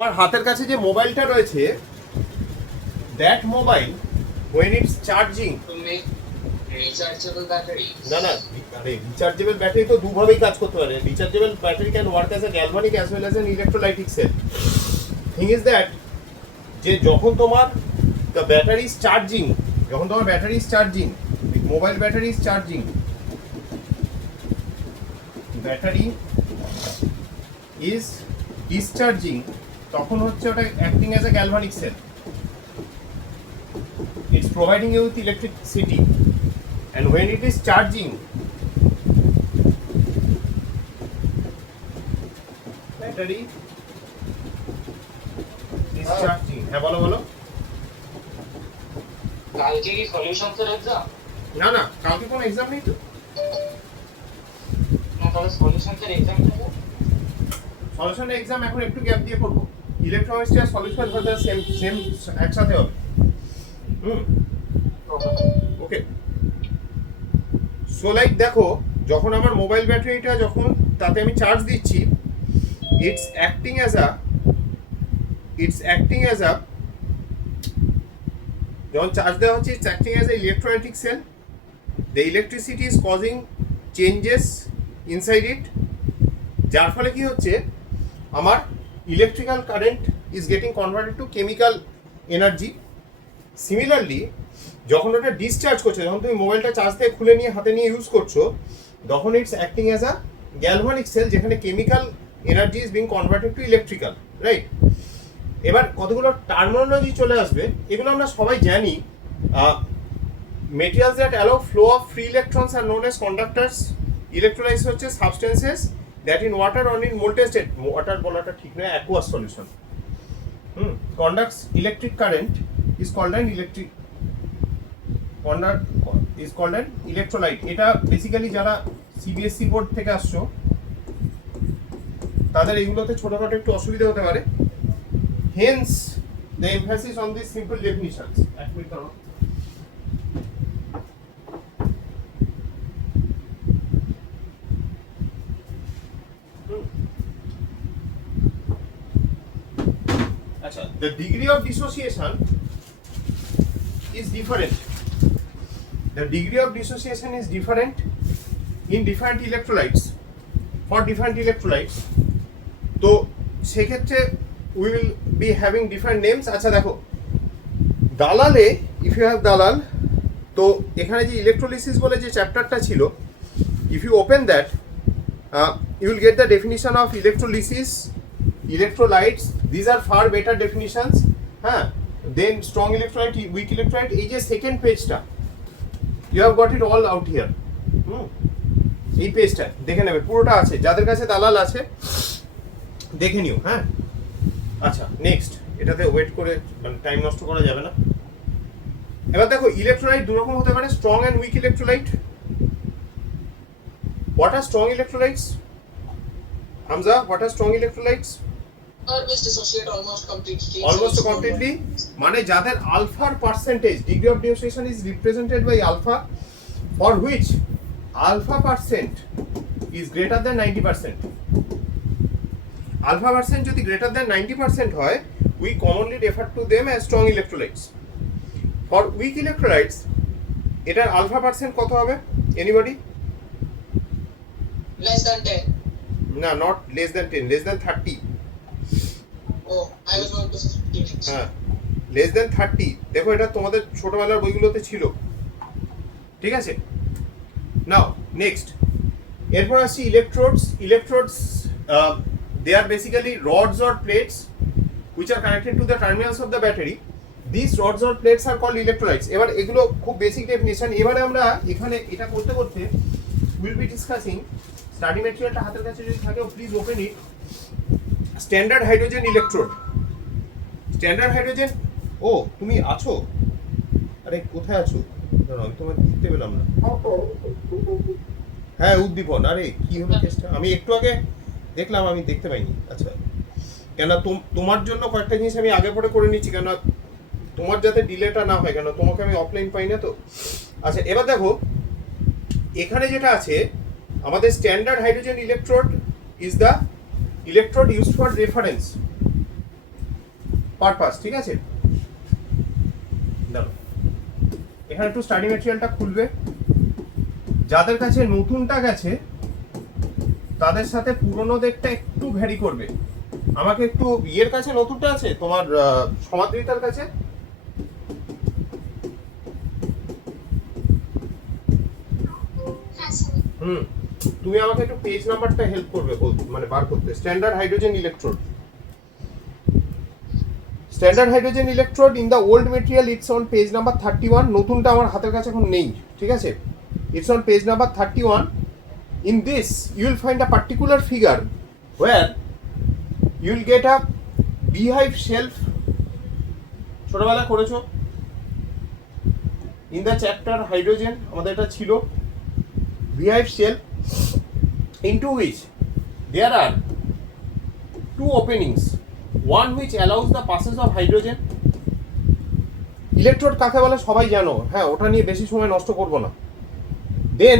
আমার হাতের কাছে যে মোবাইলটা রয়েছে, that mobile when it's charging, rechargeable battery না না, আরে রিচার্জেবল ব্যাটারি তো দুভাবেই কাজ করতে পারে। Rechargeable battery can work as a galvanic as well as an electrolytic cell. Thing is that, যে যখন তোমার দ্য ব্যাটারি ইজ চার্জিং, যখন তোমার battery is charging, mobile battery is charging, battery is discharging, তখন হচ্ছে ওটা acting as a galvanic cell. It's providing you with electricity, and when it is charging, battery is charging. হ্যাঁ বলো বলো। কালকে কি সলিউশনসের এক্সাম? না না, কালকে কোনো এক্সাম নেই তো। না, তাহলে সলিউশনসের এক্সাম নেব। সলিউশনের এক্সাম এখন একটু গ্যাপ দিয়ে করবো। ইলেকট্রোকেমিস্ট্রি আর সলিউশন হয়তো সেম একসাথে হবে। ওকে, সো লাইক দেখো, যখন আমার মোবাইল ব্যাটারিটা যখন তাতে আমি চার্জ দিচ্ছি, ইটস অ্যাক্টিং অ্যাজ আ যখন চার্জ দেওয়া হচ্ছে, it's acting as a electrolytic cell. The electricity is causing changes inside it, যার ফলে কি হচ্ছে, আমার electrical current is getting converted to chemical energy. Similarly যখন ওটা ডিসচার্জ করছে, যখন তুমি মোবাইলটা চার্জ থেকে খুলে নিয়ে হাতে নিয়ে ইউজ করছো, তখন it's acting as a galvanic cell, যেখানে chemical energy is being converted to electrical, right? এবার কতগুলো টার্মিনোলজি চলে আসবে, এগুলো আমরা সবাই জানি। Materials that allow flow of free electrons are known as conductors. Electrolytes হচ্ছে substances that in water or in molten state, water বলাটা ঠিক নয়, aqueous solution, conducts electric current is called an electrolyte. এটা বেসিক্যালি যারা CBSE board থেকে আসছো, তাদের এইগুলোতে ছোটখাটো একটু অসুবিধা হতে পারে। Hence the emphasis on this simple ডেফিনিশনস। এক মিনিট দাঁড়াও। আচ্ছা, the degree of dissociation is different. The degree of dissociation is different in different electrolytes, for different electrolytes. তো সেক্ষেত্রে we will be having different names. আচ্ছা দেখো, দালালে, if you have দালাল, তো এখানে যে ইলেকট্রোলিসিস বলে যে চ্যাপ্টারটা ছিল, if you open that, you will get the definition of electrolysis, electrolytes. These are far better definitions, হ্যাঁ, then strong electrolyte, weak electrolyte. এই যে সেকেন্ড পেজটা, you have got it all out here. এই পেজটা দেখে নেবে, পুরোটা আছে, যাদের কাছে দালাল আছে দেখে নিও, হ্যাঁ। আচ্ছা, নেক্সট, এটাতে ওয়েট করে মানে টাইম নষ্ট করা যাবে না। এবার দেখো, ইলেকট্রোলাইট দু রকম হতে পারে, strong and weak electrolyte. What are strong electrolytes? Hamza, what are strong electrolytes? Always dissociate almost completely. Almost completely, মানে যাদের আলফার percentage, degree of dissociation is represented by alpha, for which alpha percent is greater than 90%। Alpha percent যদি greater than 90% হয়, we commonly refer to them as strong electrolytes. For weak electrolytes, এটার alpha percent কত হবে? Anybody? Less than 10. না, not less than 10, less than 30. Oh, I was going to say 15. হ্যাঁ, less than 30। দেখো, এটা তোমাদের ছোটবেলার বইগুলোতে ছিল, ঠিক আছে? নাও নেক্সট, এরপর আসছি electrodes. Electrodes, they are basically rods or plates which are connected to the terminals of the battery. These rods or plates are called electrolytes. এবার এগুলো খুব বেসিক ডেফিনিশন। এবারে আমরা এখানে এটা করতে করতে উইল বি ডিসকাসিং, স্টাডি ম্যাটেরিয়ালটা হাতের কাছে যদি থাকে please open it. Standard hydrogen electrode, standard hydrogen. ও, তুমি আছো? আরে কোথায় আছো? দাঁড়াও, আমি তোমার দেখতে পেলাম না। হ্যাঁ, উদ্দীপন। আরে কি হলো কেসটা? আমি একটু আগে দেখলাম, আমি দেখতে পাইনি। আচ্ছা, কেন তোমার জন্য কয়েকটা জিনিস আমি আগে পরে করে নিচ্ছি, কেন তোমার যাতে ডিলেটা না হয়, কেন তোমাকে আমি অফলাইন পাই না তো। আচ্ছা, এবার দেখো, এখানে যেটা আছে, আমাদের standard hydrogen electrode is the electrode used for reference. Purpose, ঠিক আছে? দাও, এখানে একটু স্টাডি ম্যাটেরিয়ালটা খুলবে। যাদের কাছে নতুনটা গেছে তাদের সাথে পুরনোদেরটা একটু ভ্যারি করবে। আমাকে একটু ইয়ের কাছে নতুনটা আছে তোমার সমাদৃতার কাছে, তুমি আমাকে একটু পেজ নাম্বারটা হেল্প করবে মানে বার করতে। Standard hydrogen electrode, standard hydrogen electrode in the old material it's on page number 31। নতুনটা আমার হাতের কাছে এখন নেই, ঠিক আছে? It's on page number 31. In this you will find a particular figure where you will get a beehive shelf. ছোটবেলা করেছো in the chapter hydrogen, আমাদের এটা ছিল beehive shelf into which there are two openings, one which allows the passage of hydrogen. Electrode কাকে বলে সবাই জানো, হ্যাঁ ওটা নিয়ে বেশি সময় নষ্ট করব না। Then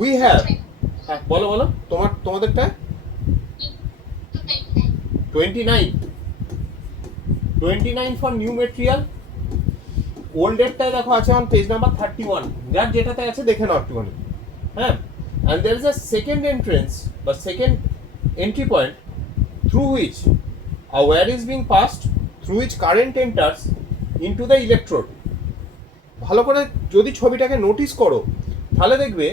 we have, হ্যাঁ বলো বলো তোমাদেরটা 29 ফর নিউ মেটেরিয়াল। ওল্ডেরটাই দেখো আছে অন পেজ নাম্বার 31, যার যেটাতে আছে দেখে নাও একটুখানি, হ্যাঁ। and there is a second entrance বা second entry point through which a wire is being passed, through which current enters into the electrode. ভালো করে যদি ছবিটাকে নোটিস করো তাহলে দেখবে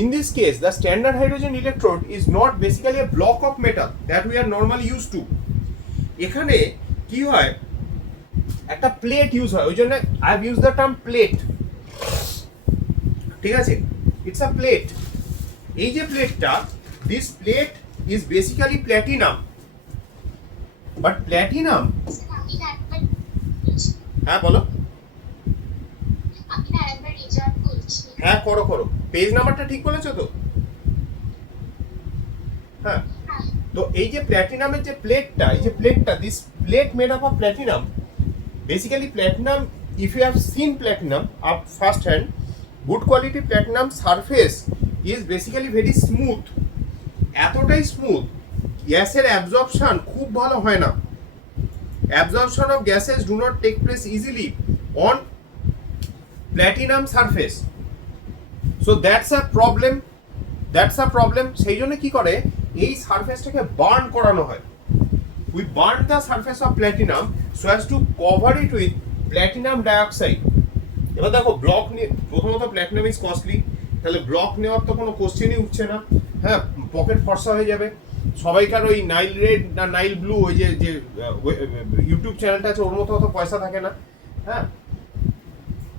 in this case the standard hydrogen electrode is not basically a block of metal that we are normally used to. এখানে কি হয়, একটা প্লেট ইউজ হয়, ওই জন্য I have used the term plate, ঠিক আছে? it's a plate. এই যে প্লেটটা, this plate is basically platinum, but platinum, হ্যাঁ বলো, হ্যাঁ করো করো, পেজ নাম্বারটা ঠিক বলেছো তো? হ্যাঁ, তো এই যে প্ল্যাটিনামের যে প্লেটটা, এই যে প্লেটটা, this plate made up of platinum, basically platinum, if you have seen platinum up first hand, good quality platinum surface is basically very smooth, এতটাই স্মুথ গ্যাসের অ্যাবজর্পশন খুব ভালো হয় না। Absorption of gases do not take place easily on platinum surface, so that's a problem. সেই জন্য কি করে, এই সারফেসটাকে বার্ন করানো হয়। We burn the surface of platinum so as to cover it with platinum dioxide. এবার দেখো ব্লক নিয়ে, প্রথমত প্ল্যাটিনাম ইজ কস্টলি, তাহলে ব্লক নেওয়ার তো কোনো কোশ্চেনই উঠছে না, হ্যাঁ পকেট ফর্সা হয়ে যাবে সবাইকার। ওই নাইল রেড না নাইল ব্লু, ওই যে ইউটিউব চ্যানেলটা আছে ওর মতো অত পয়সা থাকে না, হ্যাঁ।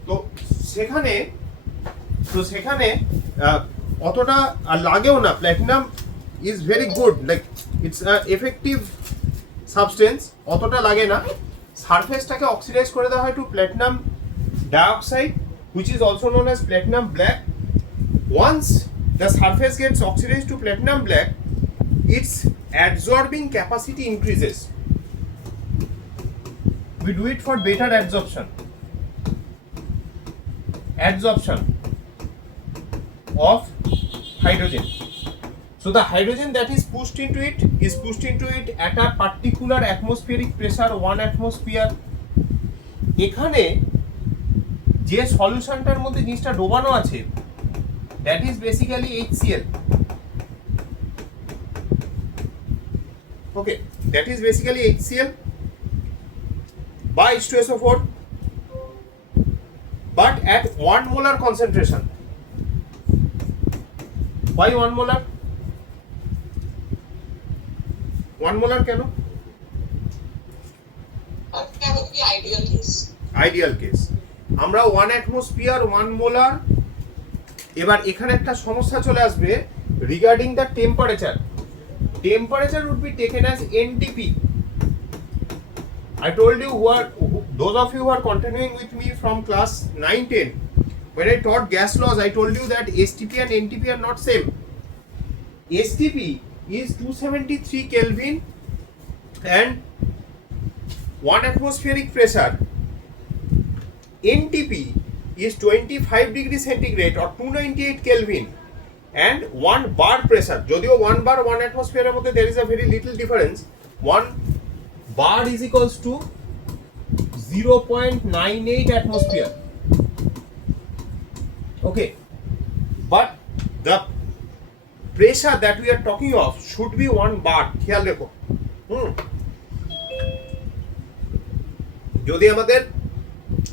তো সেখানে অতটা আর লাগেও না। Platinum is very good, like it's effective substance, অতটা লাগে না। সারফেসটাকে অক্সিডাইজ করে দেওয়া হয় to platinum dioxide which is also known as platinum black. Once the surface gets oxidized to platinum black, its adsorbing capacity increases. We do it for better absorption of hydrogen. So the hydrogen that is pushed into it at a particular atmospheric pressure, 1 atmosphere. এখানে যে সলিউশনটার মধ্যে জিনিসটা ডোবানো আছে, that is basically HCl. Okay, that is basically HCl by H2SO4, but at 1 molar concentration. Why 1 molar? 1 molar কেন? Ideal case. আমরা 1 atmosphere 1 molar. এবার এখানে একটা সমস্যা চলে আসবে regarding the temperature. Temperature would be taken as NTP. I told you those of you who are continuing with me from class 9-10, when I taught gas laws, I told you that STP and NTP are not same. STP is 273 Kelvin and 1 atmospheric pressure. NTP is 25 degrees centigrade or 298 Kelvin and 1 bar pressure. যদিও 1 bar 1 atmosphere এর মধ্যে there is a very little difference. 1 bar is equals to 0.98 atmosphere. Okay, but the pressure that we are talking of should be 1 bar. খেয়াল রেখো যদি আমাদের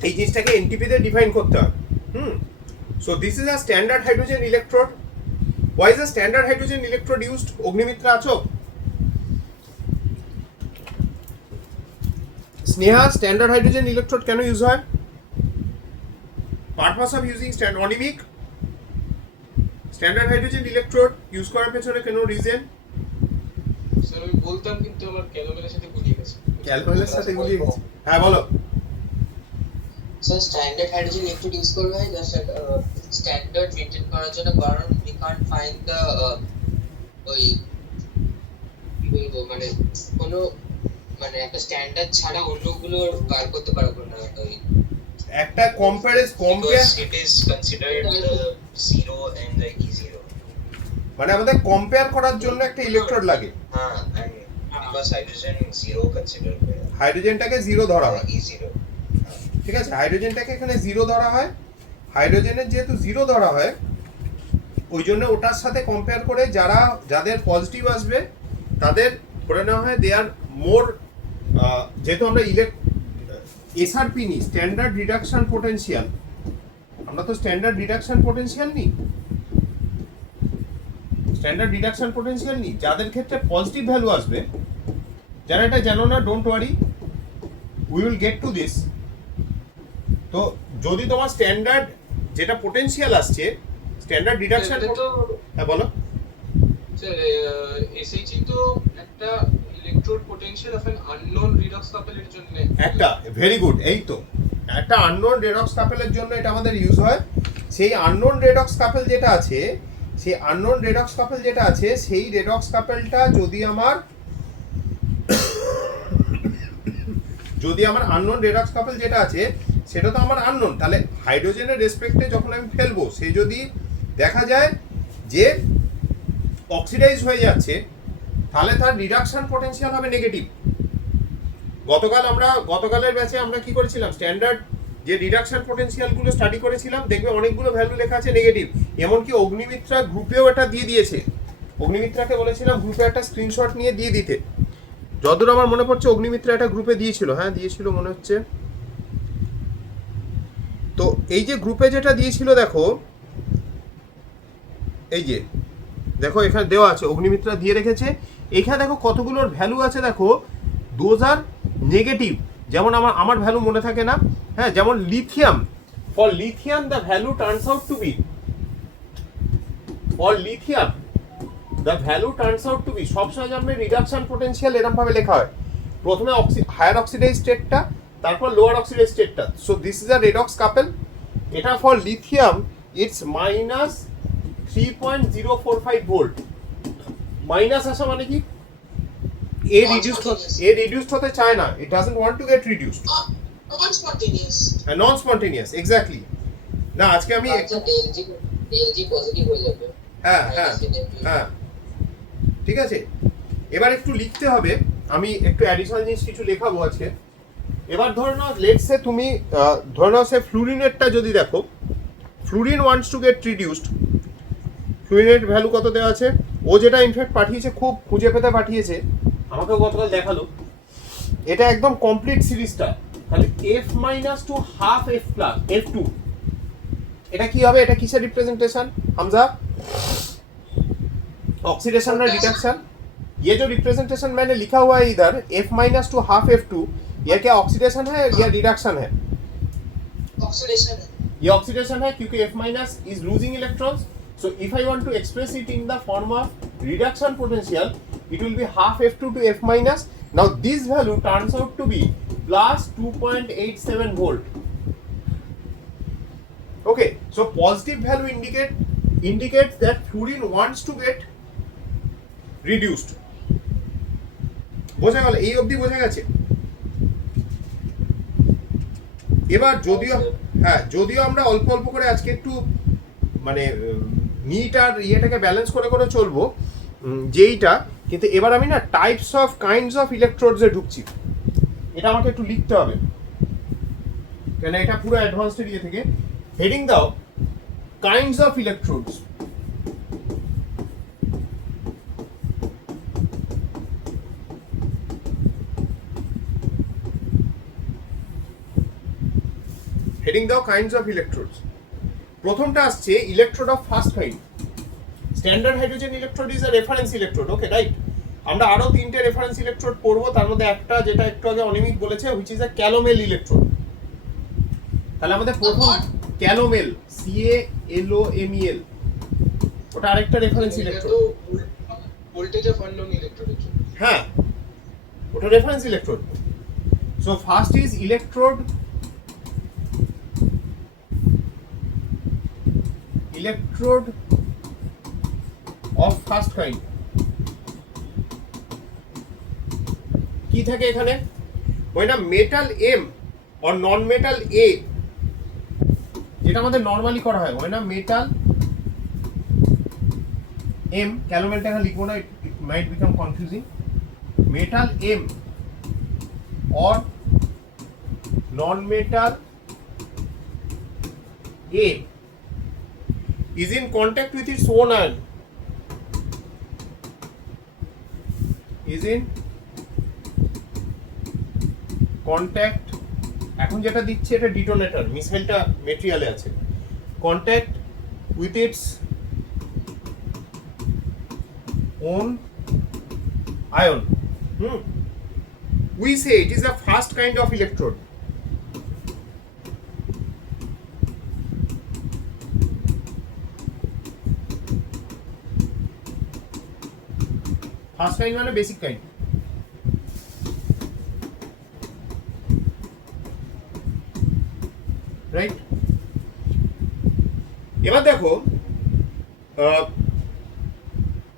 এই জিনিসটাকে NTP তে ডিফাইন করতে হয় so this is a standard hydrogen electrode. Why is a standard hydrogen electrode used? Agnimitra আছো? স্নেহা, স্ট্যান্ডার্ড হাইড্রোজেন ইলেকট্রোড কেন ইউজ হয়? Purpose of using Animik standard hydrogen electrode use করার পেছনে কেন রিজন? স্যার আমি বলতাম কিন্তু আমার ক্যালোমেলের সাথে গুলিয়ে গেছে। ক্যালোমেলের সাথে গুলিয়ে গেছে? হ্যাঁ বলো। Sir standard hydrogen electrode use করবে হয় জাস্ট স্ট্যান্ডার্ড মেইনটেইন করার জন্য, কারণ উই কান্ট ফাইন্ড দ্য ওই কি বলবো মানে কোনো মানে একটা স্ট্যান্ডার্ড ছাড়া অন্যগুলো বার করতে পারবো না। ওই একটা compare it is considered the 0 and the E0. মানে আমাদের কম্পেয়ার করার জন্য একটা ইলেকট্রোড লাগে। হ্যাঁ, and because hydrogen 0 considered হাইড্রোজেনটাকে 0 ধরা হয়, E0. ঠিক আছে? হাইড্রোজেনটাকে এখানে 0 ধরা হয়। হাইড্রোজেনের যেহেতু 0 ধরা হয় ওই জন্য ওটার সাথে কম্পেয়ার করে যাদের পজিটিভ আসবে তাদের ধরে নেওয়া হয় দে আর মোর, যেহেতু আমরা এসআরপি নিই, স্ট্যান্ডার্ড রিডাকশন পোটেনশিয়াল, আমরা তো স্ট্যান্ডার্ড রিডাকশন পোটেনশিয়াল নিই, স্ট্যান্ডার্ড রিডাকশন পোটেনশিয়াল নিই, যাদের ক্ষেত্রে পজিটিভ ভ্যালু আসবে, যারা এটা জানো না don't worry, we will get to this. তো যদি তোমার স্ট্যান্ডার্ড যেটা পোটেনশিয়াল আসছে স্ট্যান্ডার্ড রিডাকশন, হ্যাঁ বলো স্যার এসএইচই তো একটা electrode potential of an unknown redox কাপলের জন্য একটা ভেরি গুড, এই তো একটা আননোন রেডক্স কাপেলের জন্য এটা আমাদের ইউজ হয়। সেই আননোন রেডক্স কাপেল যেটা আছে, সেই আননোন রেডক্স কাপেল যেটা আছে সেই রেডক্স কাপেলটা যদি আমার আননোন রেডক্স কাপেল যেটা আছে সেটা তো আমার আননোন, তাহলে হাইড্রোজেনের রেসপেক্টে যখন আমি ফেলবো সে যদি দেখা যায় যে অক্সিডাইজ হয়ে যাচ্ছে তাহলে তার রিডাকশন পোটেনশিয়াল হবে নেগেটিভ। গতকালের ব্যাচে আমরা কি করেছিলাম, স্ট্যান্ডার্ড যে রিডাকশন পোটেনশিয়ালগুলো স্টাডি করেছিলাম, দেখবে অনেকগুলো ভ্যালু লেখা আছে নেগেটিভ। এমনকি অগ্নিমিত্রা গ্রুপেও এটা দিয়ে দিয়েছে। অগ্নিমিত্রাকে বলেছিলাম গ্রুপে একটা স্ক্রিনশট নিয়ে দিয়ে দিতে, যতদূর আমার মনে পড়ছে অগ্নিমিত্রা একটা গ্রুপে দিয়েছিল, হ্যাঁ দিয়েছিল মনে হচ্ছে। তো এই যে গ্রুপে যেটা দিয়েছিল দেখো, এই যে দেখো এখানে দেওয়া আছে, অগ্নিমিত্রা দিয়ে রেখেছে, এখানে দেখো কতগুলোর ভ্যালু আছে দেখো, দোজ আর নেগেটিভ। যেমন আমার ভ্যালু মনে থাকে না, হ্যাঁ যেমন lithium, for lithium the value turns out to be, for lithium the value turns out to be, সবসময় যেমন রিডাকশন পোটেনশিয়াল এরকম ভাবে লেখা হয়, প্রথমে হায়ার অক্সিডাইজ স্টেটটা তারপর লোয়ার অক্সিডাইজ স্টেটটা। So this is a redox couple. এটা for lithium it's minus 3.045 volt. Minus আসা মানে কি এ রিডিউসড হতে চায় না, it doesn't want to get reduced, non spontaneous, exactly. না আজকে আমি ডেলজি পজিটিভ হয়ে যাবে। হ্যাঁ হ্যাঁ হ্যাঁ ঠিক আছে। এবার একটু লিখতে হবে, আমি একটু অ্যাডিশনাল জিনিস কিছু লেখাবো আজকে। এবার ধরে নাও লেটস সে তুমি ধরে নাও সে ফ্লুরিনেটটা যদি দেখো, fluorine wants to get reduced, ফ্লুরিনেট ভ্যালু কত দেওয়া আছে, ও যেটা ইনফ্যাক্ট পাঠিয়েছে খুব খুঁজে পেতে পাঠিয়েছে, আমাকেও গতকাল দেখালো, এটা একদম কমপ্লিট সিরিজটা, তাহলে F minus two half F plus F two, এটা কি হবে, এটা কিসের রিপ্রেজেंटेशन হামজা? ऑक्सीडेशन ना रिडक्शन। ये जो रिप्रेजेंटेशन मैंने लिखा हुआ है इधर F minus two half F2, ये क्या ऑक्सीडेशन है या रिडक्शन है? ऑक्सीडेशन है। ये ऑक्सीडेशन है क्योंकि F minus is losing electrons. So if I want to express it in the form of reduction potential, it will be half F2 to F minus. Now this value turns out to be plus 2.87 volt. Okay, so positive value indicates that fluorine wants to get reduced. বোঝা গেল? এই অবধি বোঝা গেছে? এবার যদিও আমরা অল্প অল্প করে আজকে একটু মানে নিট আর ইয়েটাকে ব্যালেন্স করে করে চলবো যেইটা, কিন্তু এবার আমি না টাইপস অফ কাইন্ডস অফ ইলেকট্রোডসে ঢুকছি, এটা আমাকে একটু লিখতে হবে। কেন এটা পুরো অ্যাডভান্সড এরিয়া থেকে। হেডিং দাও কাইন্ডস অফ ইলেকট্রোডস। হেডিং দাও কাইন্ডস অফ ইলেকট্রোডস। প্রথমটা আসছে electrode of first kind. Standard hydrogen electrode is a reference electrode, okay right. আমরা আরো 3টে রেফারেন্স ইলেকট্রোড পড়বো, তার মধ্যে একটা যেটা একটু আগে অনিমিত বলেছে, which is a calomel electrode. তাহলে আমাদের প্রথম ক্যালোমেল, CALOMEL, ওটা আরেকটা reference electrode. Voltage of unknown ইলেকট্রোডের জন্য। হ্যাঁ, ওটা reference electrode. So first is electrode of first kind. কি থাকে এখানে? ওইটা metal M or non metal A, যেটা আমাদের নর্মালি করা হয়, ওই না মেটাল M, ক্যালোমেলটা এখানে লিখবো না, it might become confusing. Metal M or non-metal A is in contact with its own ion, is in contact, এখন যেটা দিচ্ছে এটা ডিটোনেটর, মিসাইলটা মেটেরিয়ালে আছে, contact with its own ion. We say it is a first kind of electrode. First kind মানে basic kind. Right? এবার দেখো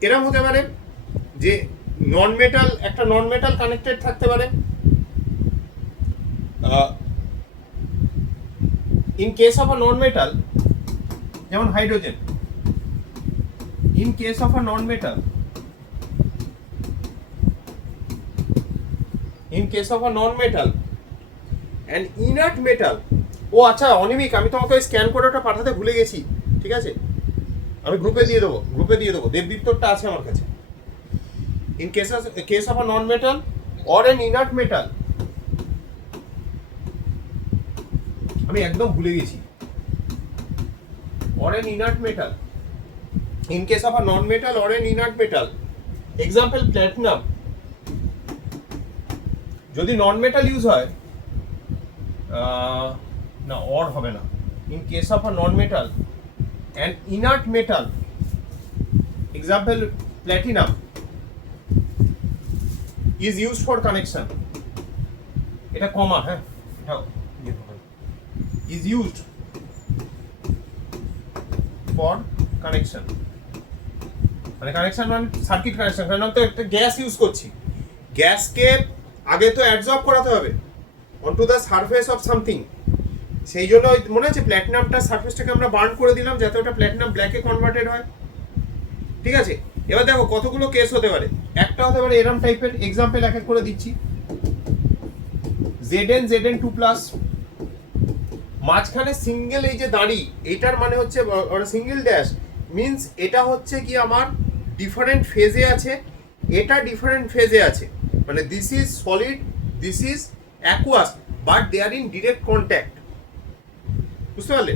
এরকম হতে পারে যে নন মেটাল, একটা নন মেটাল কানেক্টেড থাকতে পারে। In case of a non metal, যেমন hydrogen, in case of a non metal, in case of a non-metal and inert metal, ও আচ্ছা অনিমিক, আমি তোমাকে ওই স্ক্যান করে ওটা পাঠাতে ভুলে গেছি, ঠিক আছে, আমি গ্রুপে দিয়ে দেবো, দেবদীপ্তরটা আছে আমার কাছে। in case of a non-metal or an inert metal, আমি একদম ভুলে গেছি, or an inert metal, in case of a non-metal or an inert metal, example platinum, যদি নন মেটাল ইউজ হয়, না অর হবে না, in case of a non metal and inert metal, example platinum is use for connection, এটা কমা, হ্যাঁ এটাও is used for connection, মানে connection মানে সার্কিট কানেকশন, কারণ আমি তো একটা গ্যাস ইউজ করছি, গ্যাসকে আগে তো অ্যাবজর্ব করাতে হবে অনটু দ্য সারফেস অফ সামথিং। সেই জন্য মনে আছে প্ল্যাটিনামটা সারফেসটাকে আমরা বার্ন করে দিলাম যাতে ওটা প্ল্যাটিনাম ব্ল্যাকে কনভার্টেড হয়, ঠিক আছে। এবার দেখো কতগুলো কেস হতে পারে, একটা হতে পারে এরম টাইপের, এক্সাম্পল এক এক করে দিচ্ছি। Zn2+, মাঝখানে সিঙ্গেল এই যে দাঁড়ি, এটার মানে হচ্ছে সিঙ্গেল ড্যাশ মিনস এটা হচ্ছে কি আমার ডিফারেন্ট ফেজে আছে, এটা ডিফারেন্ট ফেজে আছে, মানে this is solid, this is aqueous, but they are in direct contact, বুঝতে পারলে?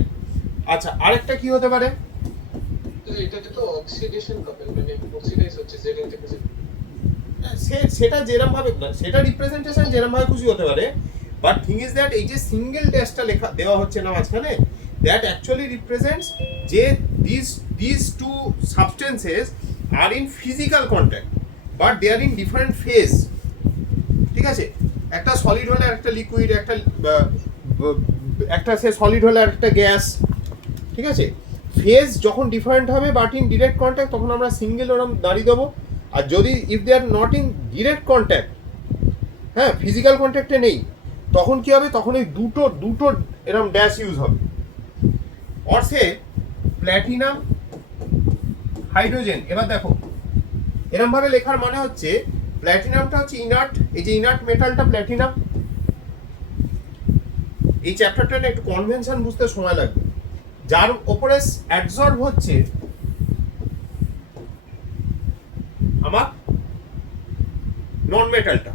আচ্ছা আরেকটা কি হতে পারে, তো এটাতে তো অক্সিডেশন কাপল, মানে অক্সিডাইজ হচ্ছে Zn থেকে Z, সেটা যেরকম ভাবে না, সেটা রিপ্রেজেন্টেশন যেরকম ভাবে খুশি হতে পারে, বাট থিং ইজ দ্যাট এই যে সিঙ্গেল ড্যাশটা লেখা দেওয়া হচ্ছে না মাঝখানে, দ্যাট অ্যাকচুয়ালি রিপ্রেজেন্টস যে this two substances are in physical contact but they are in different phase, ঠিক আছে। একটা সলিড হলে একটা লিকুইড, একটা সে সলিড হলে একটা গ্যাস, ঠিক আছে। ফেজ যখন ডিফারেন্ট হবে বাট ইন ডিরেক্ট কন্ট্যাক্ট, তখন আমরা সিঙ্গেল ওরম দাঁড়িয়ে দেবো। আর যদি if they are not in direct contact, হ্যাঁ ফিজিক্যাল কন্ট্যাক্টে নেই, তখন কি হবে, তখন এই দুটো এরম ড্যাশ ইউজ হবে। অর্থে প্ল্যাটিনাম হাইড্রোজেন, এবার দেখো এরম ভাবে লেখার মানে হচ্ছে প্ল্যাটিনামটা হচ্ছে ইনার্ট, এই যে ইনার্ট মেটালটা প্ল্যাটিনাম, এই চ্যাপ্টারটা না একটু কনভেনশন বুঝতে সময় লাগবে। যার ওপরে অ্যাবজর্ব হচ্ছে আমার নন মেটালটা,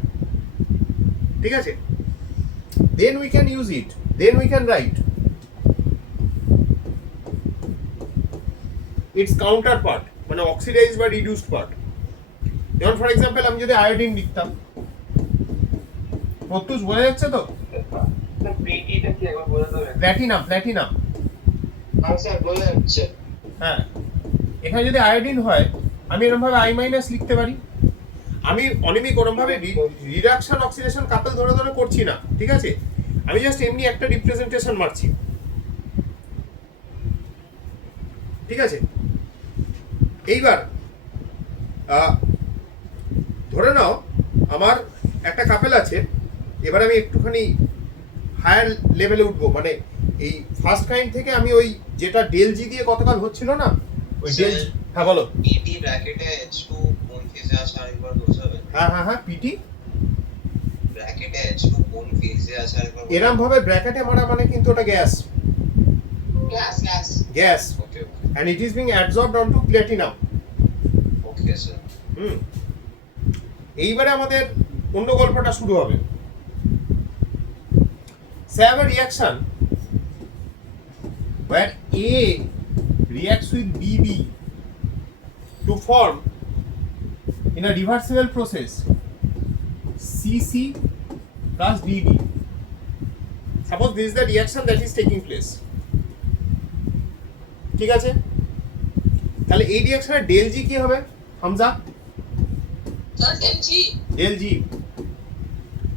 ঠিক আছে, then we can use it, then we can write its counterpart, মানে অক্সিডাইজ বা রিডিউসড পার্ট। যেমন ফর এক্সাম্পল আমি যদি আয়োডিন লিখতাম, প্রত্যুষ বোঝা যাচ্ছে তো? পিটিটা কি একবার বোঝাতে হবে? প্ল্যাটিনাম, প্ল্যাটিনাম, স্যার বোঝা যাচ্ছে। হ্যাঁ, এখানে যদি আয়োডিন হয় আমি এরকম ভাবে আই মাইনাস লিখতে পারি। আমি অনিমিক ওরকম ভাবে রিডাকশন অক্সিডেশন কাপল ধরে ধরে করছি না, ঠিক আছে, আমি জাস্ট এমনি একটা রিপ্রেজেন্টেশন মারছি, ঠিক আছে। এইবার ধরে নাও আমার একটা কাপেল আছে, এবার আমি একটুখানি হায়ার লেভেলে উঠবো, মানে এই ফার্স্ট কাইন্ড থেকে আমি ওই যেটা ডেল জি দিয়ে গতকাল হচ্ছিল না, ওই ডেল, হ্যাঁ বলো। পিটি ব্র্যাকেটে H2 কোন ফেজে আছে আরেকবার বোঝাবে? হ্যাঁ পিটি ব্র্যাকেটে H2 কোন ফেজে আছে আরেকবার বোঝাবে? এরম ভাবে ব্র্যাকেটে মারা মানে কিন্তু ওটা gas, gas, okay and it is being absorbed onto platinum. Okay sir. এইবারে আমাদের অন্য গল্পটা শুরু হবে। Say have a reaction where A reacts with BB to form in a reversible process CC plus DD. Suppose this is the reaction that is taking place. ঠিক আছে, তাহলে এই রিঅ্যাকশনের ডেল জি কি হবে হামজা? স্যার ডেল জি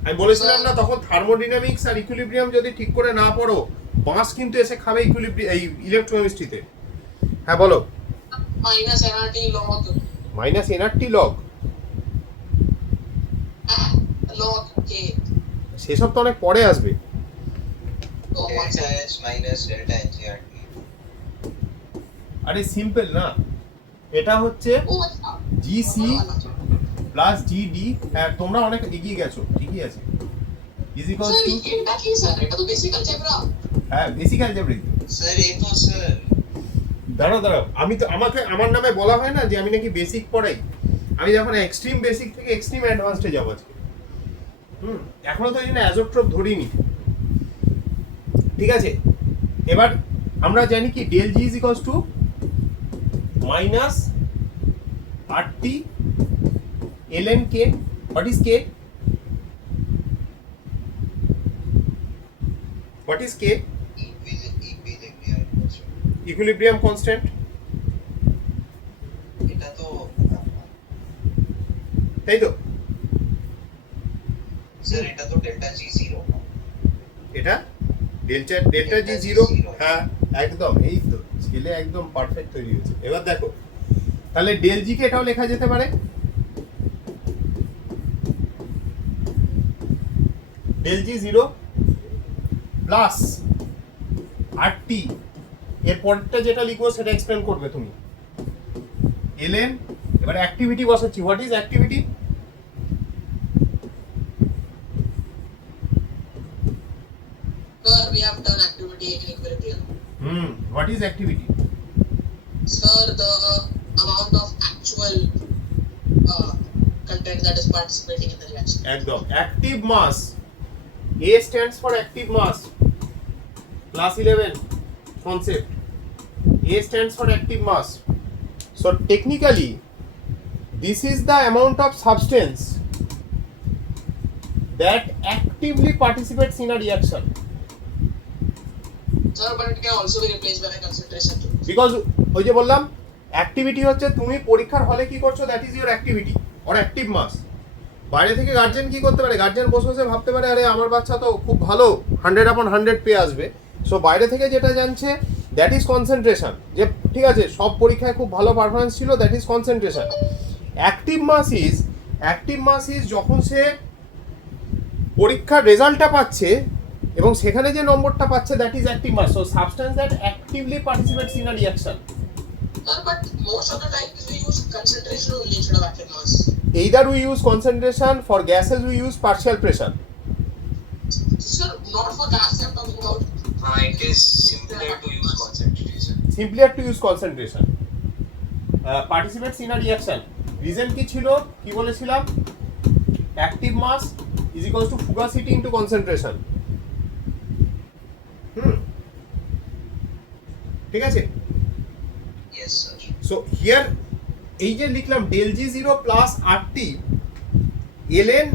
আমি বলেছিলাম না তখন থার্মোডাইনামিক্স আর ইকুইলিব্রিয়াম যদি ঠিক করে না পড়ো বাঁশ কিন্তু এসে খাবে এই ইলেকট্রোকেমিস্ট্রিতে। হ্যাঁ বলো। Minus NRT log, minus NRT log, log কে, সেসব তো অনেক পরে আসবে। Delta H minus delta NGRT। আরে সিম্পল না, এটা হচ্ছে জিসি প্লাস জিডি, হ্যাঁ তোমরা অনেক এগিয়ে গেছো, ঠিকই আছে, ইজ ইকুয়ালস টু, এটা কি স্যার? এটা তো বেসিক অ্যালজেব্রা। হ্যাঁ বেসিক অ্যালজেব্রিক। স্যার এই তো স্যার দাঁড়াও আমি তো আমার নামে বলা হয় না যে আমি নাকি বেসিক পড়াই, আমি যখন এক্সট্রিম বেসিক থেকে এক্সট্রিম অ্যাডভান্সডে যাবো আজকে। এখনো তো এই জন্য অ্যাজোট্রপ ধরিনি, ঠিক আছে। এবার আমরা জানি কি del G is equals to minus RT ln k. What is k? What is k? Equilibrium constant. এটা তো তাই তো স্যার এটা তো ডেল্টা G0। এটা ডেল্টা জি জিরো, হ্যাঁ একদম, এই তো ছেলে একদম পারফেক্ট তৈরি হয়েছে। এবার দেখো তাহলে ডেল জি কে এটাও লেখা যেতে পারে del G zero plus RT, এর পরেরটা যেটা লিখবো সেটা এক্সপ্লেন করবে তুমি, ln, এবার অ্যাক্টিভিটি বসাচ্ছি। What is activity? Sir, we have done activity in equilibrium. What is activity? Sir, the amount of actual content that is participating in the reaction. একদম, active mass, A stands for active mass, class 11 concept, A stands for active mass. So technically this is the amount of substance that actively participates in a reaction. Sir, but it can also be replaced by a concentration too. Because ওই যে বললাম activity হচ্ছে তুমি পরীক্ষার হলে কি করছো, that is your activity or active mass. বাইরে থেকে গার্জেন কি করতে পারে, গার্জেন বসে বসে ভাবতে পারে আরে আমার বাচ্চা তো খুব ভালো 100/100 পেয়ে আসবে, সো বাইরে থেকে যেটা জানছে দ্যাট ইজ কনসেন্ট্রেশন, যে ঠিক আছে সব পরীক্ষায় খুব ভালো পারফরমেন্স ছিল, that is concentration. Active mass is যখন সে পরীক্ষার রেজাল্টটা পাচ্ছে এবং সেখানে যে নম্বরটা পাচ্ছে, that is active mass. So substance that actively participates in a reaction. Sir, but most of the time we use concentration only instead of active mass. Either we use concentration, for gases we use partial pressure. Sir, not for gas I'm talking about. It is simpler to use concentration. Simpler to use concentration. Participates in a reaction. Reason কি ছিল? কি বলেছিলাম? Active mass is equals to fugacity into concentration. ঠিক আছে? Yes, sir. So here এই যে লিখলাম del G0 plus RT ln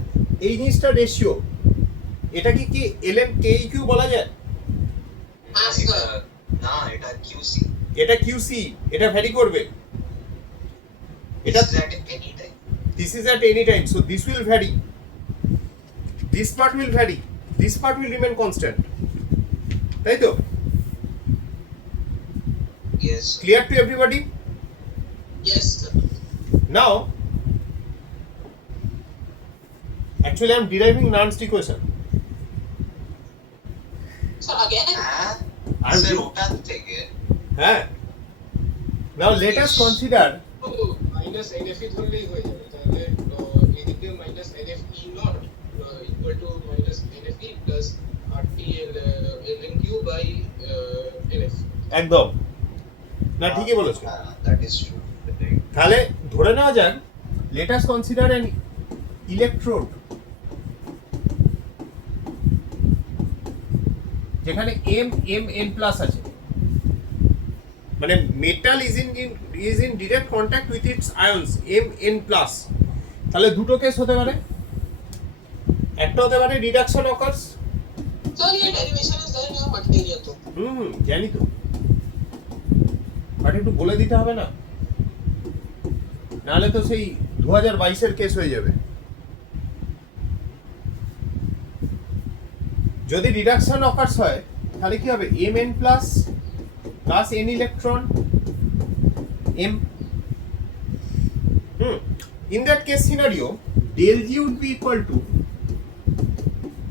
এই জিনিসটা রেশিও, এটা কি ln KEQ বলা যায়? Yes, sir. না, এটা QC. এটা QC, এটা ভ্যারি করবে। এটা This is at any time. this is at any time, so this will vary, this part will vary, this part will remain constant, তাই তো? Yes. Clear to everybody? Yes, sir. Now actually I am deriving Nernst equation. Sir, again? হ্যাঁ, I'm sir doing- ওটার থেকে হ্যাঁ, now let us consider minus NF ধরলেই হয়ে যাবে, তাহলে এদিকে minus NF E not equal to minus NF E plus RT LN Q by NF. একদম না, ঠিকই বলেছো। That is true. তাহলে ধরে নেওয়া যাক let us consider an electrode যেখানে m প্লাস আছে, মানে metal is in direct contact with its ions Mn plus. তাহলে দুটো কেস হতে পারে, একটা হতে পারে রিডাকশন অকার্স। Sir, ये derivation is there in your material तो. জানি তো, বাট একটু বলে দিতে হবে না, নাহলে তো সেই 2022-এর কেস হয়ে যাবে। যদি রিডাকশন অকার্স হয় তাহলে কি হবে? Mn plus plus n electron m। In that case scenario, del G would be equal to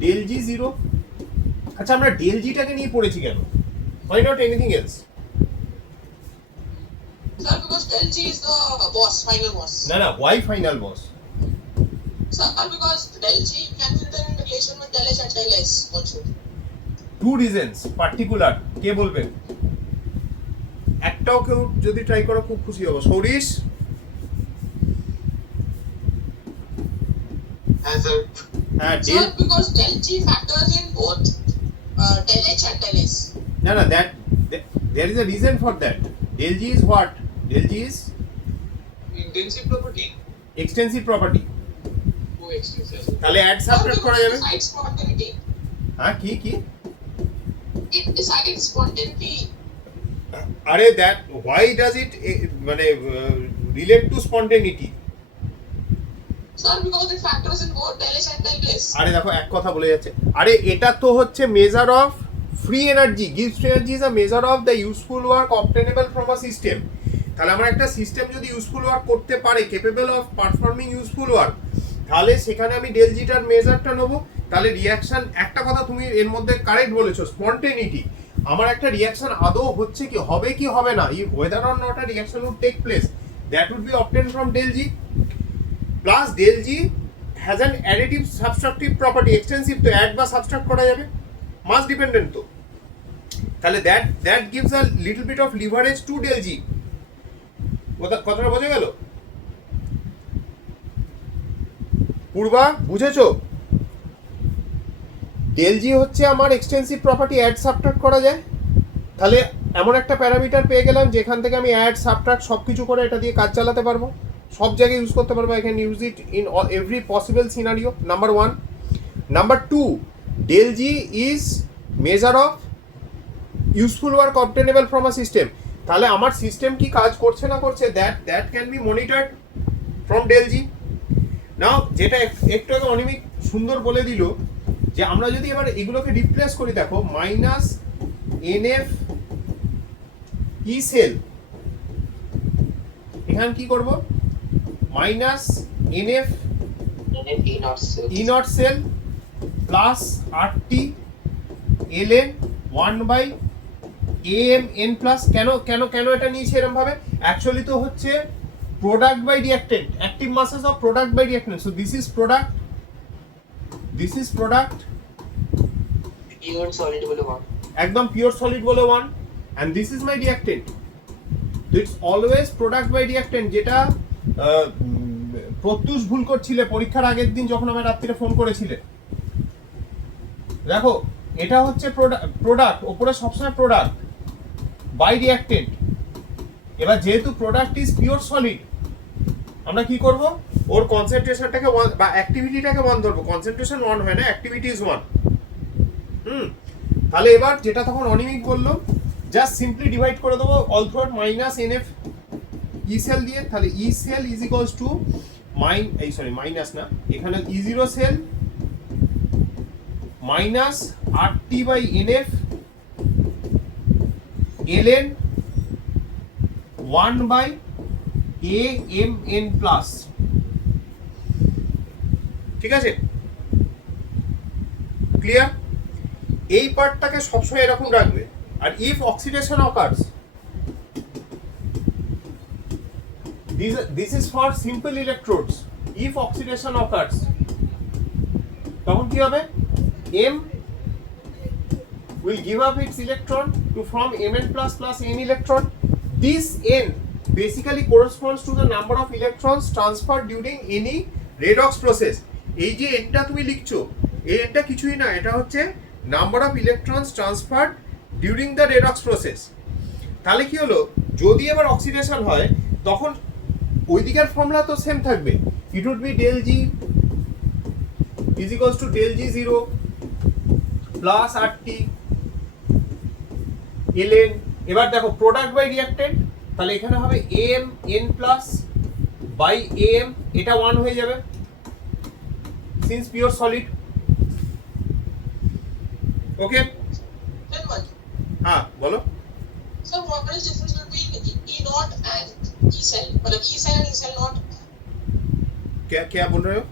del G0। আচ্ছা, আমরা del G টাকে নিয়ে পড়েছি কেন? Why not anything else? Sir, because del G is the boss, final boss. না না, why final boss? Sir, because del G can be written in relation with del H and del S also. Two reasons particular, কে বলবেন? একটাও কেউ যদি try করো খুব খুশি হব। সরিষ? হ্যাঁ, Sir, because del G factors in both del H and del S. না না, that there is a reason for that. Del G is what? Del G is intensive property extensive property. ও extensive. তাহলে add Sir, subtract করা because যাবে? it decides spontaneity. হ্যাঁ, কি It decides spontaneity. আরে that why does it মানে relate to spontaneity? Sir, because it factors in both del H and del S. আরে দেখো, এক কথা বলে যাচ্ছে। আরে এটা তো হচ্ছে মেজার অফ ফ্রি এনার্জি, গিভস free energy is a measure of the useful work obtainable from a system. তাহলে আমার একটা সিস্টেম যদি ইউজফুল ওয়ার্ক করতে পারে, capable of performing useful work, তাহলে সেখানে আমি ডেল জিটার মেজারটা নেবো। তাহলে রিয়াকশন, একটা কথা তুমি এর মধ্যে কারেক্ট বলেছো, স্পন্টেনিটি। আমার একটা রিয়াকশন আদৌ হচ্ছে কি, হবে কি হবে না, whether or not a reaction would take place, that would be obtain from del G. Plus del G has an additive subtractive property, extensive, তো অ্যাড বা সাবস্ট্রাক্ট করা যাবে, মাস ডিপেন্ডেন্ট তো। তাহলে that gives a little bit of leverage to del G। কথাটা বোঝা গেল? পূর্বা, বুঝেছো? del G হচ্ছে আমার এক্সটেন্সিভ প্রপার্টি, অ্যাড সাবট্রাক্ট করা যায়। তাহলে এমন একটা প্যারামিটার পেয়ে গেলাম যেখান থেকে আমি অ্যাড সাবট্রাক্ট সব কিছু করে এটা দিয়ে কাজ চালাতে পারবো, সব জায়গায় ইউজ করতে পারবো। I can use it in every possible scenario, number one. Number two, del G is measure of useful work obtainable from a system. তাহলে আমার সিস্টেম কি কাজ করছে না করছে, that can be monitored from del G। Now, যেটা একটু আগে অনিমিক সুন্দর বলে দিল যে আমরা যদি এবার এগুলোকে রিপ্লেস করি, দেখো মাইনাস এনএফ ই সেল, এখানে কি করব? Minus NF NF E not cell. E not cell plus RT LN 1/am plus. কেন এটা নিয়েছি এরকম ভাবে? অ্যাকচুয়ালি তো হচ্ছে product by reactant, active masses of product by reactant. So this is product pure solid বলে 1 একদম পিওর সলিড বলে 1 and this is my reactant. So it's always product by reactant, যেটা প্রত্যুষ ভুল করছিলে পরীক্ষার আগের দিন যখন আমার রাত্রিরে ফোন করেছিলে। দেখো এটা হচ্ছে প্রোডাক্ট, ওপরে সবসময় প্রোডাক্ট বাই রিঅ্যাক্টেন্ট। এবার যেহেতু প্রোডাক্ট ইজ পিওর সলিড, আমরা কি করব, ওর কনসেন্ট্রেশনটাকে বা অ্যাক্টিভিটিটাকে 1 ধরবো। কনসেন্ট্রেশন 1 হয় না, অ্যাক্টিভিটি ইজ 1। তাহলে এবার যেটা তখন অনিমিক বললো, জাস্ট সিম্পলি ডিভাইড করে দেবো all throughout minus NF E cell দিয়ে। তাহলে E cell is equals to minus না, এখানে E zero cell minus R T by NF LN 1 by A M N plus. ঠিক আছে, ক্লিয়ার? এই পার্টটাকে সবসময় এরকম রাখবে। আর if oxidation occurs, this is for simple electrodes. If oxidation occurs, তখন কি হবে, M will give up its electron to form Mn plus plus n electron. This n basically corresponds to the number of electrons transferred during any redox process. এই যে nটা তুমি লিখছো, এই nটা কিছুই না, এটা হচ্ছে number of electrons transferred during the redox process. তাহলে কি হলো, যদি এবার অক্সিডেশন হয় তখন ওই দিকের ফর্মুলা তো সেম থাকবে। It would be del G is equals to del G zero plus R T L N. এবার দেখো প্রোডাক্ট বাই রিঅ্যাক্টেন্ট, তাহলে এখানে হবে M N plus by M, এটা 1 হয়ে যাবে সিন্স পিওর সলিড। ওকে, হ্যাঁ বলো। So what is the difference between E naught and E cell? मतलब E cell and E cell naught? क्या बोल रहे हो?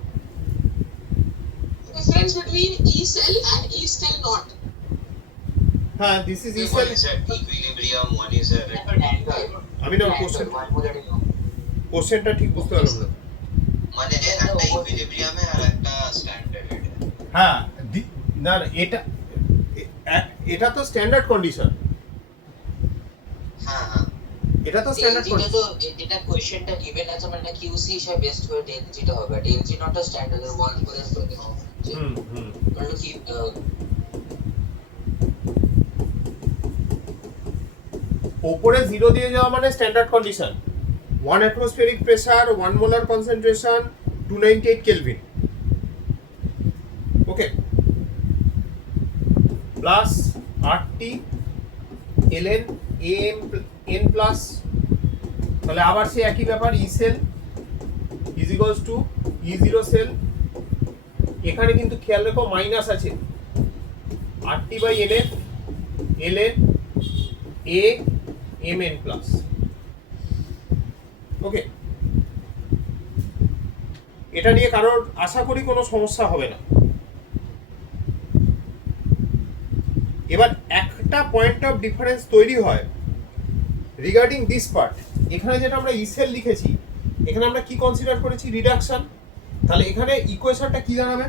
Difference between E cell and E cell naught. हाँ, this is E One cell. is at equilibrium, one is at আমি না কোশ্চেনটা ঠিক বুঝতে পারলাম না। মানে একটা ইকুইলিব্রিয়ামে আর একটা স্ট্যান্ডার্ড। হ্যাঁ, না এটা তো স্ট্যান্ডার্ড কন্ডিশন। হ্যাঁ হ্যাঁ, এটা তো স্ট্যান্ডার্ড এটা তো এটা কোশ্চেনটা গিভেন আছে, মানে কিউসি হিসেবে বেস্ট করে ডেলজি টা হবে। ডেলজি নট আ স্ট্যান্ডার্ড এর 1 করে দেওয়া হবে। মানে কি উপরে 0 দিয়ে যাওয়া মানে standard condition. 1 atmospheric pressure, 1 molar concentration, 298 Kelvin. Okay, plus RT ln am n plus, তাহলে আবার সেই একই ব্যাপার, E cell is equals to E zero cell. এখানে কিন্তু খেয়াল রেখো মাইনাস আছে, RT বাই NF ln a mn plus. Okay, এটা নিয়ে কারোর আশা করি কোনো সমস্যা হবে না। এবার একটা পয়েন্ট অফ ডিফারেন্স তৈরি হয় রিগার্ডিং দিস পার্ট। এখানে যেটা আমরা ইসেল লিখেছি, এখানে আমরা কি কনসিডার করেছি, রিডাকশন। তাহলে এখানে ইকুয়েশনটা কি দাঁড়াবে,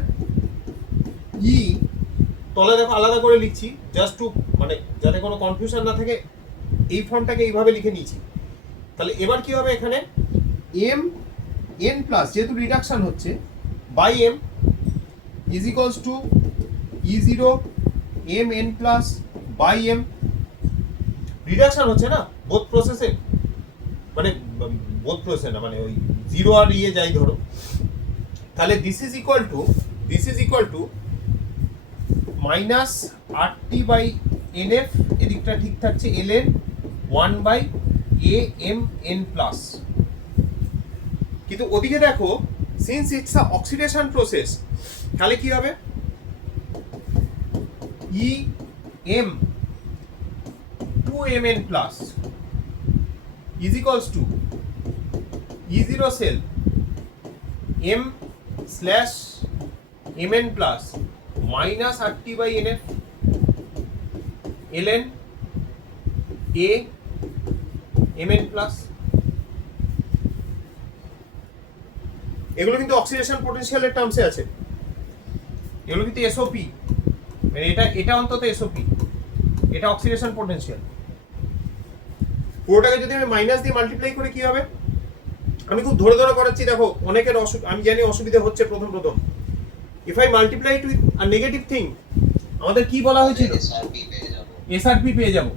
ই তলে দেখো আলাদা করে লিখছি জাস্ট টু, মানে যাতে কোনো কনফিউশন না থাকে, এই ফর্মটাকে এইভাবে লিখে নিয়েছি। তাহলে এবার কি হবে, এখানে এম এন প্লাস, যেহেতু রিডাকশন হচ্ছে, by M is equals to E zero M N plus by M. Reduction হচ্ছে না বোথ প্রসেসে, মানে বোথ প্রসেসে না, মানে ওই জিরো আর ইয়ে যাই ধরো। তাহলে this is equal to minus R T by N F, এদিকটা ঠিক থাকছে L N 1 by A M N plus. কিন্তু ওদিকে দেখো, since it's a oxidation process, তাহলে কি হবে, E M 2 mn plus is equals to E zero cell M slash mn plus minus R T by N F L N A mn plus. এগুলো কিন্তু oxidation পোটেনশিয়ালের টার্মসে আছে, এগুলো কিন্তু SOP মানে এটা অন্তত এসওপি, এটা অক্সিডেশন পোটেনশিয়াল। পুরোটাকে যদি আমি মাইনাস দিয়ে মাল্টিপ্লাই করে কি হবে, আমি খুব ধরে ধরে করাচ্ছি, দেখো অনেকের আমি জানি অসুবিধা হচ্ছে প্রথম if I multiply it with a negative thing, আমাদের কি বলা হয়েছিল, এসআরপি পেয়ে যাব।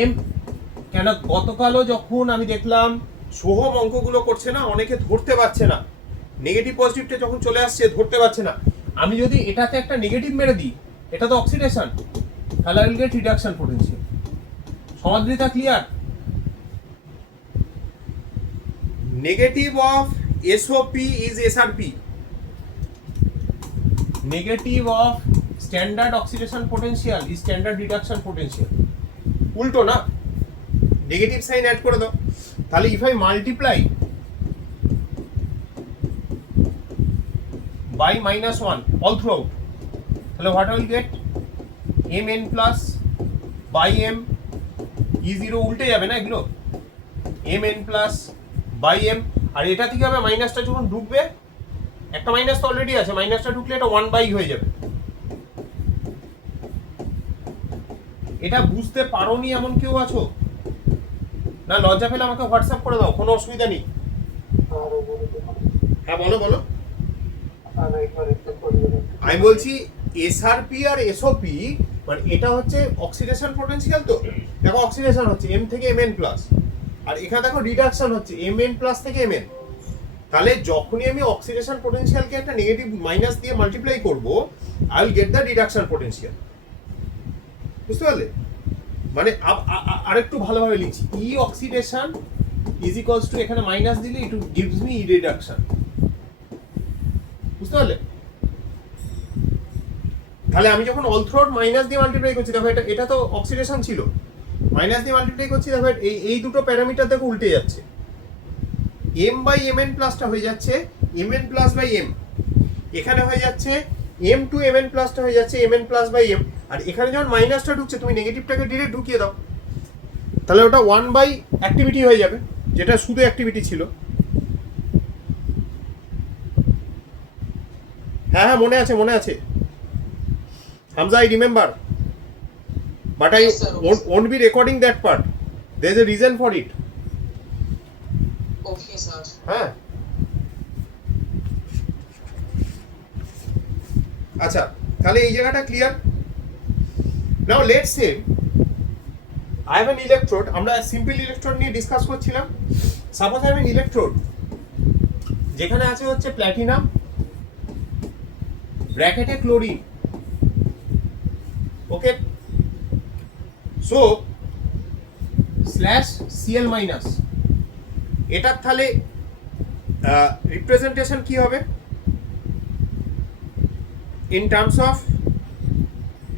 এম কেন গতকালও যখন আমি দেখলাম সোহম অঙ্কগুলো করছে না, অনেকে ধরতে পারছে না, নেগেটিভ পজিটিভটা যখন চলে আসছে ধরতে পারছে না। আমি যদি এটাতে একটা নেগেটিভ মেরে দিই, এটা তো অক্সিডেশন, তাহলে I will get reduction potential. Samadrita clear? Negative of SOP is SRP, negative of standard oxidation potential is standard reduction potential. উল্টো না, নেগেটিভ সাইন অ্যাড করে দাও। তাহলে if I multiply by -1 all throughout, তাহলে what I will get, mn plus by m, e0 উল্টে যাবে না এগুলো, mn plus by m, আর এটা থেকে হবে মাইনাসটা যখন ঢুকবে, একটা মাইনাস তো অলরেডি আছে, মাইনাসটা ঢুকলে এটা 1/, হয়ে যাবে। এটা বুঝতে পারোনি এমন কেউ আছো না? লজ্জা পেলে আমাকে হোয়াটসঅ্যাপ করে দাও, কোনো অসুবিধা নেই। হ্যাঁ বলো বলো। আমি বলছি এসআরপি আর এসওপি, মানে এটা হচ্ছে অক্সিডেশন পোটেনশিয়াল। তো দেখো অক্সিডেশন হচ্ছে এম থেকে mn প্লাস, আর এখানে দেখো রিডাকশন হচ্ছে mn প্লাস থেকে mn। তাহলে যখনই আমি অক্সিডেশন পোটেনশিয়ালকে একটা নেগেটিভ মাইনাস দিয়ে মাল্টিপ্লাই করব, I will get the reduction potential. বুঝতে পারলে? মানে আরেকটু ভালোভাবে লিখছি, ই অক্সিডেশন ইজ ইকুয়ালস টু, এখানে মাইনাস দিলে it gives me E reduction. বুঝতে পারলে? তাহলে আমি যখন অল থ্রুআউট মাইনাস দিয়ে মাল্টিপ্লাই করছি, দেখো এটা তো অক্সিডেশন ছিল, মাইনাস দিয়ে মাল্টিপ্লাই করছি, দেখো এই দুটো প্যারামিটার দেখো উল্টে যাচ্ছে, m বাই mn প্লাসটা হয়ে যাচ্ছে mn প্লাস বাই m, এখানে হয়ে যাচ্ছে m টু mn প্লাসটা হয়ে যাচ্ছে mn প্লাস বাই m, আর এখানে যখন মাইনাসটা ঢুকছে তুমি নেগেটিভটাকে ডিরেক্ট ঢুকিয়ে দাও, তাহলে ওটা 1/, অ্যাক্টিভিটি হয়ে যাবে, যেটা শুধু অ্যাক্টিভিটি ছিল। হ্যাঁ হ্যাঁ মনে আছে মনে আছে Hamza, I remember, but I Yes, sir. won't be recording that part. There's a reason for it. Okay, sir. হ্যাঁ আচ্ছা, তাহলে এই জায়গাটা clear. Now let's say I have an electrode, আমরা সিম্পল ইলেকট্রোড নিয়ে ডিসকাস করছিলাম। Suppose I have an electrode যেখানে আছে হচ্ছে প্ল্যাটিনাম, ব্র্যাকেটে ক্লোরিন, ওকে, সো স্ল্যাশ Cl মাইনাস, এটার তাহলে রিপ্রেজেন্টেশন কি হবে in terms of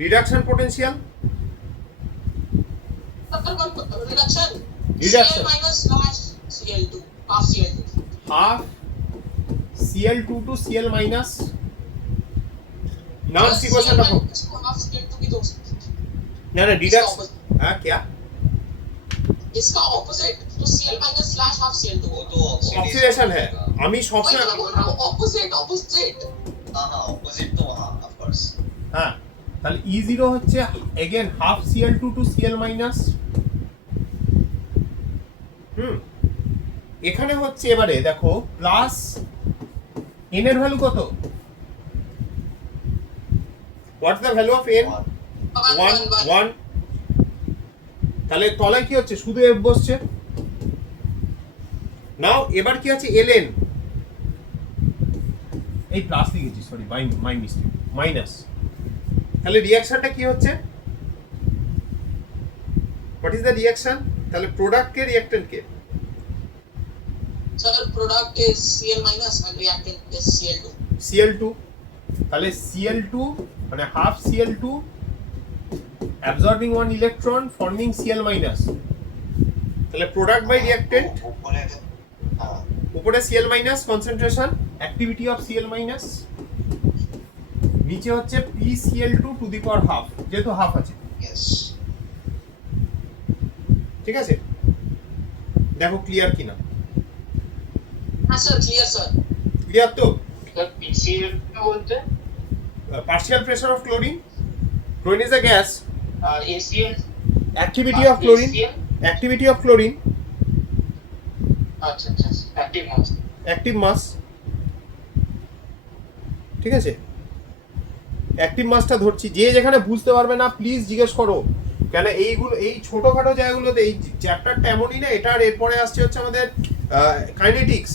reduction potential? Reduction. Reduction. Cl minus slash Cl2. Half Cl2. half Cl2 to Cl minus, नाम इक्वेशन रखो। Half Cl2 की तो ना ना डिडक्ट, हाँ क्या इसका ऑपोजिट तो Cl minus slash half Cl2 वो तो ऑक्सीडेशन है, আমি वही সবসময় मैं बोल रहा हूँ ऑपोजिट हाँ हाँ ऑपोजिट तो हाँ ऑफ कोर्स। হ্যাঁ, তাহলে E0 হচ্ছে again half Cl2 to Cl minus, এখানে হচ্ছে এবারে দেখো প্লাস n এর ভ্যালু কত, what's the value of n? 1 1। তাহলে তলায় কি হচ্ছে, শুধু f বসছে। নাও এবার কি আছে ln, এই প্লাস লিখেছি, সরি মাই মিস্টেক, মাইনাস। তাহলে রিঅ্যাকশনটা কি হচ্ছে, হোয়াট ইজ দ্য রিঅ্যাকশন? তাহলে product K reactant K? Sir product is Cl minus and reactant is Cl2. Cl2, তাহলে Cl2 মানে half Cl2 absorbing one electron forming Cl minus, তাহলে product by reactant हाँ উপরে Cl minus concentration activity of Cl minus, নিচে হচ্ছে pCl2 to the power half, যেহেতু half আছে। Yes ঠিক আছে, দেখো ক্লিয়ার কিনা? हाँ सर क्लियर सर। ক্লিয়ার তো? सर पीसीएल क्या बोलते हैं? Partial pressure of chlorine, Chlorine is a gas. ACl. Activity of chlorine. ACl. Activity of chlorine. আচ্ছা আচ্ছা অ্যাক্টিভ মাস। অ্যাক্টিভ মাস, ঠিক আছে, অ্যাক্টিভ মাসটা ধরছি। যে যেখানে বুঝতে পারবে না প্লিজ জিজ্ঞেস করো, কেন এইগুলো এই ছোটোখাটো জায়গাগুলোতে এই চ্যাপ্টারটা এমনই না, এটার এরপরে আসছে হচ্ছে আমাদের kinetics.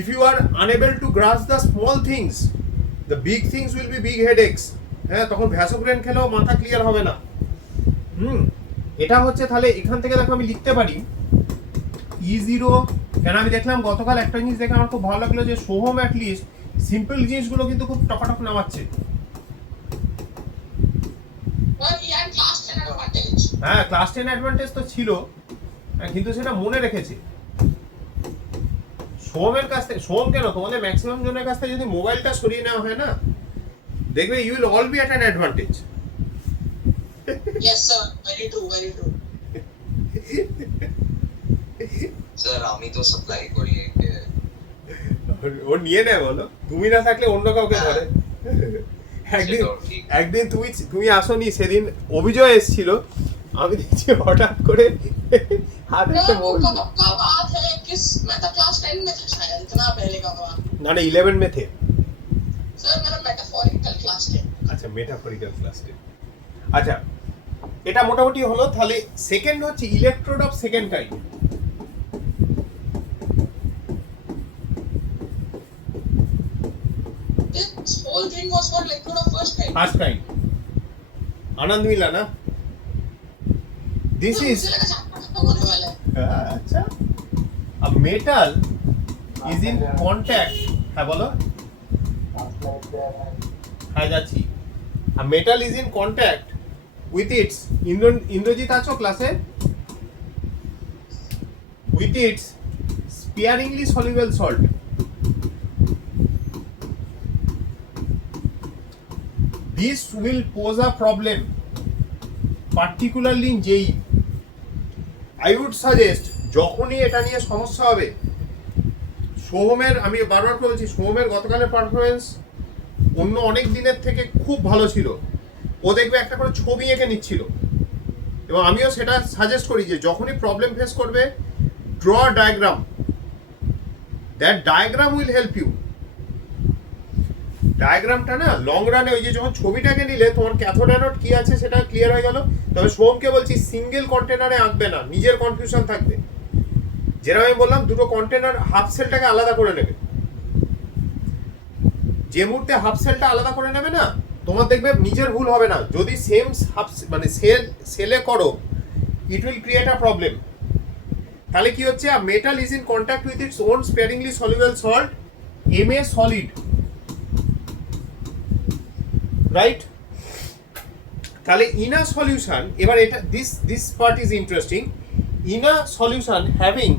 If you are unable to grasp the small things, the big things will be big headaches. হ্যাঁ, তখন ভ্যাসোগ্রেন খেলেও মাথা ক্লিয়ার হবে না। এটা হচ্ছে তাহলে এখান থেকে দেখো আমি লিখতে পারি E0। কেন আমি দেখলাম গতকাল একটা জিনিস দেখে আমার খুব ভালো লাগলো যে সোহম অ্যাটলিস্ট সিম্পল জিনিসগুলো কিন্তু খুব টকাটক নামাচ্ছে। হ্যাঁ, ক্লাস 10 অ্যাডভান্টেজ তো ছিল, কিন্তু সেটা মনে রেখেছে। সোহমের কাছ থেকে, সোহম কেন, তোমাদের ম্যাক্সিমাম জনের কাছ থেকে যদি মোবাইলটা সরিয়ে নেওয়া হয় না, দেখবে you will all be at an advantage. Yes sir, very true, very true. Sir আমি তো সাপ্লাই করি, ও নিয়ে নেয় বলো, তুমি না থাকলে অন্য কাউকে ধরে। একদিন তুমি আসোনি, সেদিন অভিজয় এসেছিল, আমি দেখছি হঠাৎ করে হাতে একটা মোবাইল। না না 11 में थे सर, मेरा मेटाफोरिकल क्लास 10। আচ্ছা, মেটাফরিক্যাল ক্লাস 10। আচ্ছা, এটা মোটামুটি হলো। তাহলে সেকেন্ড হচ্ছে electrode of second kind. This whole thing was for electrode of first kind. First kind Anand মিলা না, দিস ইজ আচ্ছা a metal is in contact। হ্যাঁ বলো, হ্যাঁ যাচ্ছি। a metal is in contact with its Indrajit আছো ক্লাসে, with its sparingly soluble salt। This will pose a problem particularly in JEE। I would suggest যখনই এটা নিয়ে সমস্যা হবে, সোহমের, আমি বারবার বলছি, সোহমের গতকালের পারফরমেন্স অন্য অনেক দিনের থেকে খুব ভালো ছিল। ও দেখবে একটা করে ছবি এঁকে নিচ্ছিল, এবং আমিও সেটা সাজেস্ট করি যে যখনই প্রবলেম ফেস করবে, draw diagram, that diagram will help you. ডায়াগ্রামটা না লং রানে, ওই যে যখন ছবিটাকে নিলে তোমার ক্যাথোড অ্যানোড কি আছে সেটা ক্লিয়ার হয়ে গেল। তবে সোমকে বলছি সিঙ্গেল কন্টেনারে আঁকবে না, নিজের কনফিউশন থাকবে। যেরকম আমি বললাম, দুটো কন্টেনার হাফ সেলটাকে আলাদা করে নেবে। যে মুহূর্তে হাফ সেলটা আলাদা করে নেবে না, তোমার দেখবে নিজের ভুল হবে না। যদি সেম হাফ মানে সেলে করো, it will create a problem. তাহলে কি হচ্ছে, metal is in contact with its own স্পেয়ারিংলি soluble salt, MA solid, right? তাহলে ইন আ সলিউশন, এবার এটা this part is interesting. In a solution having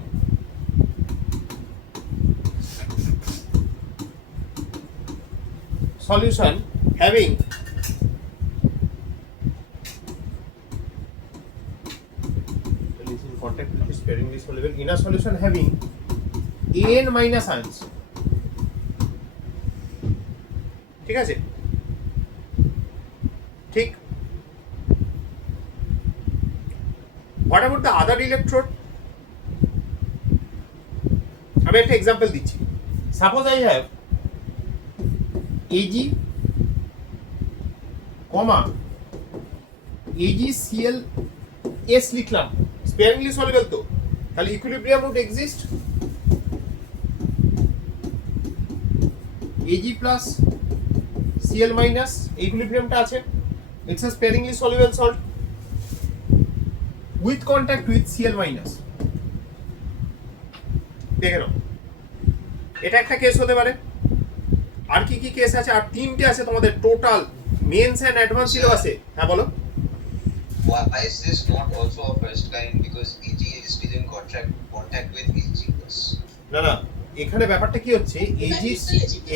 contact with is sparingly soluble in a solution having An minus ions। ঠিক আছে, ঠিক। What about the other electrode? আমি একটা example দিচ্ছি। Suppose I have Ag, AgClS লিখলাম, sparingly soluble তো, তাহলে equilibrium would exist. Ag plus Cl minus, ইকুইলিব্রিয়ামটা আছে, it's a sparingly soluble salt with contact with Cl minus. দেখে নাও, এটা একটা কেস হতে পারে। আর কি কি কেস আছে? আর তিনটে আছে তোমাদের টোটাল মেন্স এন্ড অ্যাডভান্স সিলেবাসে। হ্যাঁ বলো। Why is this not also a first kind? Because Ag is still in contact with Ag plus. না না, এখানে ব্যাপারটা কি হচ্ছে,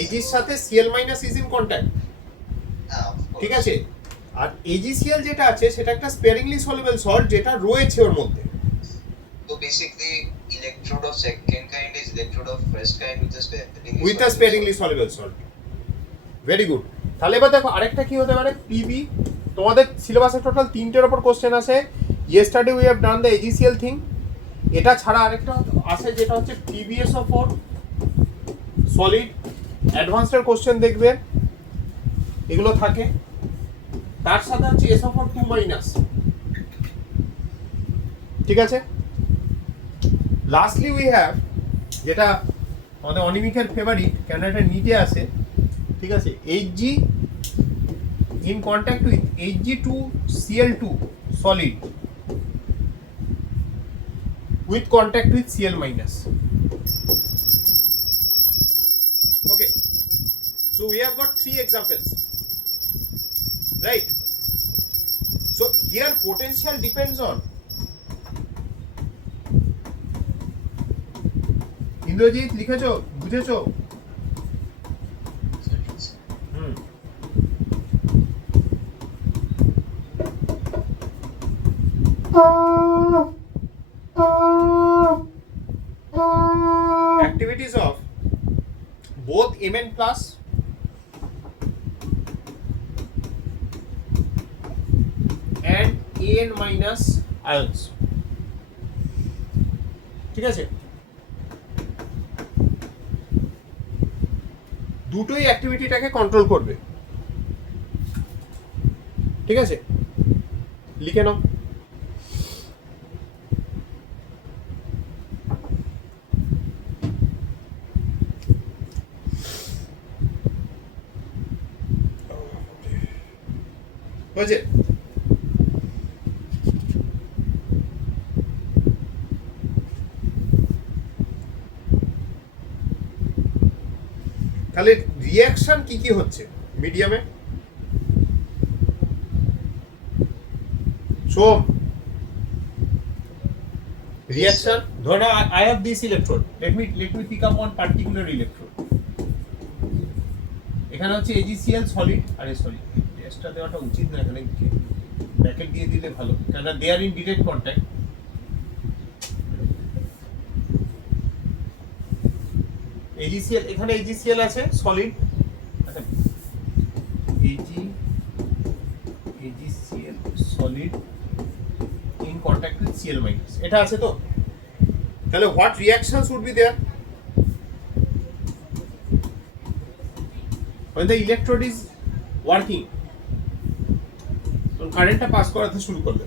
Ag's সাথে Cl minus is in contact, ঠিক আছে। আর AgCl যেটা আছে সেটা একটা স্পেয়ারিংলি সলিউবল সল্ট, যেটা রয়েছে ওর মধ্যে। So basically, electrode of second kind is electrode of first kind with a sparingly স্পেয়ারিংলি soluble salt. Very good. তাহলে এবার দেখো আরেকটা কি হতে পারে, PB তোমাদের সিলেবাসে টোটাল 3টের উপর কোশ্চেন আছে। Yesterday we have done the AgCl thing. এটা ছাড়া আরেকটা আছে যেটা হচ্ছে TBSO4 সলিড অ্যাডভান্সডের কোশ্চেন দেখবে, এগুলো থাকে। তার সাথে হচ্ছে SO4 2-, ঠিক আছে। লাস্টলি উই হ্যাভ, যেটা আমাদের অনিমিকের ফেভারিট, কেন এটা নিটে আছে, ঠিক আছে, Hg in contact with Hg2Cl2 solid with contact with Cl-. Okay, so we have got 3 examples, right? So here potential depends on, Indrajit লিখেছো, বুঝেছো? Activities of both Mn plus and An minus ions, ঠিক আছে। দুটোই অ্যাক্টিভিটিটাকে control করবে, ঠিক আছে, লিখে নাও। হয়েছে? তাহলে রিঅ্যাকশন কি কি হচ্ছে মিডিয়ামে? সোম, reaction, ধরো না I have this electrode, let me pick up one particular electrode। এখানে হচ্ছে AgCl সলিড, আরে সরি টেস্টটা দেওয়াটা উচিত না, এখানে ব্র্যাকেট দিয়ে দিলে ভালো, কারণ দে are in direct contact. AgCl, এখানে AgCl আছে সলিড, আচ্ছা AgCl solid in contact with Cl-, এটা আছে তো। তাহলে what reactions would be there when the electrode is working? তখন কারেন্টটা পাস করাতে শুরু করবে।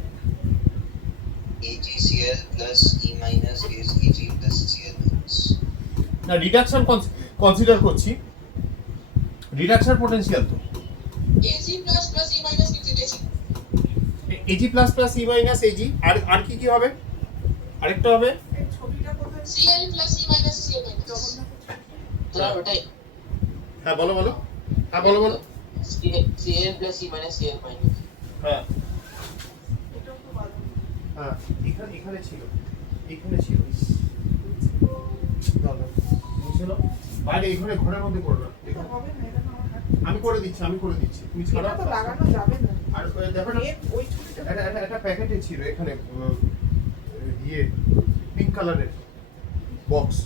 AgCl plus E minus is Ag plus Cl minus. না, রিডাকশন কনসিডার করছি, রিডাকশন পোটেনশিয়াল তো Ag plus plus E minus gives it Ag. Ag plus plus E minus Ag, আর কি কি হবে? আরেকটা হবে Cl plus E minus Cl minus. তো ওটাই। হ্যাঁ বলো বলো, হ্যাঁ বলো বলো। Cl plus E minus Cl minus. হ্যাঁ হ্যাঁ, এখানে ছিল, এখানে ছিল, বুঝলো? বাইরে এখানে ঘরের মধ্যে করো না, আমি করে দিচ্ছি তুমি ছাড়া তো লাগানো যাবে না। আর দেখো না ওই ছুরিটা একটা প্যাকেটে ছিল এখানে ইয়ে পিঙ্ক কালারের বক্স,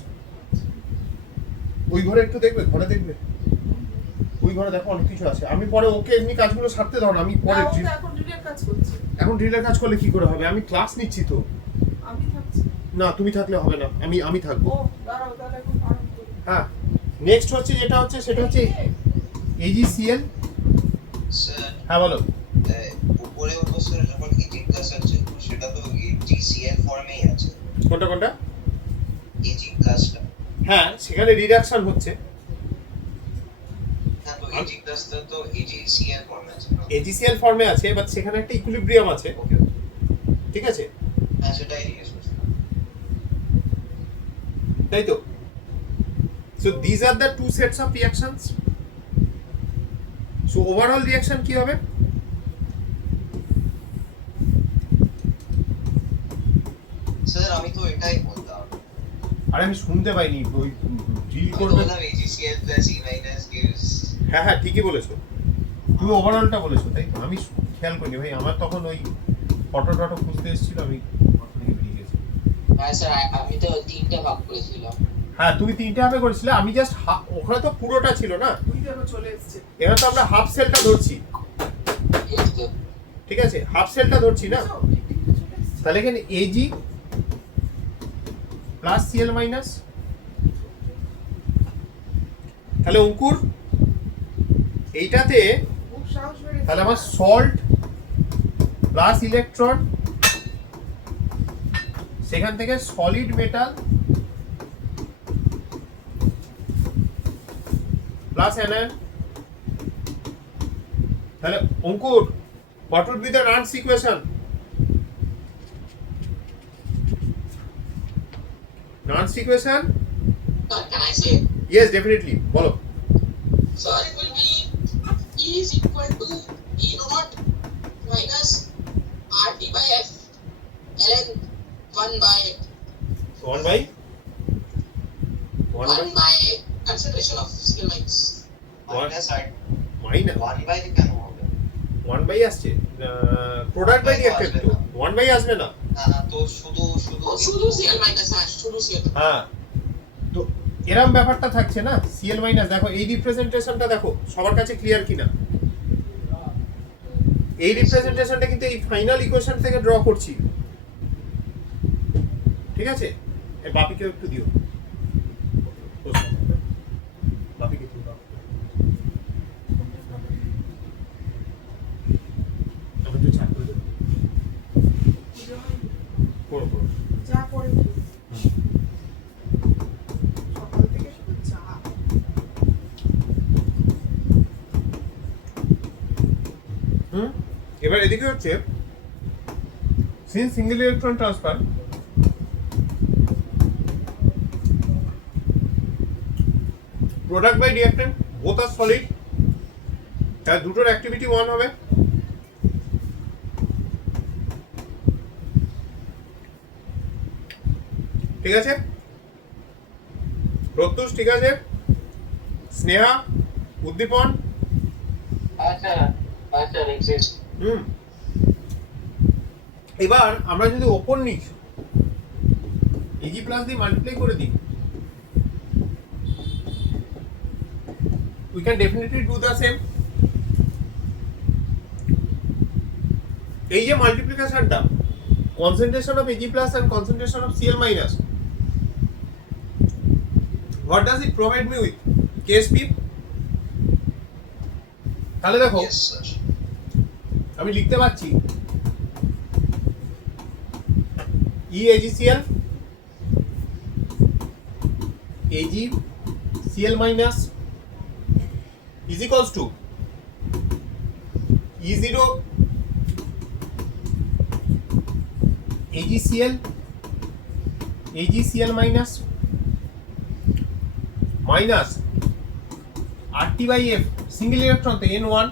ওই ঘরে একটু দেখবে, ঘরে দেখবে, ওই ঘরে দেখো অনেক কিছু আছে। আমি পরে ওকে এমনি কাজগুলো সারতে দাও না, আমি পরে না, ও তো এখন ড্রিলের কাজ করছে। এখন ড্রিলের কাজ করলে কি করে হবে? আমি ক্লাস নিচ্ছি তো। আমি থাকছি। না তুমি থাকলে হবে না, আমি থাকবো। ও দাঁড়াও, তাহলে এখন আরম্ভ করি। হ্যাঁ, নেক্সট হচ্ছে যেটা হচ্ছে সেটা হচ্ছে AgCl। Sir, হ্যাঁ বলো। উপরে অবস্থায় যখন Ag plus আছে সেটা তো AgCl ফর্মেই আছে। কোনটা কোনটা? Ag plusটা। হ্যাঁ, সেখানে রিডাকশন হচ্ছে। হ্যাঁ, তো Ag plusটা তো AgCl ফর্মে আছে। AgCl ফর্মে আছে, বাট সেখানে একটা ইকুইলিব্রিয়াম আছে, ওকে, ঠিক আছে, হ্যাঁ সেটাই জিজ্ঞেস করছিলাম। তাই তো। So these are the two sets of reactions. So overall reaction কি হবে? স্যার আমি তো এটাই বললাম। আরে আমি শুনতে পাইনি, ওই ড্রিল আমি তো করবে। বললাম AgCl plus E minus gives। হ্যাঁ হ্যাঁ ঠিকই বলেছো, তুমি ওভারঅলটা বলেছো, তাই তো। আমি খেয়াল করিনি ভাই, আমার তখন ওই ফটো টটো খুঁজতে এসেছিল, আমি ফটো থেকে বেরিয়ে গেছি। হ্যাঁ স্যার, আমি তো 3টে ভাগ করেছিলাম। হ্যাঁ তুমি 3টে ভাবে করেছিলে, আমি জাস্ট ওখানে তো পুরোটা ছিল না, ওই দেখো চলে এসেছে। এবার তো আমরা হাফ সেলটা ধরছি। এই তো ঠিক আছে, হাফ সেলটা ধরছি না, তাহলে এখানে এজি প্লাস সিএল মাইনাস, তাহলে অঙ্কুর এইটাতে তাহলে আমার সল্ট প্লাস ইলেকট্রন, সেখান থেকে সলিড মেটাল প্লাস অ্যানায়ন, তাহলে অঙ্কুর what would be the Nernst equation? Nernst equation? Can I say? Yes, definitely. বলো। So it will be E is equal to E naught minus RT by F ln 1 by 1 by concentration of Cl minus. Minus R minus 1 by কেন হবে? 1 by আসছে, product by রিঅ্যাক্টেন্ট তো 1 by আসবে না। না না, তো শুধু শুধু Cl minus হ্যাঁ, শুধু Cl। হ্যাঁ, তো এরকম ব্যাপারটা থাকছে না, সিএল মাইনাস। দেখো এই রিপ্রেজেন্টেশনটা দেখো সবার কাছে ক্লিয়ার কিনা, এই রিপ্রেজেন্টেশনটা কিন্তু এই ফাইনাল ইকুয়েশন থেকে ড্র করছি, ঠিক আছে। এই বাপিকে একটু দিও, বাপিকে একটু দাও, আমি একটু চা করে দেবো, করো করো। যা করে সকাল থেকে শুধু চা। এবার এদিকে হচ্ছে সিন single electron transfer, product by reactant both are solid, তার দুটোর অ্যাক্টিভিটি 1 হবে। ঠিক আছে প্রত্যুষ, ঠিক আছে স্নেহা, উদ্দীপন। আচ্ছা আচ্ছা নেক্সট। এবার আমরা যদি ওপর নিচ এজি প্লাস দিয়ে মাল্টিপ্লাই করে দিই, we can definitely do the same. এই যে মাল্টিপ্লিকেশনটা, concentration of Ag plus and concentration of Cl minus, what does it provide me with? KSP. তাহলে দেখো Yes, sir. আমি লিখতে পাচ্ছি EAgCl AgCl minus is equals to E0 AgCl minus RT by F single electron তো N1,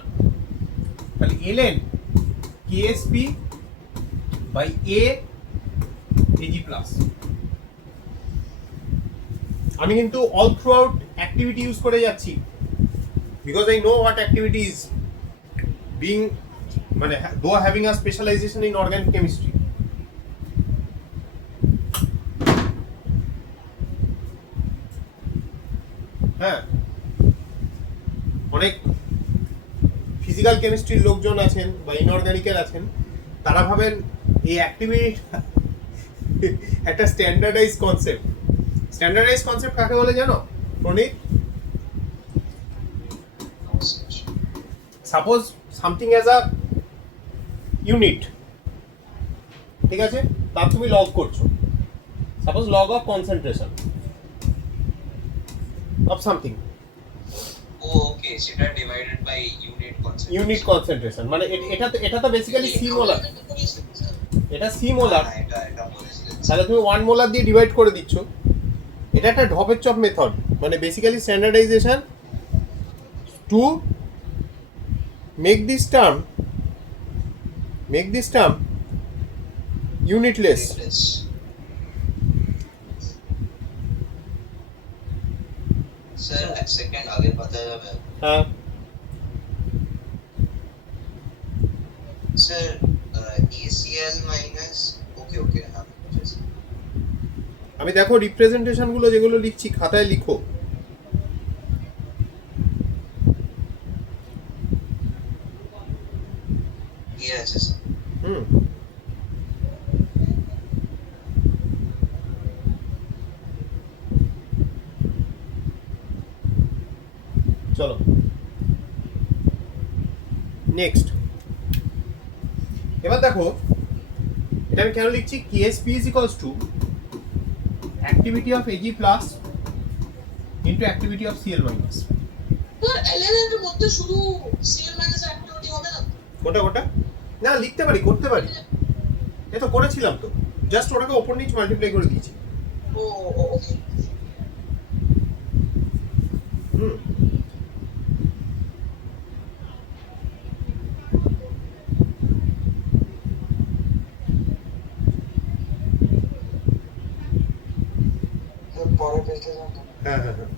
তাহলে ln KSP by A Ag plus। আমি কিন্তু all throughout activity use করে যাচ্ছি, because I know what activity is being, মানে though having a specialization in organic chemistry. হ্যাঁ, অনেক physical কেমিস্ট্রির লোকজন আছেন বা ইনঅর্গানিকের আছেন, তারা ভাবেন এই অ্যাক্টিভিটি একটা স্ট্যান্ডার্ডাইজ কনসেপ্ট। স্ট্যান্ডার্ডাইজ কনসেপ্ট কাকে বলে জানো প্রণীত? Suppose something as a unit, ঠিক আছে, তার তুমি লগ করছো, suppose log of concentration of something, okay, সেটা ডিভাইডেড বাই ইউনিট কনসেন্ট্রেশন, মানে এটা তো বেসিক্যালি সি মোলার, এটা সি মোলার, এটা বলেছিলেন। তাহলে তুমি 1 মোলার দিয়ে ডিভাইড করে দিচ্ছ। এটা একটা ঢপের চপ মেথড, মানে basically standardization to make this term unitless. Sir এক সেকেন্ড আগে বাতা যাবে? হ্যাঁ sir ACl minus, okay okay, হ্যাঁ বুঝেছি। আমি দেখো রিপ্রেজেন্টেশন গুলো যেগুলো লিখছি খাতায় লিখো। কি আছে dissociation. হুম চলো নেক্সট। এবার দেখো এটা আমি কেন লিখছি, KSP is equals to activity of Ag plus into activity of Cl minus. তো এলএন এর মধ্যে শুধু সিএল মাইনাস অ্যাক্টিভিটি হবে না? কোনটা কোনটা না লিখতে পারি, করতে পারি, এ তো করেছিলাম তো, জাস্ট ওটাকে ওপর নিচ মাল্টিপ্লাই করে দিয়েছি। ও ওকে। হুম পরে পেজে যান। হ্যাঁ হ্যাঁ হ্যাঁ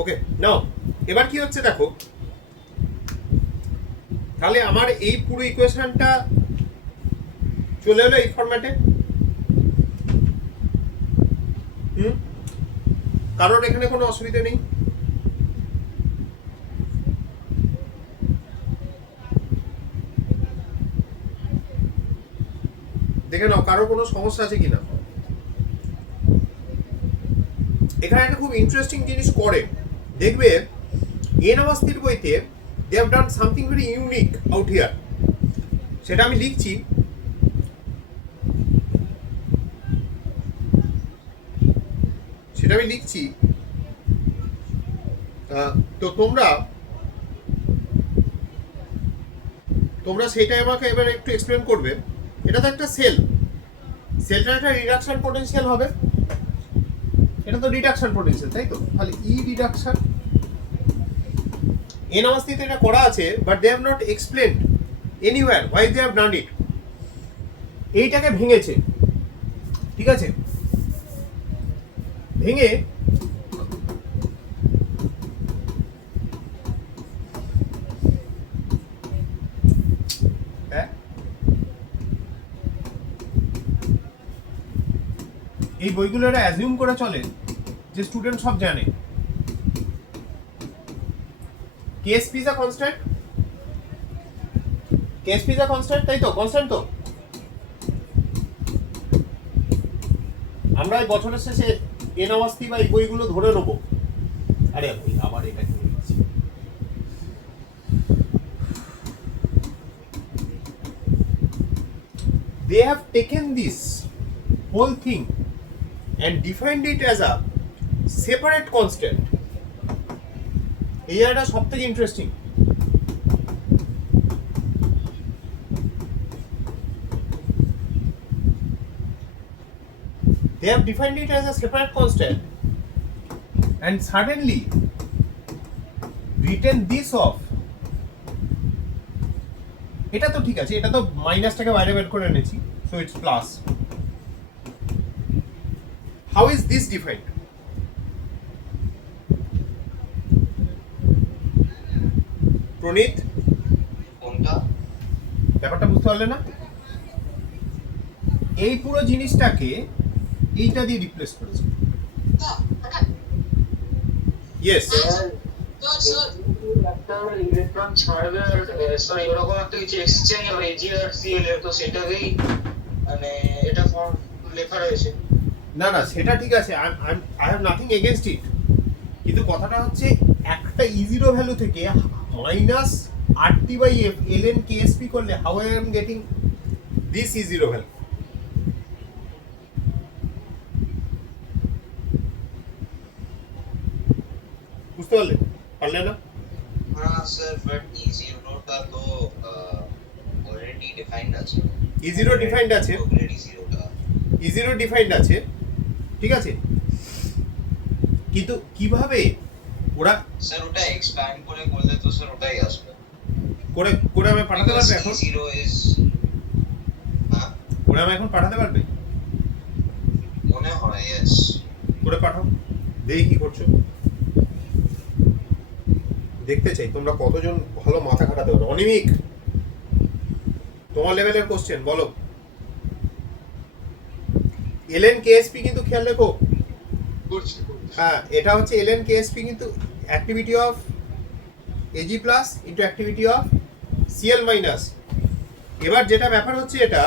ওকে নাও এবার কি হচ্ছে দেখো, তাহলে আমার এই পুরো ইকুয়েশনটা চলে এলো এই ফরম্যাটে। হুম কারণ এখানে কোনো অসুবিধা নেই। দেখে নাও কারো কোনো সমস্যা আছে কিনা। এখানে একটা খুব ইন্টারেস্টিং জিনিস করে দেখবে, এন অবস্থির বইতে they have done something very unique out here. সেটা আমি লিখছি, তো তোমরা সেটাই আমাকে এবার একটু এক্সপ্লেন করবে। এটা তো একটা সেলটার একটা রিডাকশন পোটেনশিয়াল হবে, এটা তো রিডাকশন পোটেনশিয়াল তাই তো, তাহলে ই রিডাকশন এন অবস্থিতে এটা করা আছে, but they have not explained anywhere why they have done it. এইটাকে ভেঙেছে, ঠিক আছে, ভেঙে এই বইগুলো এরা অ্যাজিউম করে চলে যে স্টুডেন্ট সব জানে। KSP is a constant, KSP is a constant, তাই তো, কনস্ট্যান্ট তো। আমরা এই বছরের শেষে এন অবস্থি বা এই বইগুলো ধরে নেবো। আরে আবার এটা কি লিখছি, they have taken this whole thing and defined it as a separate constant. এই জায়গাটা সব থেকে interesting. They have defined it as a separate constant and suddenly written this off. এটা তো ঠিক আছে, এটা তো মাইনাসটাকে বাইরে বের করে এনেছি, so it's plus. How is this defined? প্রনীত কোনটা? ব্যাপারটা বুঝতে পারলে না? এই পুরো জিনিসটাকে এইটা দিয়ে রিপ্লেস করেছে। ইয়েস ইলেকট্রন ছাড়বে আর সরি এরকম একটা কিছু এক্সচেঞ্জ হবে এজি আর সিএল এর, তো সেটাকেই মানে এটা ফর্ম লেখা রয়েছে। না না সেটা ঠিক আছে, I have nothing against it, কিন্তু কথাটা হচ্ছে একটা ই0 ভ্যালু থেকে minus RT by F ln KSP করলে how I am getting this ই0 ভ্যালু। বুঝতে পারলে? পারলে না? হ্যাঁ স্যার, বাট E0 টা তো অলরেডি ডিফাইন্ড আছে। ই0 ডিফাইন্ড আছে, অলরেডি E0 টা ই0 ডিফাইন্ড আছে, ঠিক আছে, কিন্তু কিভাবে ওরা স্যার ওটা এক্সপ্যান্ড করে করলে তো স্যার ওটাই আসবে। করে আমি পাঠাতে পারবে এখন? E0 is হ্যাঁ ওরা আমি এখন পাঠাতে পারবে? মনে হয় ইয়েস। করে পাঠাও, দেখি কি করছো। দেখতে চাই তোমরা কতজন ভালো মাথা খাটাতে পারো। অনিমিক, তোমার লেভেলের কোশ্চেন বলো। এলএন কেএসপি কিন্তু খেয়াল রেখো, করছি হ্যাঁ এটা হচ্ছে এলএন কেএসপি কিন্তু activity of AG plus into activity of CL minus. এবার যেটা ব্যাপার হচ্ছে এটা,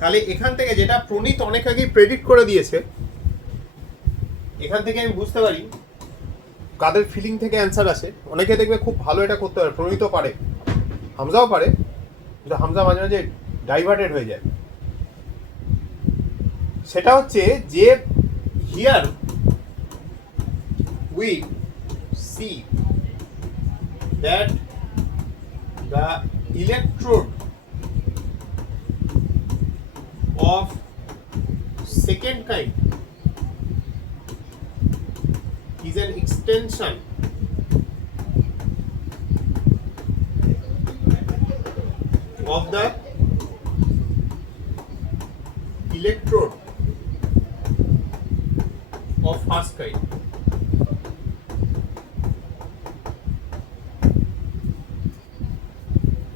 তাহলে এখান থেকে যেটা প্রণীত অনেক আগেই প্রেডিক্ট করে দিয়েছে, এখান থেকে আমি বুঝতে পারি কাদের ফিলিং থেকে অ্যান্সার আসে। অনেকে দেখবে খুব ভালো এটা করতে পারে, প্রণীত পারে, হামজাও পারে, কিন্তু হামজা মাঝে মাঝে ডাইভার্টেড হয়ে যায়। সেটা হচ্ছে যে here we see that the electrode of second kind is an extension of the electrode of first kind.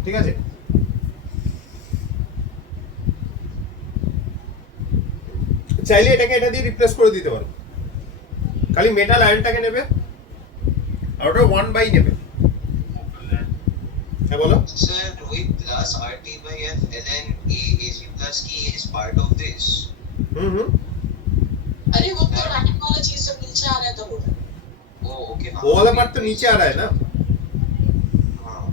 ঠিক আছে, চাইলে এটাকে এটা দিয়ে রিপ্লেস করে দিতে পারো, খালি মেটাল আয়নটাকে নেবে আর ওটা 1/, নেবে। হ্যাঁ বলো। Sir, with plus RT by F ln A Ag plus K is part of this. হুম। अरे वो तो रैंडम वाला चीज जब नीचे आ रहा है तब हो रहा है। Oh, okay. वो वाला पार्ट तो नीचे आ रहा है ना। हाँ.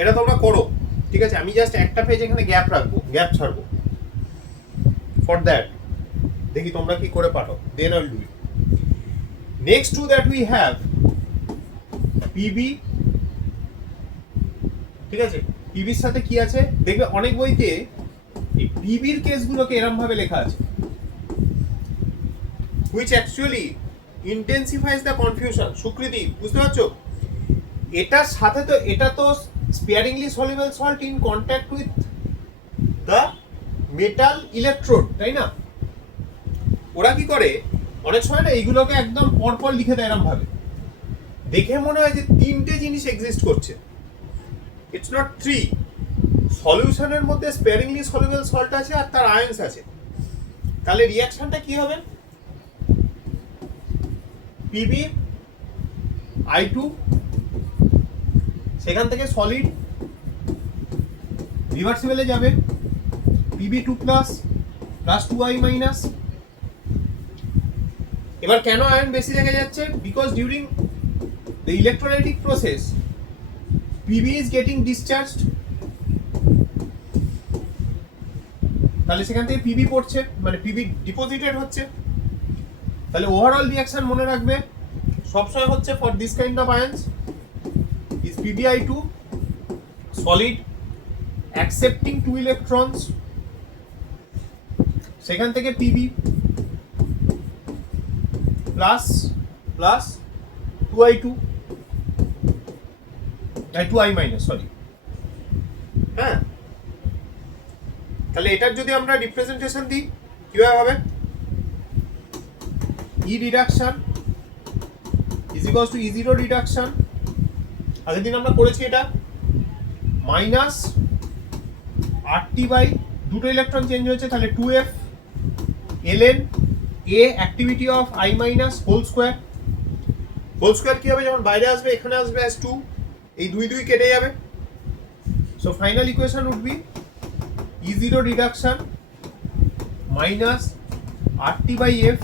এটা তোমরা করো, ঠিক আছে। আমি জাস্ট একটা পেজ এখানে গ্যাপ রাখবো, গ্যাপ ছাড়বো ফর দ্যাট। দেখি তোমরা কি করে পারো, then I will do it. Next to that we have PB, ঠিক আছে। পিবির সাথে কি আছে দেখবে, অনেক বইতে এই পিবির কেসগুলোকে এরকম ভাবে লেখা আছে, which actually intensifies the confusion. Sukriti, বুঝতে পারছো? এটার সাথে তো এটা তো sparingly soluble salt in contact with the metal electrode, তাই না? ওরা কি করে অনেক সময় না এইগুলোকে একদম পরপর লিখে দেয় এরকম ভাবে, দেখে মনে হয় যে তিনটে জিনিস এক্সিস্ট করছে। It's not three. সলিউশনের মধ্যে স্পেয়ারিংলি সলিউবল সল্ট আছে আর তার আয়ন্স আছে, তাহলে রিঅ্যাকশনটা কি হবে? পিবি I2, সেখান থেকে সলিড রিভার্সিবলে যাবে, Pb2 প্লাস 2i মাইনাস। এবার কেন আয়ন বেশি দেখা যাচ্ছে? Because during the electrolytic process Pb is getting discharged, তাহলে সেখান থেকে Pb পড়ছে, মানে Pb ডিপোজিটেড হচ্ছে। তাহলে ওভারঅল রিঅ্যাকশন মনে রাখবে সবসময় হচ্ছে for this kind of আয়ন্স is PbI2 solid accepting 2 electrons, সেখান থেকে Pb plus 2i2 2i minus, sorry. হ্যাঁ, তাহলে এটার যদি আমরা রিপ্রেজেন্টেশন দিই কিভাবে হবে? E reduction is equals to E0 reduction। আগের দিন আমরা করেছি এটা মাইনাস RT বাই দুটো ইলেকট্রন চেঞ্জ হয়েছে, তাহলে 2f ln A activity of I minus whole square. Whole square কি হবে? যখন বাইরে আসবে এখানে আসবে as 2, এই 2 2 কেটে যাবে। So final equation would be E0 reduction minus RT by F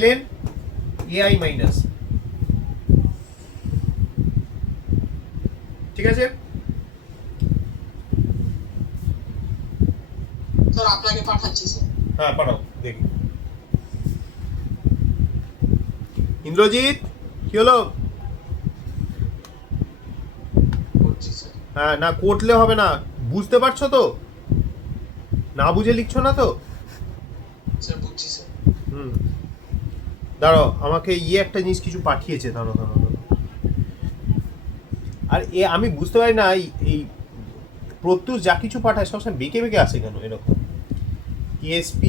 ln AI minus. ঠিক আছে, স্যার আপনাকে পাঠাচ্ছি স্যার। হ্যাঁ পাঠাও দেখি। ইন্দ্রজিৎ কি হলো? করছি স্যার। হ্যাঁ, না করলে হবে না, বুঝতে পারছো তো? না বুঝে লিখছো না তো? স্যার বুঝছি স্যার। দাঁড়াও, আমাকে একটা জিনিস কিছু পাঠিয়েছে, দাঁড়াও। আর আমি বুঝতে পারি না এই প্রত্যুষ যা কিছু পাঠায় সবসময় বেঁকে বেঁকে আসে কেন এরকম? ESP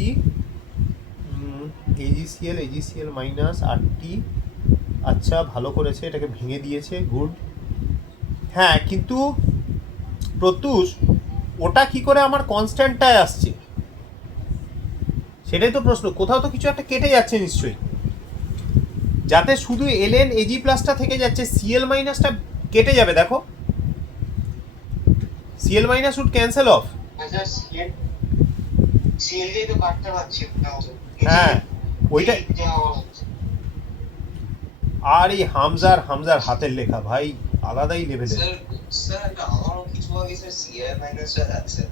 AgCl minus RT. আচ্ছা, ভালো করেছে, এটাকে ভেঙে দিয়েছে, গুড। হ্যাঁ, কিন্তু প্রত্যুষ ওটা কি করে আমার কনস্ট্যান্টটায় আসছে, সেটাই তো প্রশ্ন। কোথাও তো কিছু একটা কেটে যাচ্ছে নিশ্চয়ই, যাতে শুধু এলএন এজি প্লাসটা থেকে যাচ্ছে, সিএল মাইনাসটা কেটে যাবে। দেখো, CL minus would cancel off. আচ্ছা, সিএল দিয়ে তো কাটতে পারছি না। হ্যাঁ, ওইটা। আর এই হামজার হাতের লেখা ভাই আলাদাই লেভেলের। স্যার আমারও কিছু আগে স্যার সিআর মাইনাসটা আছে।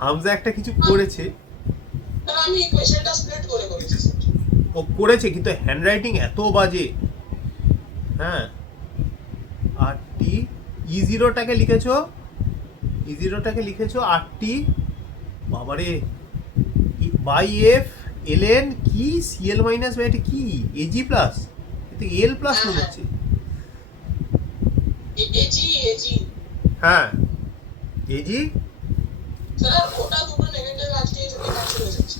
হামজা একটা কিছু করেছে, আমি ইকুয়েশনটা স্প্লিট করে করেছি স্যার। ও করেছে, কিন্তু হ্যান্ডরাইটিং এত বাজে। হ্যাঁ, আর টি ই0টাকে লিখেছো আরটি, বাবারে, বাই এফ এলএন কি সিএল মাইনাস বাই, এটা কি এজি প্লাস, এটা এল প্লাস মনে হচ্ছে। এজি হ্যাঁ, এজি। স্যার ওটা দুটো নেগেটিভ আজকে ক্যান্সেল হয়ে যাচ্ছে।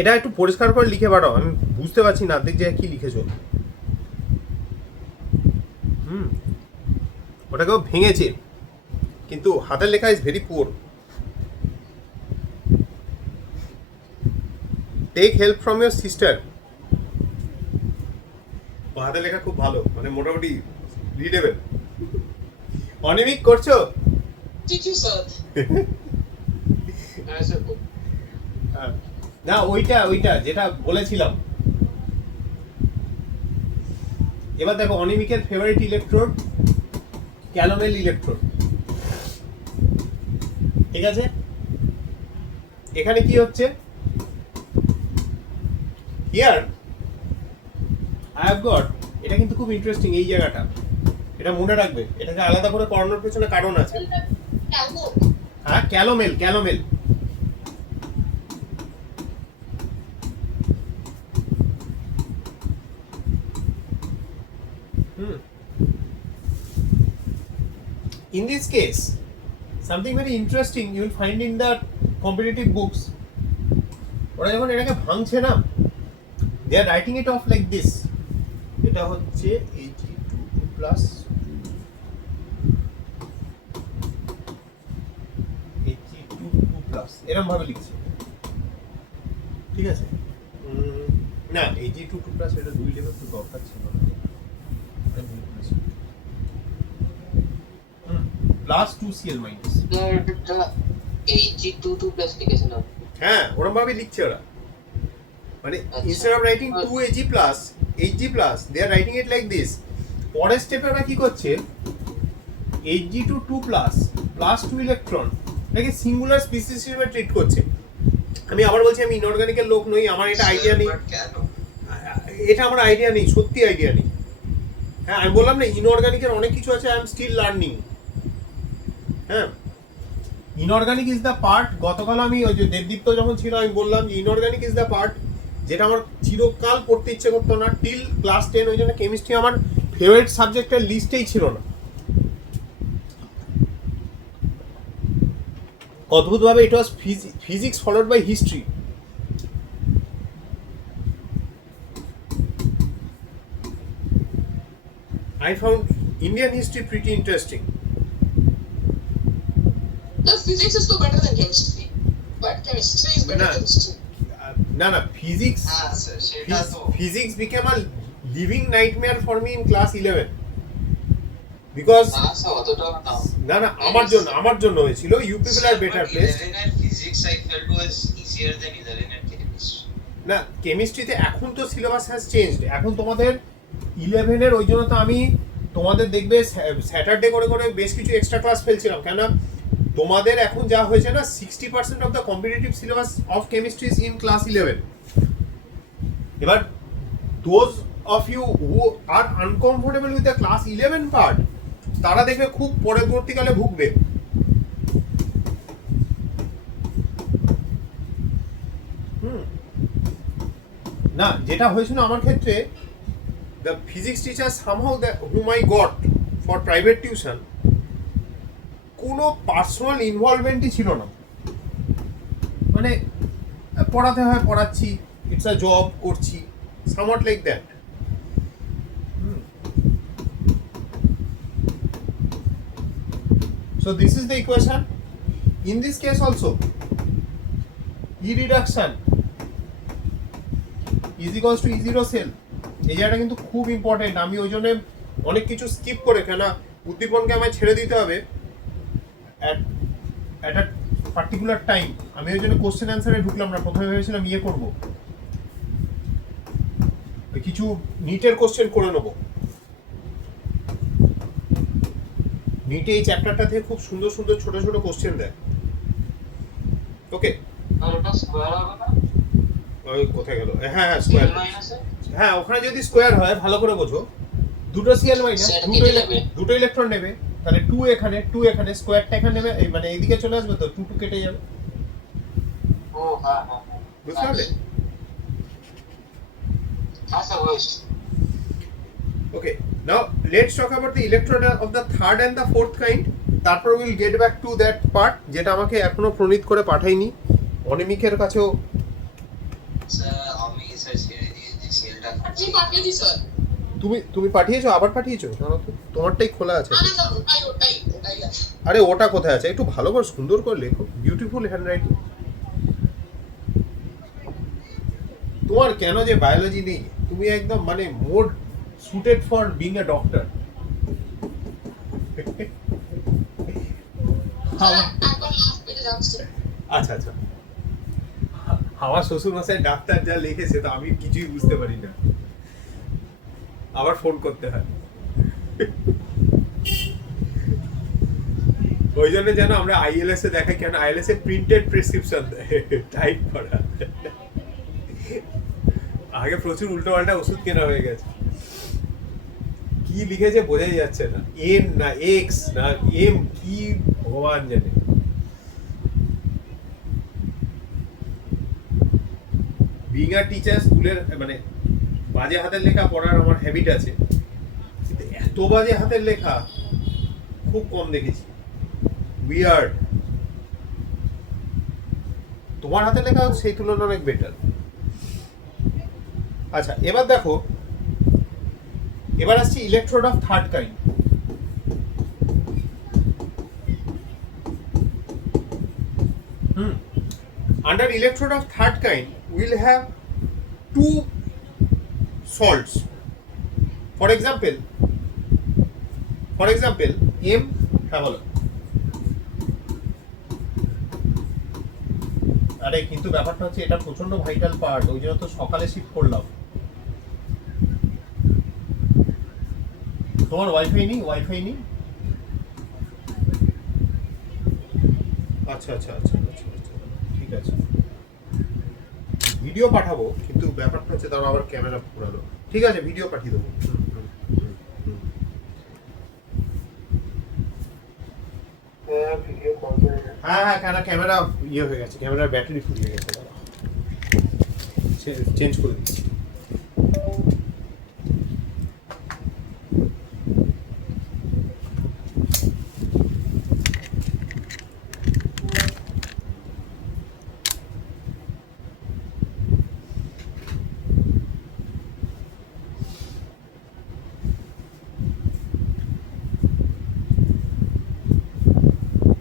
এটা একটু পরিষ্কার করে লিখে পাঠাও, আমি বুঝতে পারছি না দেখ যে কি লিখেছো। ওটাকেও ভেঙেছে, কিন্তু হাতের লেখা is very poor. Take help from your sister. ও হাতের লেখা খুব ভালো, মানে মোটামুটি রিডেবল। অনিমিক করছো? Thank you sir. হ্যাঁ স্যার। না, ওইটা যেটা বলেছিলাম। এবার দেখো, অনিমিকের ফেভারিট ইলেকট্রোড ক্যালোমেল ইলেকট্রোড, ঠিক আছে? এখানে কি হচ্ছে, হিয়ার আই হ্যাভ গট, এটা কিন্তু খুব ইন্টারেস্টিং এই জায়গাটা, এটা মনে রাখবে, এটাকে আলাদা করে করানোর পেছনে কারণ আছে। হ্যাঁ, calomel. In this case, something very interesting you will find in the competitive books. ওরা যখন এটাকে ভাঙছে না, they are writing it off like this. এটা হচ্ছে Ag22 plus Ag22 plus এরকম ভাবে লিখছে, ঠিক আছে? না, Ag22 plus এটা 2 লেভেল তো দরকার ছিল না, plus 2Cl minus. Ag22 plus লিখেছেন আপনি? হ্যাঁ, ওরকম ভাবে লিখছে ওরা, মানে instead of writing 2Ag plus they are writing it like this. পরের স্টেপে ওরা কি করছে, Ag22 plus 2 ইলেকট্রন এটাকে সিঙ্গুলার স্পিসিস হিসেবে ট্রিট করছে। আমি আবার বলছি, আমি ইনঅর্গানিকের লোক নই, আমার এটা আইডিয়া নেই, এটা আমার আইডিয়া নেই, সত্যি আইডিয়া নেই। হ্যাঁ, আমি বললাম না, ইনঅর্গানিকের অনেক কিছু আছে, আই এম স্টিল লার্নিং। হ্যাঁ, ইনঅর্গানিক ইজ দ্য পার্ট, গতকাল আমি ওই যে দেবদীপ্ত যখন ছিল আমি বললাম যে ইনঅর্গানিক ইজ দ্য পার্ট যেটা আমার চিরকাল পড়তে ইচ্ছে করতো না টিল ক্লাস 10, ওই জন্য কেমিস্ট্রি আমার ফেভারিট সাবজেক্টের লিস্টেই ছিল না। অদ্ভুতভাবে it was physics followed by history. I found Indian history pretty interesting. The physics is so better than chemistry, but chemistry is better than history. না, physics. হ্যাঁ স্যার, সেটা তো Physics became a living nightmare for me in class 11 because না আমার জন্য হয়েছিল। You people are better placed. 11 এর physics I felt was easier than 11 এর chemistry. না, কেমিস্ট্রিতে এখন তো সিলেবাস হ্যাজ চেঞ্জড, এখন তোমাদের 11 এর, ওই জন্য তো আমি তোমাদের দেখবে স্যাটারডে করে বেশ কিছু এক্সট্রা ক্লাস ফেলছিলাম, কেন তোমাদের এখন যা হয়েছে না 60% of the competitive syllabus of chemistry is in class 11। এবার those of you who are uncomfortable with the class 11 part, তারা দেখবে খুব পরবর্তীকালে ভুগবে। না, যেটা হয়েছিল আমার ক্ষেত্রে, the physics teacher somehow whom I got for private tuition, কোনো পার্সোনাল ইনভলভমেন্টই ছিল না, মানে পড়াতে হয় পড়াচ্ছি, ইটস আ জব করছি, somewhat like that. So this is the equation. In this case also, E reduction is equals to E0 cell. এই জায়গাটা কিন্তু খুব ইম্পর্টেন্ট। আমি ওই জন্য অনেক কিছু স্কিপ করে, কেন উদ্দীপনকে আমায় ছেড়ে দিতে হবে অ্যাট আ পার্টিকুলার টাইম। আমি ওই জন্য কোশ্চেন অ্যান্সারে ঢুকলাম না, প্রথমে ভেবেছিলাম ইয়ে করবো, কিছু নিটের কোশ্চেন করে নেবো। নিটে এই চ্যাপ্টারটা থেকে খুব সুন্দর সুন্দর ছোট ছোট কোশ্চেন দেয়। ওকে, আর ওটা স্কয়ার হবে না? ওই কোথায় গেল? হ্যাঁ হ্যাঁ স্কোয়ার। হ্যাঁ, ওখানে যদি স্কোয়ার হয় ভালো করে বোঝো, দুটো সিএল মাইনাস দুটো ইলেকট্রন নেবে, তাহলে 2 এখানে 2 এখানে, স্কোয়ারটা এখানে নেবে, এই মানে এইদিকে চলে আসবে, তো 2 2 কেটে যাবে। ও হ্যাঁ হ্যাঁ, বুঝতে পারলে? আচ্ছা West. Okay, now let's talk about the electrode of the third and the fourth kind. তারপর will get back to that part যেটা আমাকে এখনো প্রণীত করে পাঠাইনি, অনিমিকের কাছেও। স্যার আমি স্যার ছেড়ে দিয়েছি সেলটা। আপনি পাঠিয়ে দিই স্যার। তুমি পাঠিয়েছো? আবার পাঠিয়েছো? জানো তো তোমারটাই খোলা আছে। না না ওটাই আছে। আরে ওটা কোথায় আছে? একটু ভালো করে সুন্দর করে লেখো, বিউটিফুল হ্যান্ডরাইটিং। তোমার কেন যে বায়োলজি নেই? তুমি একদম মানে মোর suited for being a doctor. একবার লাস্ট পেজে যাচ্ছে। আচ্ছা আচ্ছা, আমার শ্বশুর মশাই ডাক্তার যা লিখেছে তো আমি কিছুই বুঝতে পারি না, আবার ফোন করতে হয়। ওই জন্য যেন আমরা আইএলএস এ দেখাই, কেন আইএলএস এ প্রিন্টেড প্রেসক্রিপশন টাইপ করা। আগে প্রচুর উল্টো পাল্টা ওষুধ কেনা হয়ে গেছে, কি লিখেছে বোঝাই যাচ্ছে না, এন না এক্স না এম, কি ভগবান জানে। বিং আ টিচার, স্কুলের মানে বাজে হাতের লেখা পড়ার আমার হ্যাবিট আছে, কিন্তু এত বাজে হাতের লেখা খুব কম দেখেছি। উইয়ার্ড। তোমার হাতের লেখা সেই তুলনায় অনেক বেটার। আচ্ছা, এবার দেখো, এবার আসছি electrode of third kind. Under electrode of third kind, we'll have two salts. For example, M, হ্যাঁ বলো। আরে কিন্তু ব্যাপারটা হচ্ছে এটা প্রচন্ড ভাইটাল পার্ট, ওই জন্য তো সকালে শিফট করলাম। তোমার ওয়াইফাই নেই? আচ্ছা আচ্ছা আচ্ছা আচ্ছা আচ্ছা, ঠিক আছে, ভিডিও পাঠাবো, কিন্তু ব্যাপারটা হচ্ছে তার আবার ক্যামেরা পুরানো। ঠিক আছে, ভিডিও পাঠিয়ে দেবো। হ্যাঁ হ্যাঁ, কেন ক্যামেরা ইয়ে হয়ে গেছে, ক্যামেরার ব্যাটারি ফুরিয়ে গেছে, চেঞ্জ করে দিচ্ছি।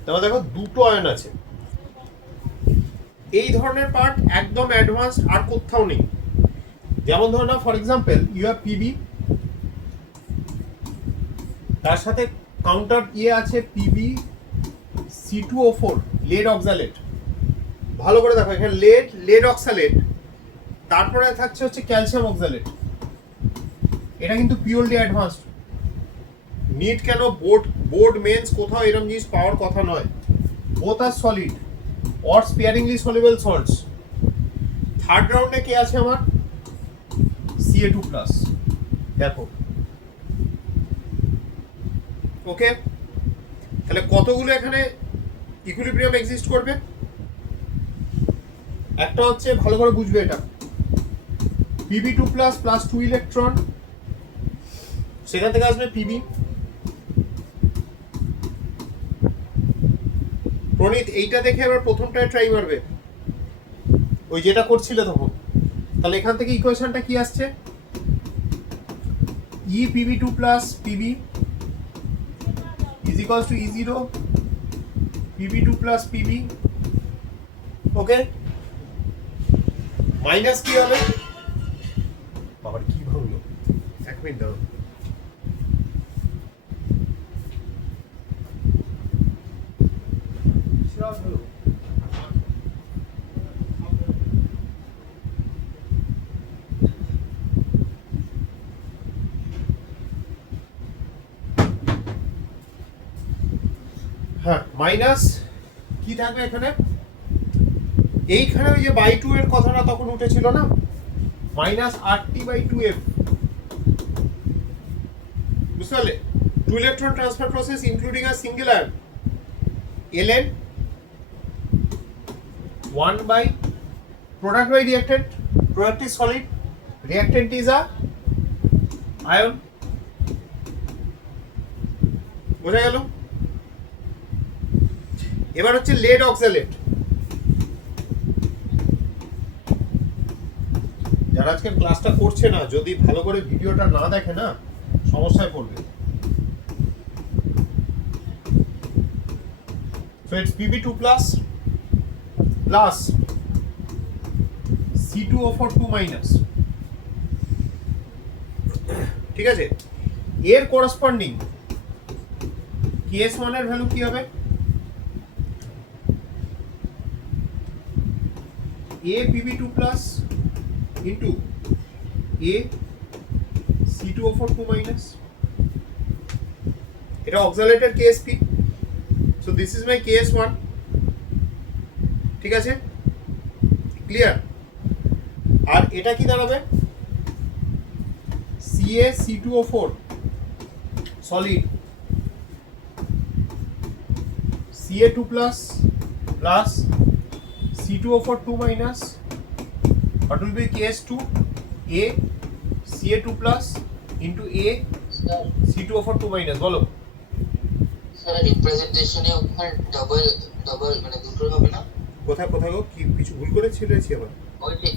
তাহলে দেখো দুটো আয়ন আছে, এই ধরনের পার্ট একদম অ্যাডভান্স আর কোথাও নেই। যেমন ধরো না, for example you have PB, তার সাথে কাউন্টার ইয়ে আছে পিবি C2O4 লেড অক্সালেট। ভালো করে দেখো, এখানে লেড অক্সালেট, তারপরে থাকছে হচ্ছে ক্যালসিয়াম অক্সালেট। এটা কিন্তু পিওরলি অ্যাডভান্সড। নিট কেন বোর্ড মেন্স কোথাও এরকম জিনিস পাওয়ার কথা নয়। Both are solid or sparingly soluble salts. Third রাউন্ডে কে আছে আমার? Ca2+। দেখো, ওকে, তাহলে কতগুলো এখানে ইকুইলিব্রিয়াম এক্সিস্ট করবে? একটা হচ্ছে, ভালো করে বুঝবে এটা, Pb2+ প্লাস 2 ইলেকট্রন, সেখান থেকে আসবে পিবি। প্রণীত এইটা দেখে এবার প্রথমটায় ট্রাই মারবে, ওই যেটা করছিলে তখন। তাহলে এখান থেকে ইকুয়েশনটা কি আসছে? E Pb2 plus Pb is equals to E0 Pb2 plus Pb, okay, minus কি হবে? বাবার কি ভাঙলো, এক মিনিট দাও। হ্যাঁ, মাইনাস কি থাকবে এখানে? এইখানে ওই যে বাই টু এর কথাটা তখন উঠেছিল না, মাইনাস RT/2F, বুঝতে পারলে? Two electron transfer process including a single ion ln 1 by product by reactant, product is solid, reactant is a ion, বোঝা গেল? এবার হচ্ছে lead oxalate। যারা আজকে ক্লাসটা করছে না, যদি ভালো করে ভিডিওটা না দেখে না, সমস্যায় পড়বে। So it's Pb2 plus C2O4 2 minus, ঠিক আছে? এর করেসপন্ডিং KS1 এর ভ্যালু কি হবে? A Pb2 plus into A C2O4 2 minus, এটা অক্সালেটের KSP, so this is my KS1, ঠিক আছে? ক্লিয়ার? আর এটা কি দাঁড়াবে? CaC2O4 solid, Ca2 plus C2O4 2 minus, what will be KS2? A Ca2 plus into A C2O4 2 minus, বলো। Sir রিপ্রেজেন্টেশনে ওখানে double মানে দুটো হবে না? কোথায় কোথায় গো, কি কিছু ভুল করে ছিলেছি আবার? ওই যে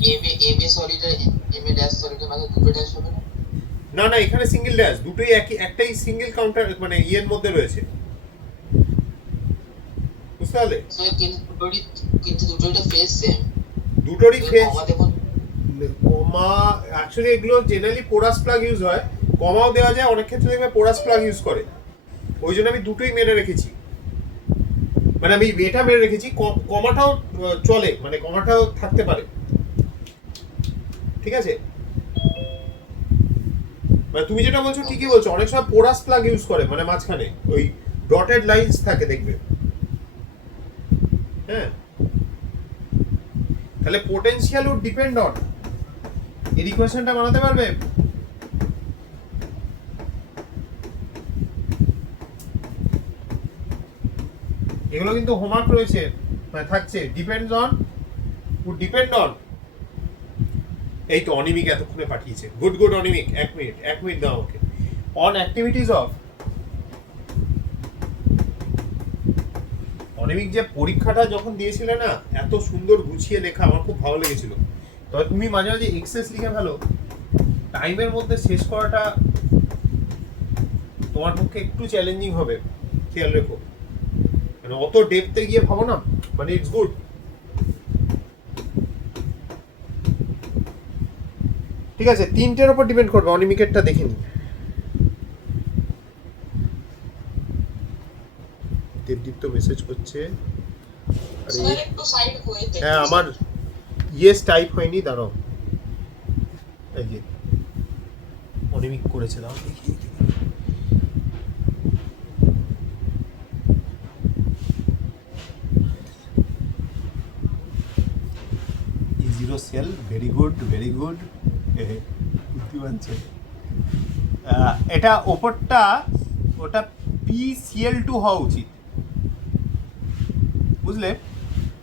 এম এ সলিড আর এম এ ড্যাশ সলিডের মাঝে দুটো ড্যাশ হবে না? না না, এখানে সিঙ্গেল ড্যাশ, দুটোই একই, একটাই সিঙ্গেল কাউন্টার মানে এর মধ্যে রয়েছে, বুঝতে পারলে? স্যার কিন্তু দুটোরই ফেজ সেম, দুটোরই ফেজ কমা দেখুন, কমা, অ্যাকচুয়ালি এগুলো জেনারেলি পোরাস প্লাগ ইউজ হয়, কমাও দেওয়া যায়, অনেক ক্ষেত্রে দেখবে পোরাস প্লাগ ইউজ করে, ওই জন্য আমি দুটোই মেরে রেখেছি, মানে আমি এটা মেরে রেখেছি, কমাটাও চলে, মানে কমাটাও থাকতে পারে, ঠিক আছে? মানে তুমি যেটা বলছো ঠিকই বলছো, অনেক সময় পোরাস প্লাগ ইউজ করে, মানে মাঝখানে ওই ডটেড লাইনস থাকে দেখবে, হ্যাঁ। তাহলে পোটেনশিয়াল উড ডিপেন্ড অন, এর ইকুয়েশনটা বানাতে পারবে? এগুলো কিন্তু হোমওয়ার্ক রয়েছে, মানে থাকছে, depends on, would depend on, এই তো অনিমিক এতক্ষণে পাঠিয়েছে, গুড অনিমিক, এক মিনিট দাও ওকে। অন অ্যাক্টিভিটিস অফ, অনিমিক যে পরীক্ষাটা যখন দিয়েছিলে না, এত সুন্দর গুছিয়ে লেখা, আমার খুব ভালো লেগেছিল। তবে তুমি মাঝে মাঝে এক্সেস লিখে ফেলো, টাইমের মধ্যে শেষ করাটা তোমার পক্ষে একটু চ্যালেঞ্জিং হবে, খেয়াল রেখো, মানে অত ডেপথে গিয়ে ভাবো না, মানে ইটস গুড। ঠিক আছে, তিনটের উপর ডিপেন্ড করবে, অনিমিকেরটা দেখে নি। দেবদীপ্ত মেসেজ করছে, স্যার একটু সাইড হয়ে দেখুন। হ্যাঁ আমার ইয়েস টাইপ হয়নি, দাঁড়াও, এই যে অনিমিক করেছে, দাও দেখি। E0 সেল, ভেরি গুড, বুদ্ধিমান ছেলে। এটা ওপরটা, ওটা PCl2 হওয়া উচিত, বুঝলে?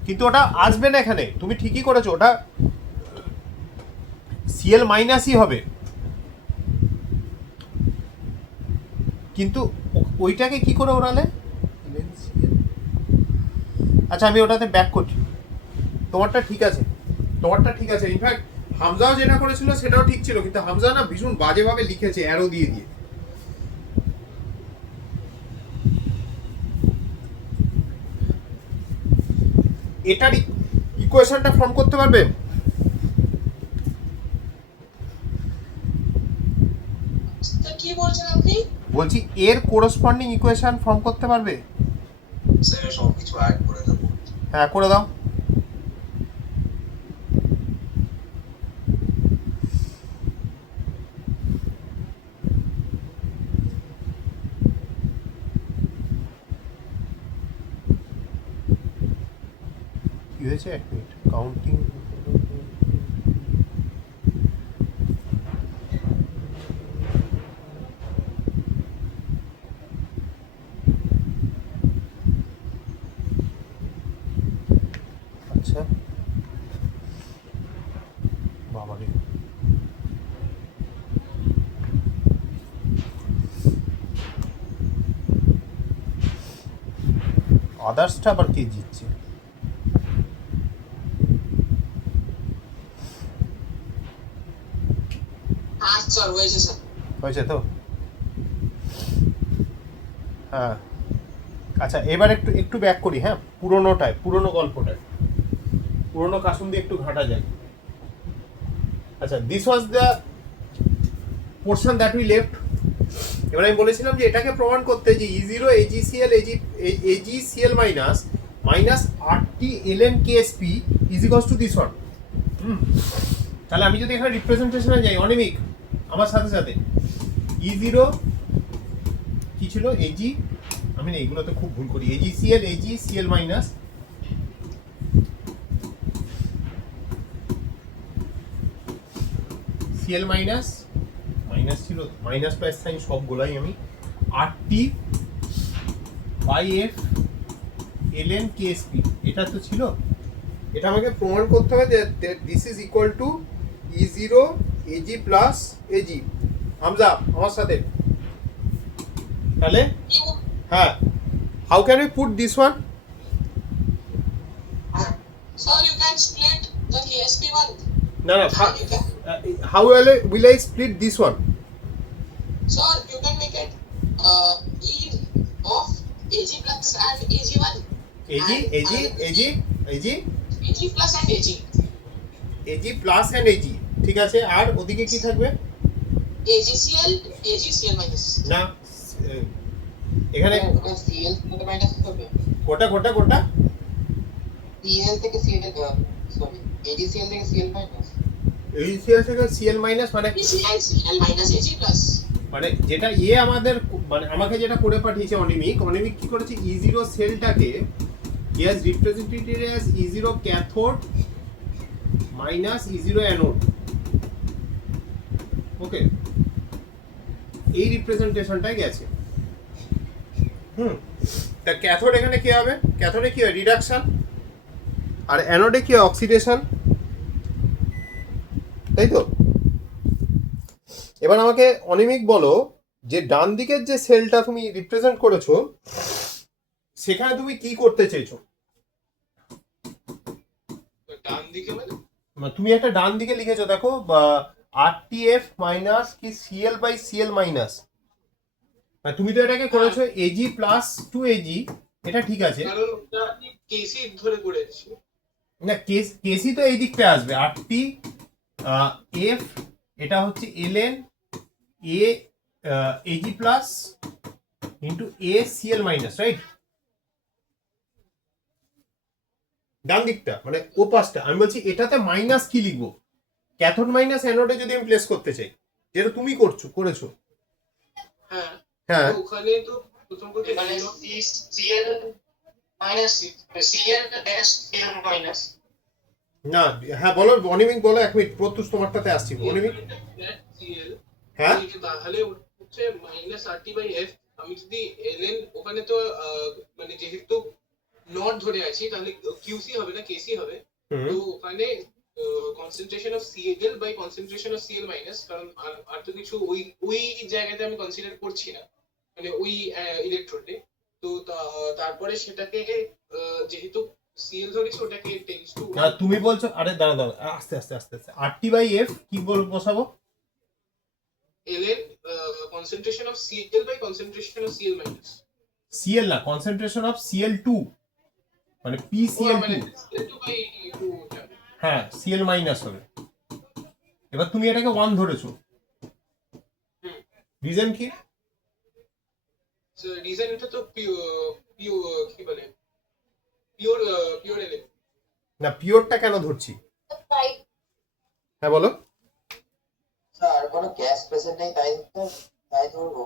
কিন্তু ওটা আসবে না এখানে, তুমি ঠিকই করেছো, ওটা Cl মাইনাসই হবে, কিন্তু ওইটাকে কি করে ওড়ালে? আচ্ছা আমি ওটাতে ব্যাক করছি, তোমারটা ঠিক আছে, ডটটা ঠিক আছে, ইনফ্যাক্ট হামজাও যেটা করেছিল সেটাও ঠিক ছিল, কিন্তু হামজা না ভীষণ বাজেভাবে লিখেছে অ্যারো দিয়ে দিয়ে। এটার ইকুয়েশনটা ফর্ম করতে পারবে? স্যার কি বলছেন আপনি? বলছি এর কোরসপন্ডিং ইকুয়েশন ফর্ম করতে পারবে? স্যার সবকিছু অ্যাড করে দেবো। হ্যাঁ করে দাও। কি হয়েছে, এক মিনিট কাউন্টিং। আচ্ছা বাবারে, আদার্সটা আবার কে জিতছে? হ্যাঁ স্যার হয়েছে স্যার। হয়েছে তো? হ্যাঁ আচ্ছা এবার একটু একটু ব্যাক করি, হ্যাঁ পুরোনোটায়, পুরোনো গল্পটায়, পুরোনো কাসুন দিয়ে একটু ঘাটা যায়। আচ্ছা this was the portion that we left. এবার আমি বলেছিলাম যে এটাকে প্রমাণ করতে যে E0 AgCl AgCl minus minus RT ln KSP is equals to this one. তাহলে আমি যদি এখানে রিপ্রেজেন্টেশনে যাই অনিমিক আমার সাথে সাথে, E0 কি ছিল Ag, আমি না এগুলোতে খুব ভুল করি, AgCl minus Cl minus minus ছিল, মাইনাস প্লাস সাইন সবগুলাই আমি RT by F ln KSP এটা তো ছিল। এটা আমাকে প্রমাণ করতে হবে যে this is equal two E0 Ag plus Ag। Hamza আমার সাথে, তাহলে হ্যাঁ how can we put this one? Sir, you can split the KSP one. না না, You can, how will I split this one? sir, you can make it E of Ag plus and Ag1. Ag Ag plus and Ag. Ag plus and Ag, ঠিক আছে, আর ওদিকে কি থাকবে? AgCl minus. না এখানে Cl থেকে minus হবে। গোটা গোটা গোটা Cl থেকে Cl sorry AgCl থেকে Cl minus। AgCl থেকে Cl মাইনাস মানে Cl minus Ag plus। মানে যেটা আমাদের মানে আমাকে যেটা করে পাঠিয়েছে অনিমিক কি করেছে, E0 সেলটাকে as represented as E0 cathode minus E0 anode, ওকে এই রিপ্রেজেন্টেশনটাই গেছে। তা ক্যাথোড এখানে কি হবে? ক্যাথোডে কি হয়? রিডাকশন, আর অ্যানোডে কি হয়? অক্সিডেশন, তাই তো? এবার আমাকে অনিমিক বলো যে ডান দিকের যে সেলটা তুমি রিপ্রেজেন্ট করেছো সেখানে তুমি কি করতে চেয়েছো? ডান দিকে মানে তুমি একটা ডান দিকে লিখেছো দেখো, RTF মাইনাস কি Cl বাই Cl মাইনাস, তুমি তো এটাকে করেছো Ag প্লাস টু Ag, এটা ঠিক আছে, কারণ ওটা আমি কেসি ধরে করেছি। না কেসি তো এই দিকটা আসবে, RT F এটা হচ্ছে ln A Ag plus into A Cl minus, right? ডান দিকটা মানে ও পাশটা। আমি বলছি এটাতে মাইনাস কি লিখবো? ক্যাথোড মাইনাস অ্যানোডে যদি আমি প্লেস করতে চাই, যেটা তুমি করেছো। হ্যাঁ হ্যাঁ তো ওখানে তো প্রথম কথা মানে Cl minus Cl dash Cl minus। না হ্যাঁ বলো অনিমিক বলো, এক মিনিট প্রত্যুষ তোমারটাতে আসছি অনিমিক। Cl হ্যাঁ তাহলে হচ্ছে মাইনাস RT বাই F। আমি যদি ln ওখানে তো মানে যেহেতু নট ধরে আছি তাহলে QC হবে না KC হবে। তো ওখানে concentration of Cl by concentration of Cl minus, কারণ আর তো কিছু ওই জায়গাতে আমি কনসিডার করছি না, মানে ওই ইলেকট্রোডে। তো তারপরে সেটাকে যেহেতু সিএল ধরেছি ওটাকে টেন্স টু না তুমি বলছো, আরে দাঁড়া দাঁড়া, আস্তে আস্তে আস্তে আস্তে, আরটি বাই এফ কি বসাবো? ln concentration of Cl by concentration of Cl minus CL না, কনসেন্ট্রেশন অফ সিএল টু, মানে পিসিএল টু। মানে Cl2 by 2 হ্যাঁ, সিএল মাইনাস হবে। এবার তুমি এটাকে 1 ধরেছো, রিজন কি? সো রিজন এটা তো পিওর কি বলে পিওর পিওর এলিমেন্ট না, পিওরটা কেন ধরছি? হ্যাঁ বলো। স্যার কোনো গ্যাস প্রেজেন্ট নেই তাই ধরবো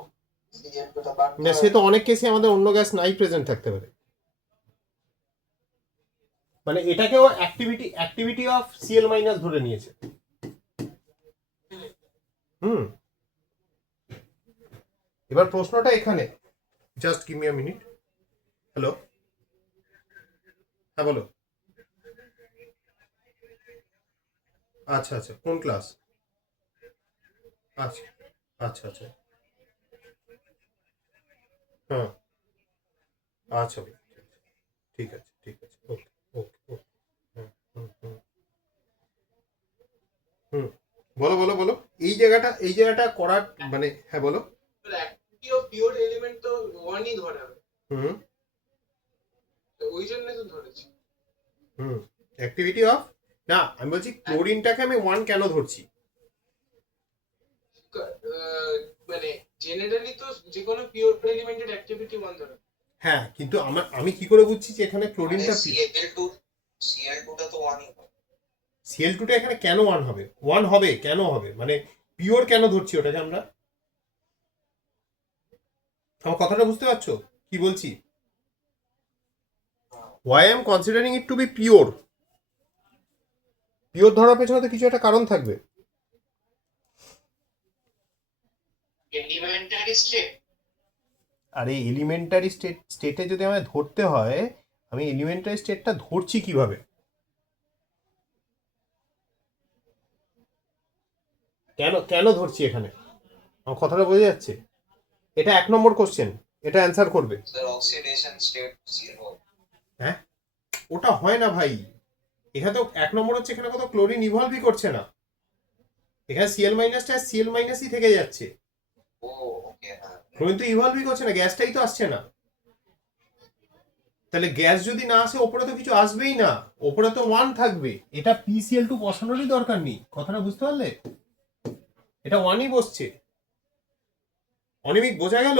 Cl2 টা বার না, সে তো অনেক কেসে আমাদের অন্য গ্যাস নাই প্রেজেন্ট থাকতে পারে, মানে এটাকেও অ্যাক্টিভিটি অফ সিএল মাইনাস ধরে নিয়েছে। এবার প্রশ্নটা এখানে, just give me a minute. Hello, হ্যাঁ বলো। আচ্ছা আচ্ছা, কোন ক্লাস? আচ্ছা আচ্ছা আচ্ছা, হ্যাঁ আচ্ছা, ঠিক আছে ঠিক আছে, ওকে ওকে ওকে, হুম হুম হুম হুম, বলো বলো বলো। এই জায়গাটা করার মানে, হ্যাঁ বলো। অ্যাক্টিভিটি অফ পিওর এলিমেন্ট তো 1ই ধরা হবে হুম তো ওই জন্য তো ধরেছি হুম, অ্যাক্টিভিটি অফ, না আমি বলছি ক্লোরিনটাকে আমি 1 কেন ধরছি? মানে জেনারেলি তো যে কোনো পিওর এলিমেন্টের অ্যাক্টিভিটি 1 ধরা হ্যাঁ, কিন্তু আমি কি করে বুঝছি যে এখানে মানে ক্লোরিনটা Cl2 টা তো 1 হবে। সিএল টুটা এখানে কেন 1 হবে? 1 হবে কেন হবে, মানে পিওর কেন ধরছি ওটাকে আমরা? আমার কথাটা বুঝতে পারছো কি বলছি? why I am considering it to be pure? Pure ধরার পেছনে তো কিছু একটা কারণ থাকবে। এলিমেন্টারি স্টেট আরে এলিমেন্টারি স্টেটে যদি আমায় ধরতে হয়, আমি এলিমেন্টারি স্টেটটা ধরছি কিভাবে? কেন কেন ধরছি এখানে, আমার কথাটা বোঝা যাচ্ছে? এটা 1 নম্বর কোশ্চেন, এটা অ্যান্সার করবে। Sir oxidation state 0। হ্যাঁ, ওটা হয় না ভাই। এখানে তো 1 নম্বর হচ্ছে, এখানে কত ক্লোরিন ইভলভই করছে না, এখানে সিএল মাইনাসটা সিএল মাইনাসই থেকে যাচ্ছে। ও ওকে, হ্যাঁ ক্লোরিন তো ইভলভই করছে না, গ্যাসটাই তো আসছে না। তাহলে গ্যাস যদি না আসে, ওপরে তো কিছু আসবেই না, ওপরে তো 1 থাকবে। এটা পিসিএল2 বসানোরই দরকার নেই, কথাটা বুঝতে পারলে? এটা 1ই বসছে। অনিমিক বোঝা গেল?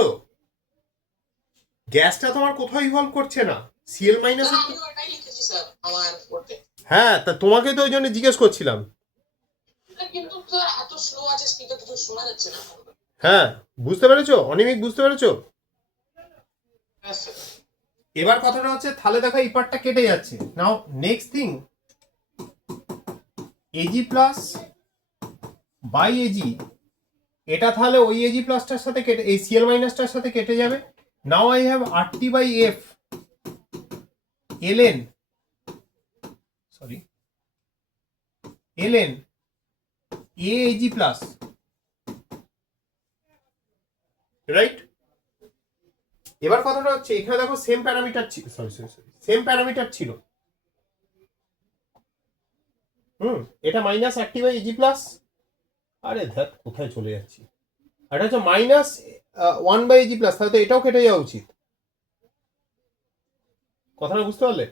গ্যাসটা তোমার কোথাও ইভলভ করছে না, সিএল মাইনাস। আমি ওটাই লিখেছি স্যার আমার পড়তে হ্যাঁ, তা তোমাকে তো ওই জন্য জিজ্ঞেস করছিলাম। কিন্তু স্যার এত স্লো আছে স্পিকার কিছু শোনা যাচ্ছে না হ্যাঁ, বুঝতে পেরেছো অনিমিক, বুঝতে পেরেছো? আচ্ছা এবার কথাটা হচ্ছে, তাহলে দেখো এই পার্টটা কেটে যাচ্ছে। Now next thing, AG plus by AG, এটা তাহলে ওই এজি প্লাসটার সাথে কেটে, এই সিএল মাইনাসটার সাথে কেটে যাবে। Now I have RT by F LN, sorry LN AG plus, right? এবার কথাটা হচ্ছে, এখানে দেখো সেম প্যারামিটার ছিল, সেম প্যারামিটার ছিল। এটা minus RT by AG plus, আরে ধ্যাত কোথায় চলে যাচ্ছি, আর এটা হচ্ছে মাইনাস 1/ag প্লাস, তাহলে তো এটাও কেটে যাওয়া উচিত। কথাটা বুঝতে পারলে?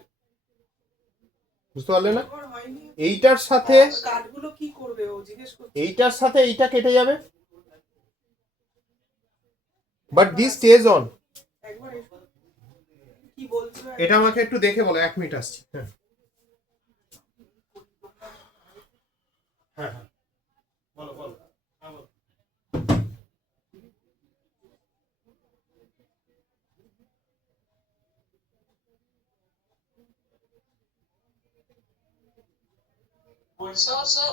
বুঝতে পারলে না? আমার হয়নি। এইটার সাথে কার্ডগুলো কি করবে ও জিজ্ঞেস করছে। এইটার সাথে এইটা কেটে যাবে, বাট দিস স্টেজ অন। একবার এসো। কি বলছো? এটা আমাকে একটু দেখে বলো, 1 মিনিট আসছি। হ্যাঁ হ্যাঁ হ্যাঁ, বলো বলো, হ্যাঁ বলো। স্যার স্যার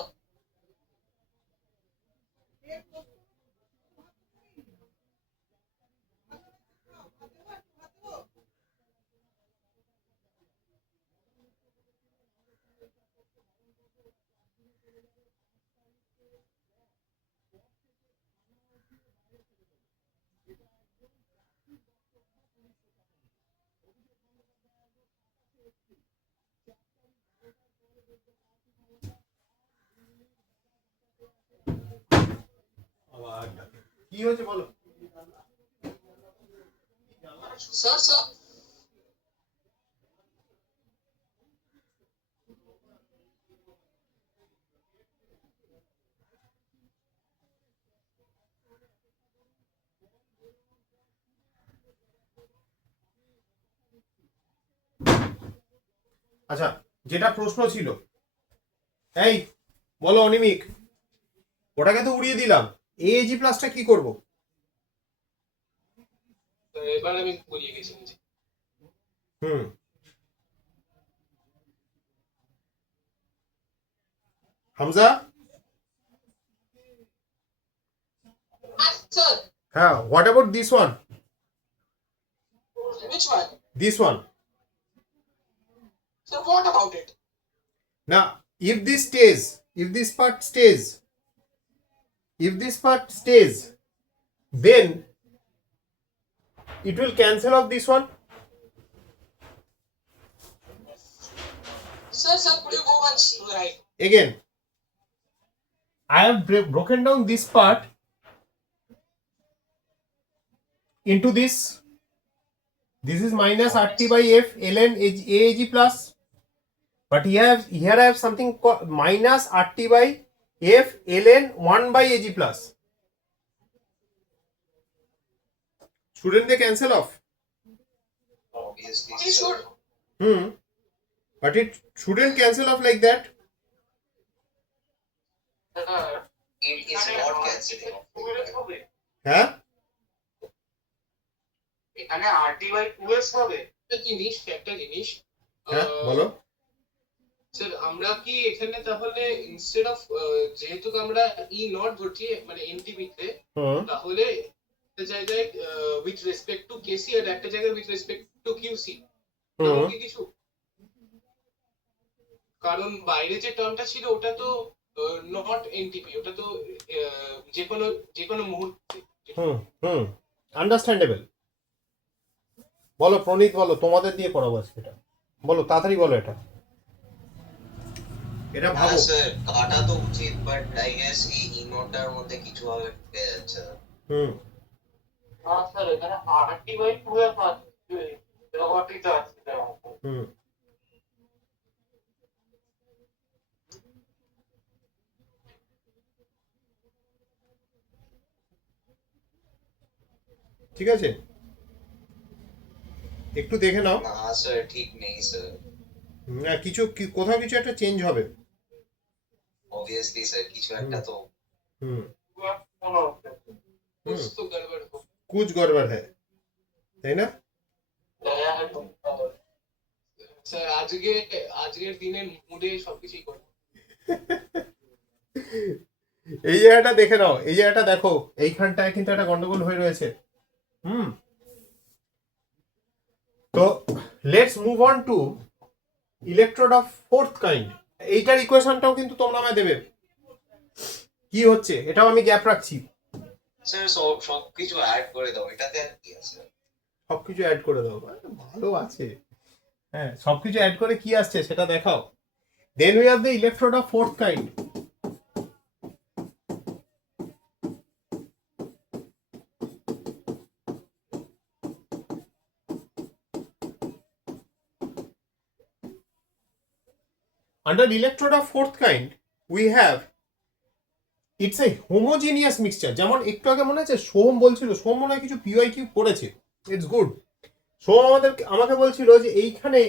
কি হয়েছে বলো? স্যার আচ্ছা, যেটা প্রশ্ন ছিল, এই বলো অনিমিক, ওটাকে তো উড়িয়ে দিলাম, এজি প্লাসটা কি করব? তো এবার আমি বুঝিয়ে গেছি। হুম, হামজা? স্যার হ্যাঁ, what about this one? which one? This one? Sir, what about it? Now, if this stays, if this part stays, then it will cancel off this one. Sir, could you go once right? Again, I have broken down this part into this. This is minus RT by F ln AAG plus. But here I have something called minus RT by F ln 1 by AG plus. Shouldn't they cancel off? Obviously, It sir. should. But it shouldn't cancel off like that. It is not cancelling off. Huh? এখানে RT/2s হবে একটা জিনিস হ্যাঁ বলো। Sir আমরা কি এখানে তাহলে ইনস্টেড অফ যেহেতু আমরা ই নট ধরছি মানে এনটিপি তে, তাহলে একটা জায়গায় উইথ রেসপেক্ট টু কেসি আর একটা জায়গায় উইথ রেসপেক্ট টু কিউসি কি কিছু, কারণ বাইরে যে টার্মটা ছিল ওটা তো নট এনটিপি, ওটা তো যে কোনো মুহূর্তে। আন্ডারস্ট্যান্ডেবল। বলো প্রণীত, বলো, তোমাদের দিয়ে পড়াবো আজকে এটা, বলো তাড়াতাড়ি বলো এটা ভাবো। হ্যাঁ স্যার, কাটা তো উচিত, বাট আই গেস এই ইনোটার মধ্যে কিছু হবে ঢুকে যাচ্ছে। স্যার এখানে RT/2s আছে, এরকমই তো আছে। ঠিক আছে, একটু দেখে নাও। না স্যার, ঠিক নেই স্যার। না, কিছু কোথাও কিছু একটা চেঞ্জ হবে। অবভিয়াসলি স্যার, কিছু একটা তো। কুছ গড়বড় হ্যায়, তাই না? স্যার আজকের দিনে মুডে সবকিছুই করে। এই জায়গাটা দেখে নাও, এই জায়গাটা দেখো, এইখানটায় কিন্তু একটা গন্ডগোল হয়ে রয়েছে। তো let's move on to electrode of fourth kind. এইটার ইকুয়েশনটাও কিন্তু তোমরা আমায় দেবে, কি হচ্ছে এটাও আমি গ্যাপ রাখছি। স্যার সবকিছু অ্যাড করে দাও, এটাতে আর কি আছে? সবকিছু অ্যাড করে দাও, ভালো আছে। হ্যাঁ, সবকিছু অ্যাড করে কি আসছে সেটা দেখাও। Then we have the electrode of fourth kind. Under the electrode of fourth kind, we have, it's a homogeneous mixture. যেমন একটু আগে মনে আছে সোম বলছিল, সোম মনে হয় কিছু পিওয়াইকিউ করেছে, ইটস গুড। সোম আমাকে বলছিল যে এইখানে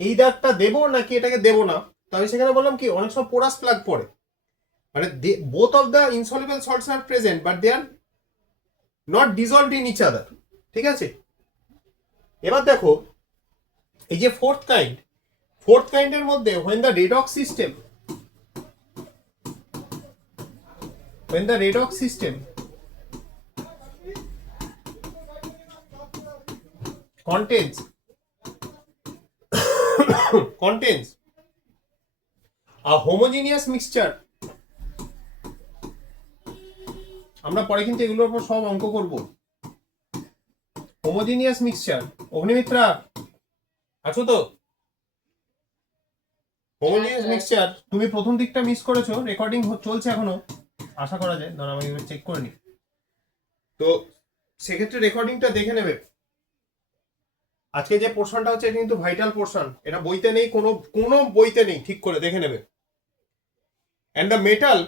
এই দাগটা দেবো নাকি এটাকে দেবো না, তো আমি সেখানে বললাম কি অনেক সময় পোরাস প্লাগ পড়ে, মানে both of the insoluble salts are present but they are not dissolved in each other. ঠিক আছে, এবার দেখো এই যে ফোর্থ কাইন্ডের মধ্যে when the redox system contains a homogeneous mixture, আমরা পরে কিন্তু এগুলোর উপর সব অঙ্ক করব। হোমোজিনিয়াস মিক্সচার, অগ্নিমিত্রা আছো তো? হোমোজিনিয়াস মিক্সচার, তুমি প্রথম দিকটা মিস করেছো, রেকর্ডিং চলছে এখনো, আশা করা যায়, ধর আমি চেক করে নিই। তো সেক্ষেত্রে রেকর্ডিংটা দেখে নেবে। আজকে যে পোর্শনটা হচ্ছে এটা কিন্তু ভাইটাল পোর্শন, এটা বইতে নেই, কোনো বইতে নেই, ঠিক করে দেখে নেবে। অ্যান্ড দ্য মেটাল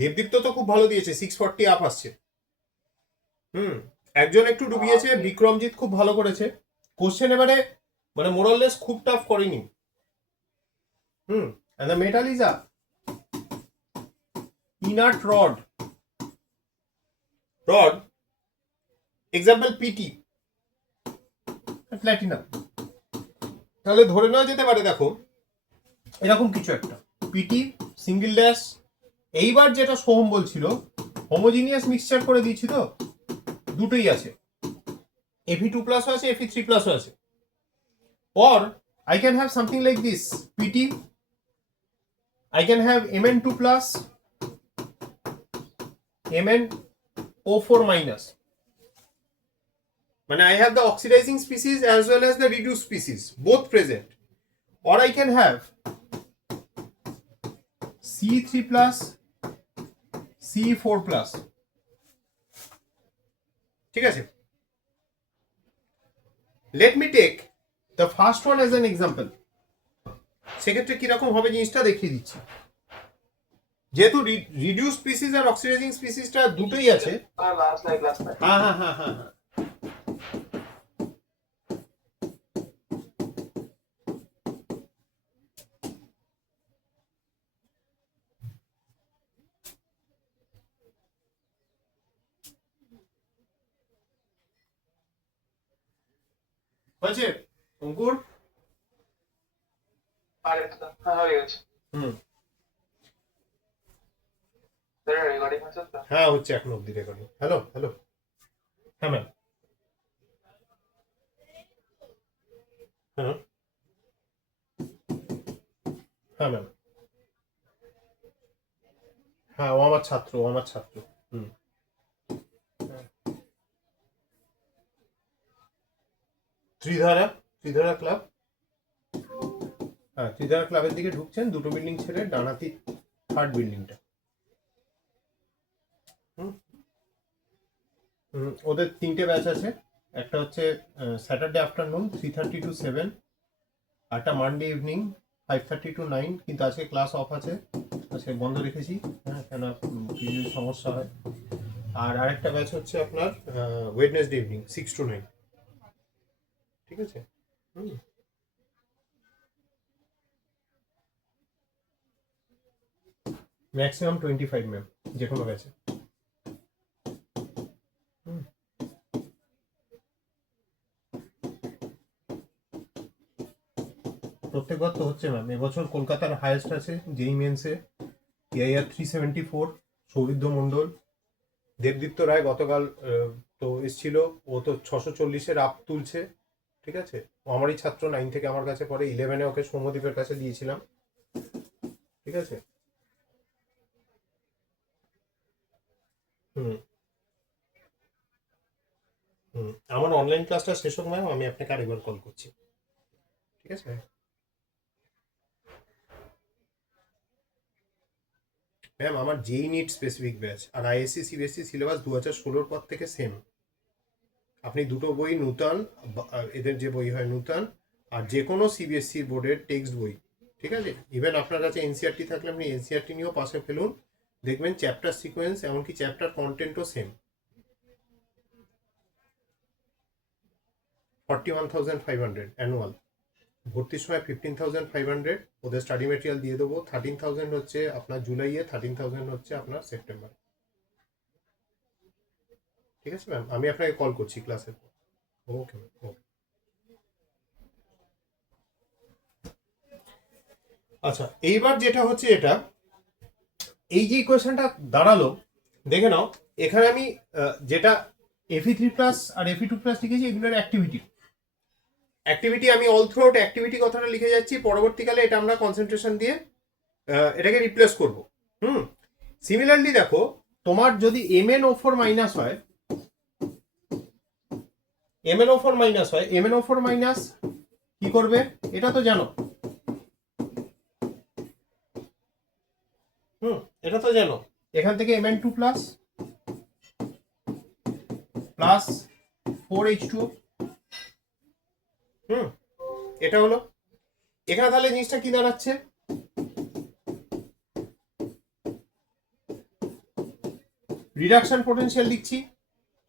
দেবদীপ্ত তো খুব ভালো দিয়েছে, 640 আপ আসছে। একজন একটু ডুবিয়েছে, বিক্রমজিৎ খুব ভালো করেছে। কোশ্চেন এবারে মানে মোরাললেস খুব টাফ করেনি। and the metal is a inert rod example PT platinum. তাহলে ধরে নেওয়া যেতে পারে, দেখো এরকম কিছু একটা পিটি সিঙ্গেল ড্যাশ। এইবার যেটা সোহম বলছিল হোমোজিনিয়াস মিক্সচার করে দিচ্ছি, তো দুটোই আছে, Fe2+ আছে, Fe3+ আছে। or I can have something like this, PT, I can have Mn2+, MnO4-, মানে I have the oxidizing species as well as the reduced species both present, or I can have C3+, C4+, ঠিক আছে। let me take the first one as an example, সেক্ষেত্রে কিরকম হবে জিনিসটা দেখিয়ে দিচ্ছি। যেহেতু রিডিউস স্পিসিস আর অক্সিডাইজিং স্পিসিসটা দুটোই আছে। হ্যাঁ হয়েছে অঙ্কুর? হ্যাঁ হচ্ছে এখন অব্দি রেকর্ডিং। হ্যালো হ্যাঁ ম্যাম, হ্যাঁ ম্যাম, হ্যাঁ ও আমার ছাত্র। ত্রিধারা ক্লাব, হ্যাঁ ত্রিধারা ক্লাবের দিকে ঢুকছেন, দুটো বিল্ডিং ছেড়ে ডানাতি থার্ড বিল্ডিংটা। ওদের 3টে ব্যাচ আছে, একটা হচ্ছে স্যাটারডে আফটারনুন 3:30 to 7, একটা মানডে ইভিনিং 5:30 to 9, কিন্তু আজকে ক্লাস অফ আছে, আজকে বন্ধ রেখেছি, হ্যাঁ কেন কিছু সমস্যা হয়। আর আরেকটা ব্যাচ হচ্ছে আপনার ওয়েডনেসডে ইভিনিং 6 to 9, ঠিক আছে। ম্যাক্সিমাম 25 ম্যাম যে কোনো ব্যাচে। প্রত্যেকবার তো হচ্ছে ম্যাম, এবছর কলকাতার হাইয়েস্ট আছে JEE মেন্সে AIR 374, সৌবিধ্য মণ্ডল। দেবদীপ্ত রায় গতকাল তো এসছিল, ও তো 640-এর আপ তুলছে, ঠিক আছে। ও আমারই ছাত্র, 9 থেকে আমার কাছে পড়ে, 11-এ ওকে সৌম্যদীপের কাছে দিয়েছিলাম, ঠিক আছে। আমার অনলাইন ক্লাসটা শেষ হোক ম্যাম, আমি আপনাকে আরেকবার কল করছি, ঠিক আছে। ম্যাম আমার JEE নিট স্পেসিফিক ব্যাচ আর ISC CBSE সিলেবাস 2016-র পর থেকে সেম। আপনি দুটো বই নূতন, এদের যে বই হয় নূতন, আর যে কোনো CBSE বোর্ডের টেক্সট বই, ঠিক আছে। ইভেন আপনার কাছে NCERT থাকলে আপনি NCERT নিয়েও পাশে ফেলুন, দেখবেন চ্যাপ্টার সিকোয়েন্স এমনকি চ্যাপ্টার কন্টেন্টও সেম। 41,500 অ্যানুয়াল, ভর্তির সময় 15,500, ওদের স্টাডি মেটেরিয়াল দিয়ে দেবো। 13,000 হচ্ছে আপনার জুলাইয়ে, 13,000 হচ্ছে আপনার সেপ্টেম্বর, ঠিক আছে ম্যাম। আমি আপনাকে কল করছি ক্লাসের পর। ওকে ম্যাম, ওকে। আচ্ছা এইবার যেটা হচ্ছে, এটা এই যে ইকুয়েশনটা দাঁড়ালো, দেখে নাও এখানে আমি যেটা Fe3+ আর Fe2+ লিখেছি, এগুলোর অ্যাক্টিভিটি আমি অল থ্রু আউট অ্যাক্টিভিটি কথাটা লিখে যাচ্ছি। পরবর্তীকালে এটা আমরা কনসেন্ট্রেশন দিয়ে এটাকে রিপ্লেস করব। সিমিলারলি দেখো তোমার যদি MnO4 মাইনাস হয়, MnO4 মাইনাস হয়, MnO4 মাইনাস কি করবে এটা তো জানো, এটা তো জানো, এখান থেকে Mn2 প্লাস প্লাস 4H2, এটা হলো। এখানে তাহলে জিনিসটা কি দাঁড়াচ্ছে, রিডাকশন পোটেনশিয়াল লিখছি,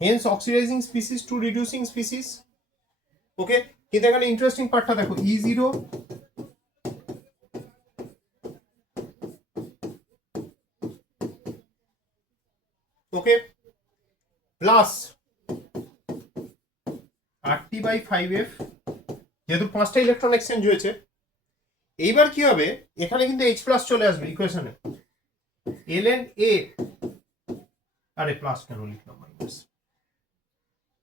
hence oxidizing species to reducing species. Okay, কিন্তু এখানে ইন্টারেস্টিং পার্টটা দেখো, E0 ওকে প্লাস RT/5F, যেহেতু 5টা ইলেকট্রন এক্সচেঞ্জ হয়েছে। এইবার কি হবে, এখানে কিন্তু H প্লাস চলে আসবে ইকুয়েশনে, ln A, আরে প্লাস কেন লিখলাম, minus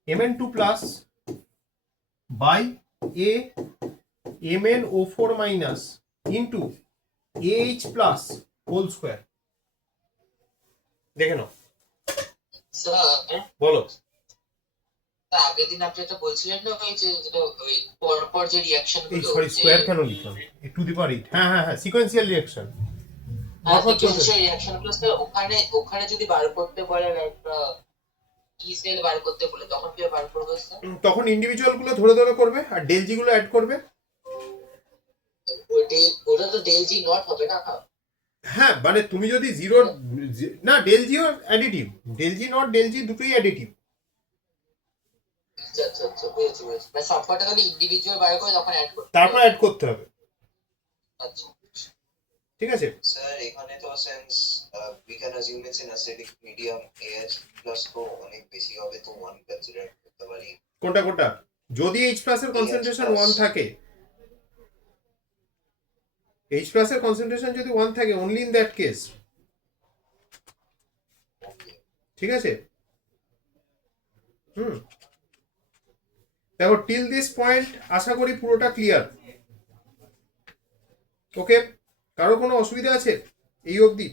Mn2 plus by A MnO4 minus into AH plus whole square. দেখে নাও, স্যার বলো। আগের দিন আপনি একটা বলছিলেন না ওই যে ওই পরপর যে রিঅ্যাকশন এই গুলো, সরি স্কোয়ার কেন লিখলাম, টু দি পাওয়ার 8, হ্যাঁ হ্যাঁ হ্যাঁ, সিকোয়েন্সিয়াল রিঅ্যাকশন। সিকোয়েন্সিয়াল রিঅ্যাকশন গুলো স্যার ওখানে যদি বার করতে বলে একটা ই সেল বার করতে বলে, তখন কি বার করবে স্যার? তখন ইন্ডিভিজুয়াল গুলো ধরে ধরে করবে আর ডেলজি গুলো অ্যাড করবে। ওটা তো ডেল জি নট হবে না? হ্যাঁ, মানে তুমি যদি জিরো, না ডেলজিও অ্যাডিটিভ, ডেলজি নট ডেলজি দুটোই অ্যাডিটিভ। আচ্ছা আচ্ছা আচ্ছা, বুঝেছি বুঝেছি। মানে সবকটা তাহলে ইন্ডিভিজুয়াল বার করে তখন অ্যাড করতে, তারপর অ্যাড করতে হবে। আচ্ছা ঠিক আছে স্যার, এখানে তো sense we can assume it's in acidic medium, AH plus তো অনেক বেশি হবে, তো 1 কনসিডার করতে পারি। কোনটা কোনটা, যদি H প্লাস এর কনসেন্ট্রেশন 1 থাকে, H প্লাস এর কনসেন্ট্রেশন যদি 1 থাকে, অনলি ইন দ্যাট কেস। ঠিক আছে, দেখো টিল দিস পয়েন্ট আশা করি পুরোটা ক্লিয়ার। ওকে, কারো কোনো অসুবিধা আছে এই অবধি,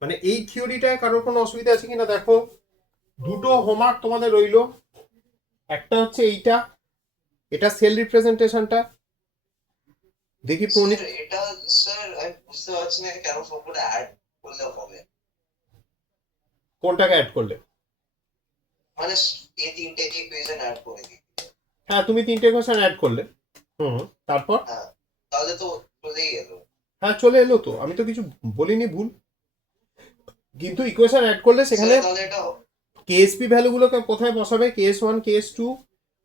মানে এই থিওরিটায় কারোর কোনো অসুবিধা আছে কিনা দেখো। দুটো হোমওয়ার্ক তোমাদের রইলো, একটা হচ্ছে এইটা, এটা সেল রিপ্রেজেন্টেশনটা দেখি প্রণীত। স্যার এটা স্যার আমি বুঝতে পারছি না কেন সবগুলো অ্যাড করলে হবে, কোনটাকে অ্যাড করলে, মানে এই তিনটে ইকুয়েশন অ্যাড করে দিই। হ্যাঁ তুমি 3টে ইকুয়েশন অ্যাড করলে, তারপর হ্যাঁ, তাহলে তো চলেই এলো। হ্যাঁ চলে এলো তো, আমি তো কিছু বলিনি ভুল, কিন্তু ইকুয়েশন অ্যাড করলে সেখানে তাহলে এটা কেএসপি ভ্যালুগুলোকে কোথায় বসাবে, KS1 KS2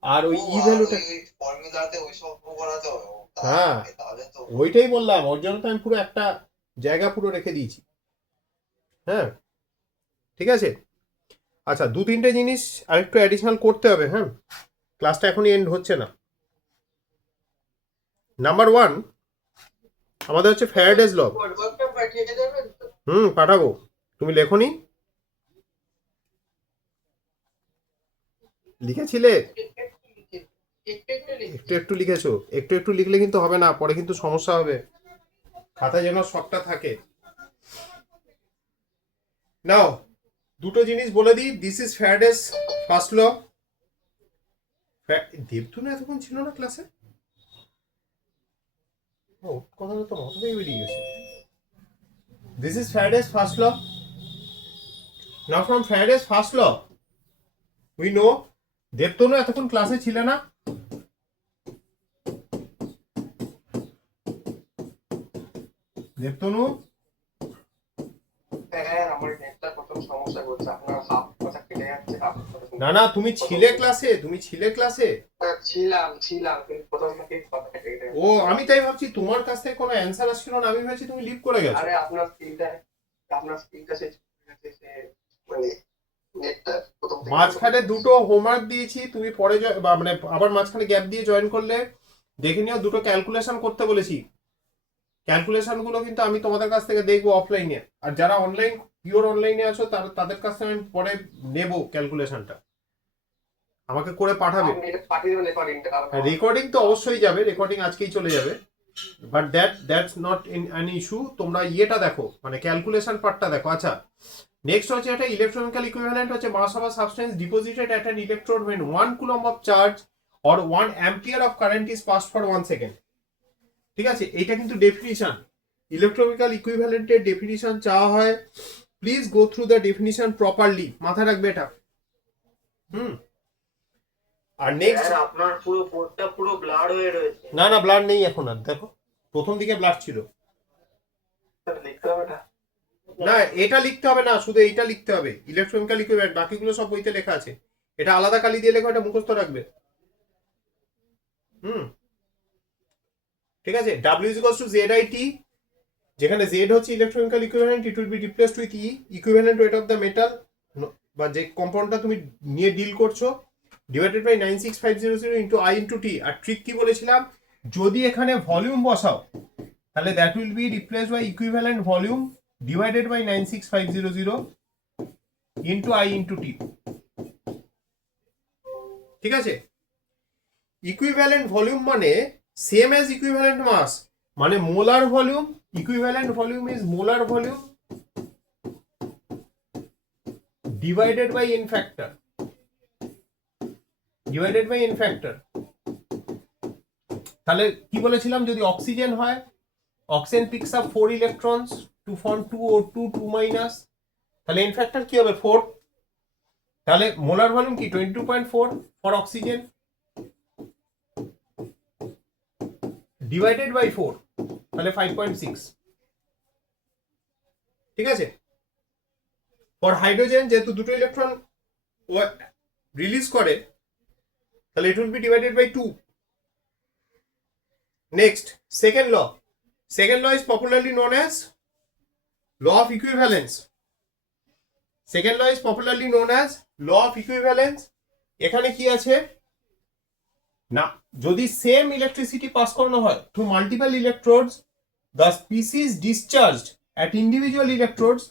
আর ওই ই ভ্যালুটা, ফর্মুলাতে ওই সব করাতে হবে। হ্যাঁ তাহলে তো ওইটাই বললাম, ওর জন্য তো আমি পুরো একটা জায়গা পুরো রেখে দিয়েছি। হ্যাঁ ঠিক আছে, আচ্ছা 2-3টে জিনিস আরেকটু অ্যাডিশনাল করতে হবে। হ্যাঁ, ক্লাসটা এখনই এন্ড হচ্ছে না। নাম্বার 1 আমাদের হচ্ছে ফ্যারাডেজ ল। ফরওয়ার্ডটা পাঠিয়ে দেবেন তো? পাঠাবো, তুমি লেখনি, লিখেছিলে, একটু একটু লিখেছো, একটু একটু লিখলে কিন্তু হবে না, পরে কিন্তু সমস্যা হবে, খাতায় যেন সবটা থাকে। নাও দুটো জিনিস বলে দিই, দিস ইজ ফ্যারাডেজ ফার্স্ট ল। দেবধনু এতক্ষণ ছিল না ক্লাসে, ও কথাটা তো মাথা থেকে বেরিয়ে গেছে। This is Faraday's first law. Now from Faraday's first law we know, Debtanu এতক্ষণ ক্লাসে ছিল না, দেবতনু হ্যাঁ, আমার নেটটা প্রথম সমস্যা করছে, আপনার হাফ কথা কেটে যাচ্ছে, হাফ কথা না না তুমি ছিলে ক্লাসে, তুমি ছিলে ক্লাসে। ছিলাম কিন্তু প্রথম থেকে কথা কেটে যাচ্ছে। ও আমি তাই ভাবছি তোমার কাছ থেকে কোনো অ্যান্সার আসছিল না, আমি ভাবছি তুমি লিভ করে গেছো। আরে আপনার স্ক্রিনটা সে মানে নেটটা প্রথম থেকে মাঝখানে দুটো হোমওয়ার্ক দিয়েছি, তুমি পরে মানে আবার মাঝখানে গ্যাপ দিয়ে জয়েন করলে, দেখে নিও দুটো ক্যালকুলেশন করতে বলেছি, ক্যালকুলেশন গুলো কিন্তু আমি তোমাদের কাছ থেকে দেখবো অফলাইনে, আর যারা অনলাইন পিওর অনলাইনে আছো তাদের কাছ থেকে আমি পরে নেব ক্যালকুলেশনটা, আমাকে করে পাঠাবে। আপনি এটা পাঠিয়ে দেবেন রেকর্ডিংটা। রেকর্ডিং তো অবশ্যই যাবে, রেকর্ডিং আজকেই চলে যাবে, but that's not in an issue. তোমরা ইয়েটা দেখো, মানে ক্যালকুলেশন পার্টটা দেখো। আচ্ছা, নেক্সট হচ্ছে এটা ইলেকট্রনিক্যাল ইকুইভ্যালেন্ট হচ্ছে mass of a substance deposited at an electrode when 1 coulomb of charge or 1 ampere of current is passed for 1 second। ঠিক আছে, এইটা কিন্তু ডেফিনিশন, ইলেকট্রনিক্যাল ইকুইভ্যালেন্টের ডেফিনিশন চাওয়া হয়। Please go through the definition properly, মাথায় রাখবে এটা। আর নেক্সট, আপনার পুরো বোর্ডটা পুরো ব্লার হয়ে রয়েছে। না না ব্লাড নেই এখন আর, দেখো প্রথম দিকে ব্লাড ছিল। লিখতে হবে না? না এটা লিখতে হবে না, শুধু এইটা লিখতে হবে ইলেকট্রনিক্যাল ইকুইভ্যালেন্ট, বাকিগুলো সব বইতে লেখা আছে। এটা আলাদা কালি দিয়ে লেখা, এটা মুখস্থ রাখবে। ঠিক আছে, W is equals to ZIT, যেখানে Z হচ্ছে electronical equivalent, it will be replaced with E, equivalent weight of the metal বা যে কম্পাউন্ডটা তুমি নিয়ে ডিল করছো, divided by 96500 into I into T। আর ট্রিক কি বলেছিলাম, যদি এখানে ভলিউম বসাও তাহলে that will be replaced by equivalent volume divided by 96500 into I into T। ঠিক আছে, ইকুইভ্যালেন্ট ভলিউম মানে সেম অ্যাজ ইকুইভ্যালেন্ট মাস, মানে molar volume, equivalent volume is molar volume divided by N factor, divided by N factor. তাহলে কি বলেছিলাম, যদি oxygen হয়, oxygen picks up 4 electrons to form 2O2 2-, তাহলে এন ফ্যাক্টর কি হবে 4। তাহলে মোলার ভলিউম কি 22.4 ফর অক্সিজেন ডিভাইডেড বাই 4, তাহলে 5.6। ঠিক আছে, ফর হাইড্রোজেন যেহেতু দুটো ইলেকট্রন রিলিজ করে, তাহলে it will be divided by 2। Next, second law. Second law is popularly known as law of equivalence. Second law is popularly known as law of equivalence. এখানে কি আছে না, যদি সেম ইলেকট্রিসিটি পাস করানো হয় through multiple electrodes, the species discharged at individual electrodes,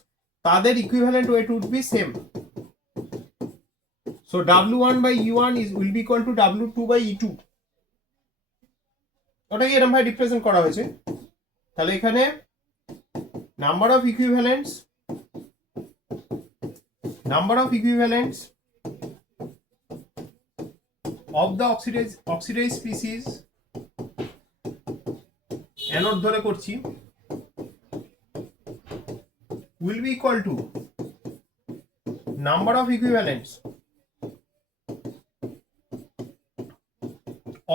তাদের equivalent weight would be same. So W1 by E1 will be equal to W2 by E2। ওটাকে এরকম ভাবে রিপ্রেজেন্ট করা হয়েছে। তাহলে এখানে number of equivalents of the oxidized species, anode ধরে করছি, will be equal to number of equivalents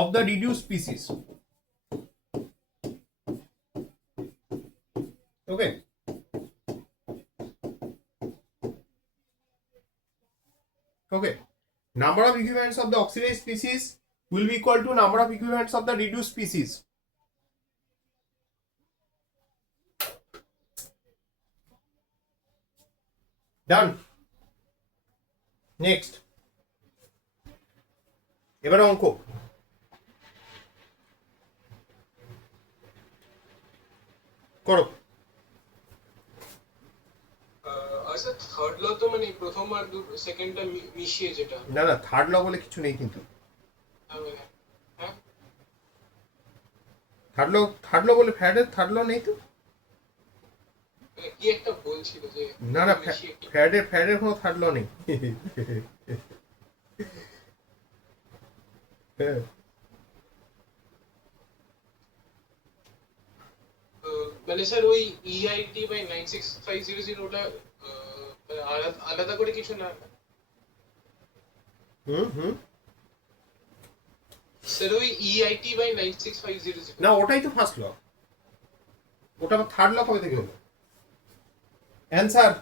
of the reduced species। Okay, number of equivalents of the oxidized species will be equal to number of equivalents of the reduced species। Done. Next, এবারে অঙ্ক। করো। আচ্ছা, third ল তো মানে প্রথম আর সেকেন্ডটা মিশিয়ে যেটা, না না, থার্ড ল বলে কিছু নেই কিন্তু। হ্যাঁ থার্ড ল বলে থার্ড ল নেই তো। কি একটা বলছিল যে না না, ফ্যারাডের কোনো থার্ড ল নেই। হ্যাঁ, মানে স্যার ওই EIT বাই 96500 ওটা আলাদা করে কিছু না স্যার, ওই EIT বাই 96500 না ওটাই তো ফার্স্ট ল, ওটা থার্ড ল কবে থেকে হলো? অ্যান্সার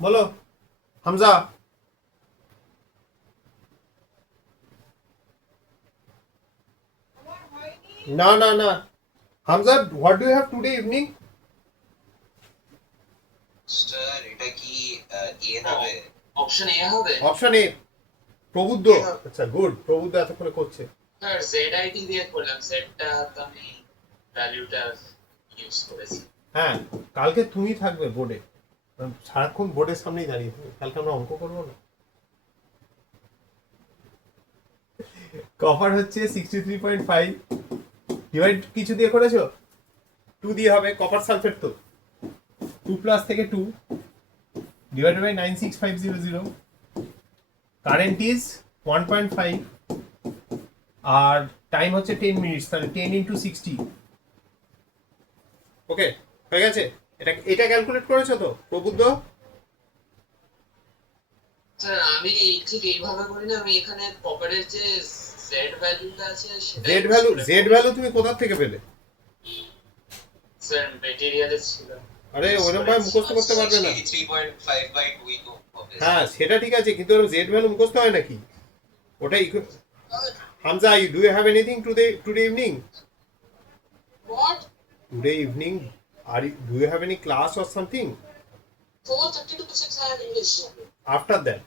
বলো হামজা। না না না, Hamza, what do you have today evening? Sir এটা কি এ হবে? অপশন এ হবে। Option A, Prabuddha. আচ্ছা গুড, প্রবুদ্ধ এতক্ষণে করছে। স্যার ZIT দিয়ে করলাম, সেটটা তো আমি ভ্যালুটা ইউজ করেছি। হ্যাঁ, কালকে তুমি থাকবে বোর্ডে, সারাক্ষণ বোর্ডের সামনেই দাঁড়িয়ে থাকবে। কালকে আমরা অঙ্ক করবো না। কপার হচ্ছে 63.5, ডিভাইড কিছু দিয়ে করেছো? 2 দিয়ে হবে, কপার সালফেট তো 2 প্লাস থেকে 2 ডিভাইডেড বাই 96500, কারেন্ট ইজ 1.5 আর টাইম হচ্ছে 10 মিনিটস, তাহলে 10 ইন্টু 60। ওকে, হয়ে গেছে। এটা ক্যালকুলেট করেছো তো প্রবুদ্ধ? স্যার আমি ঠিক এইভাবে করি না, আমি এখানে কপারের যে জেড ভ্যালুটা আছে সেটা জেড ভ্যালু তুমি কোথা থেকে পেলে? স্যার মেটেরিয়ালে ছিল। আরে ওরকম ভাবে মুখস্থ করতে পারবে না। 3.5/2 তো হবে। হ্যাঁ সেটা ঠিক আছে, কিন্তু জেড ভ্যালু মুখস্থ হয় নাকি? ওটা Hamza, do you have anything today evening? What? Today evening, do you have any class or something? 4:30 to 6 I have English. After that,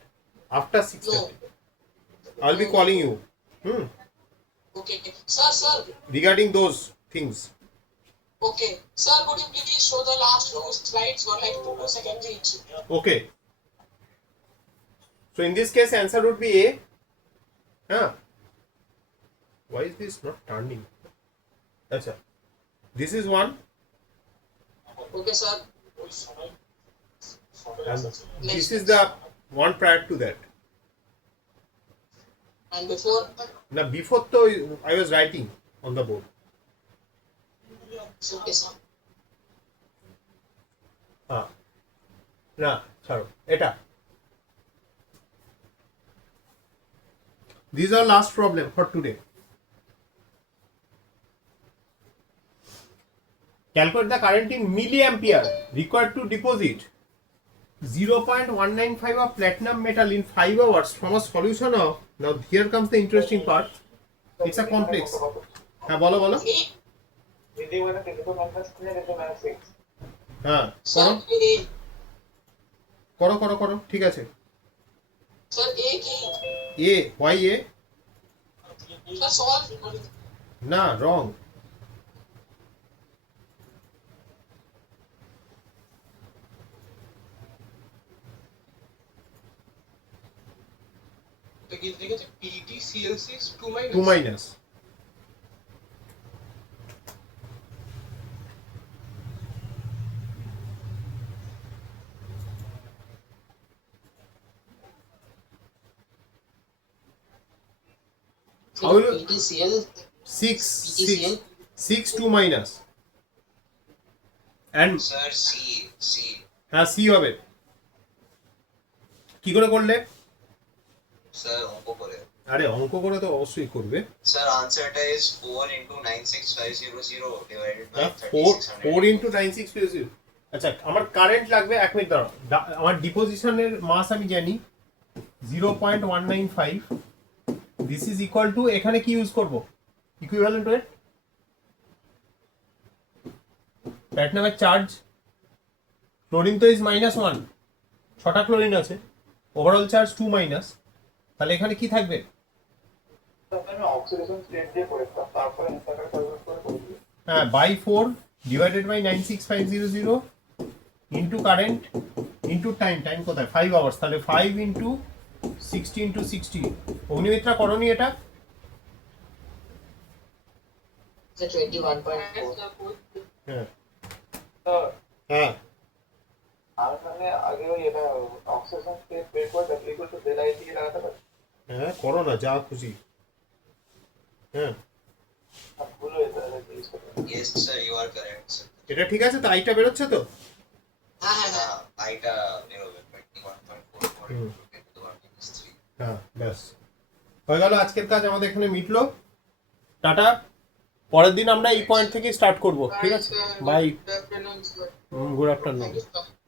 after 6:30, I'll be calling you. Okay. Sir. Regarding those things. Okay. Sir, could you please show the last two slides for like 2 seconds each? Okay. So in this case, answer would be A. Huh? Why is this not turning? Acha. This is one. Okay, sir. And this is the one prior to that. And before? Now before though I was writing on the board. Okay, sir. না ছাড়ো এটা। These are last problem for today. Calculate the current in milliampere required to deposit 0.195 of platinum metal in 5 hours from a solution of, now here comes the interesting part, it's a complex. হ্যাঁ বলো বলো। যদি মানে 350 নিয়ে দেখো math 6 হ্যাঁ Sir, করো ঠিক আছে। sir, A key. A why A? Sir, solve. না wrong. তো কি লিখেছে PtCl6 2 2 minus. How will you- PtCl. 6 2 minus and sir C হ্যাঁ সি হবে। কি করে করলে? স্যার অঙ্ক করে। আরে অঙ্ক করে তো অবশ্যই করবে। স্যার আনসারটা is 4 into 96500 divided by 4 3600 into 9650। আচ্ছা আমার কারেন্ট লাগবে, 1 মিনিট দাঁড়াও। আমার ডিপোজিশনের মাস আমি জানি 0.195, দিস ইজ ইকুয়াল টু, এখানে কি ইউজ করব? ইকুইভ্যালেন্ট ওয়েট, প্ল্যাটিনামের চার্জ, ক্লোরিন তো ইজ -1, 6টা ক্লোরিন আছে, ওভারঅল চার্জ 2 মাইনাস, তাহলে এখানে কি থাকবে? আমি অক্সিডেশন স্টেট দিয়ে করেছিলাম, তারপরে ইনসার্টার ক্যালকুলেট করে করছি। হ্যাঁ by 4 divided by 96500 into current into time কোথায়? 5 আওয়ার্স, তাহলে 5 ইন্টু 60 ইন্টু 60। অগ্নিমিত্রা করনি এটা? Sir, 21.4. হ্যাঁ তো হ্যাঁ আমি মানে আগে ওই এটা অক্সিডেশন স্টেট বের করে তারপরে ইকুয়াল টু জেড আই দিয়ে লাগাতে পারি। হ্যাঁ করো না, যা খুশি। হ্যাঁ আর ভুল হয়ে তাহলে ইউজ করতে yes sir you are correct sir. এটা ঠিক আছে তো? আইটা বেরোচ্ছে তো? না আইটা বেরোবে 21.44 হুম। into 1 3। হ্যাঁ ব্যাস হয়ে গেল, আজকের কাজ আমাদের এখানে মিটলো। টাটা, পরের দিন আমরা এই পয়েন্ট থেকে স্টার্ট করব, ঠিক আছে? Bye, Good afternoon, sir. Good afternoon. Thank you, sir.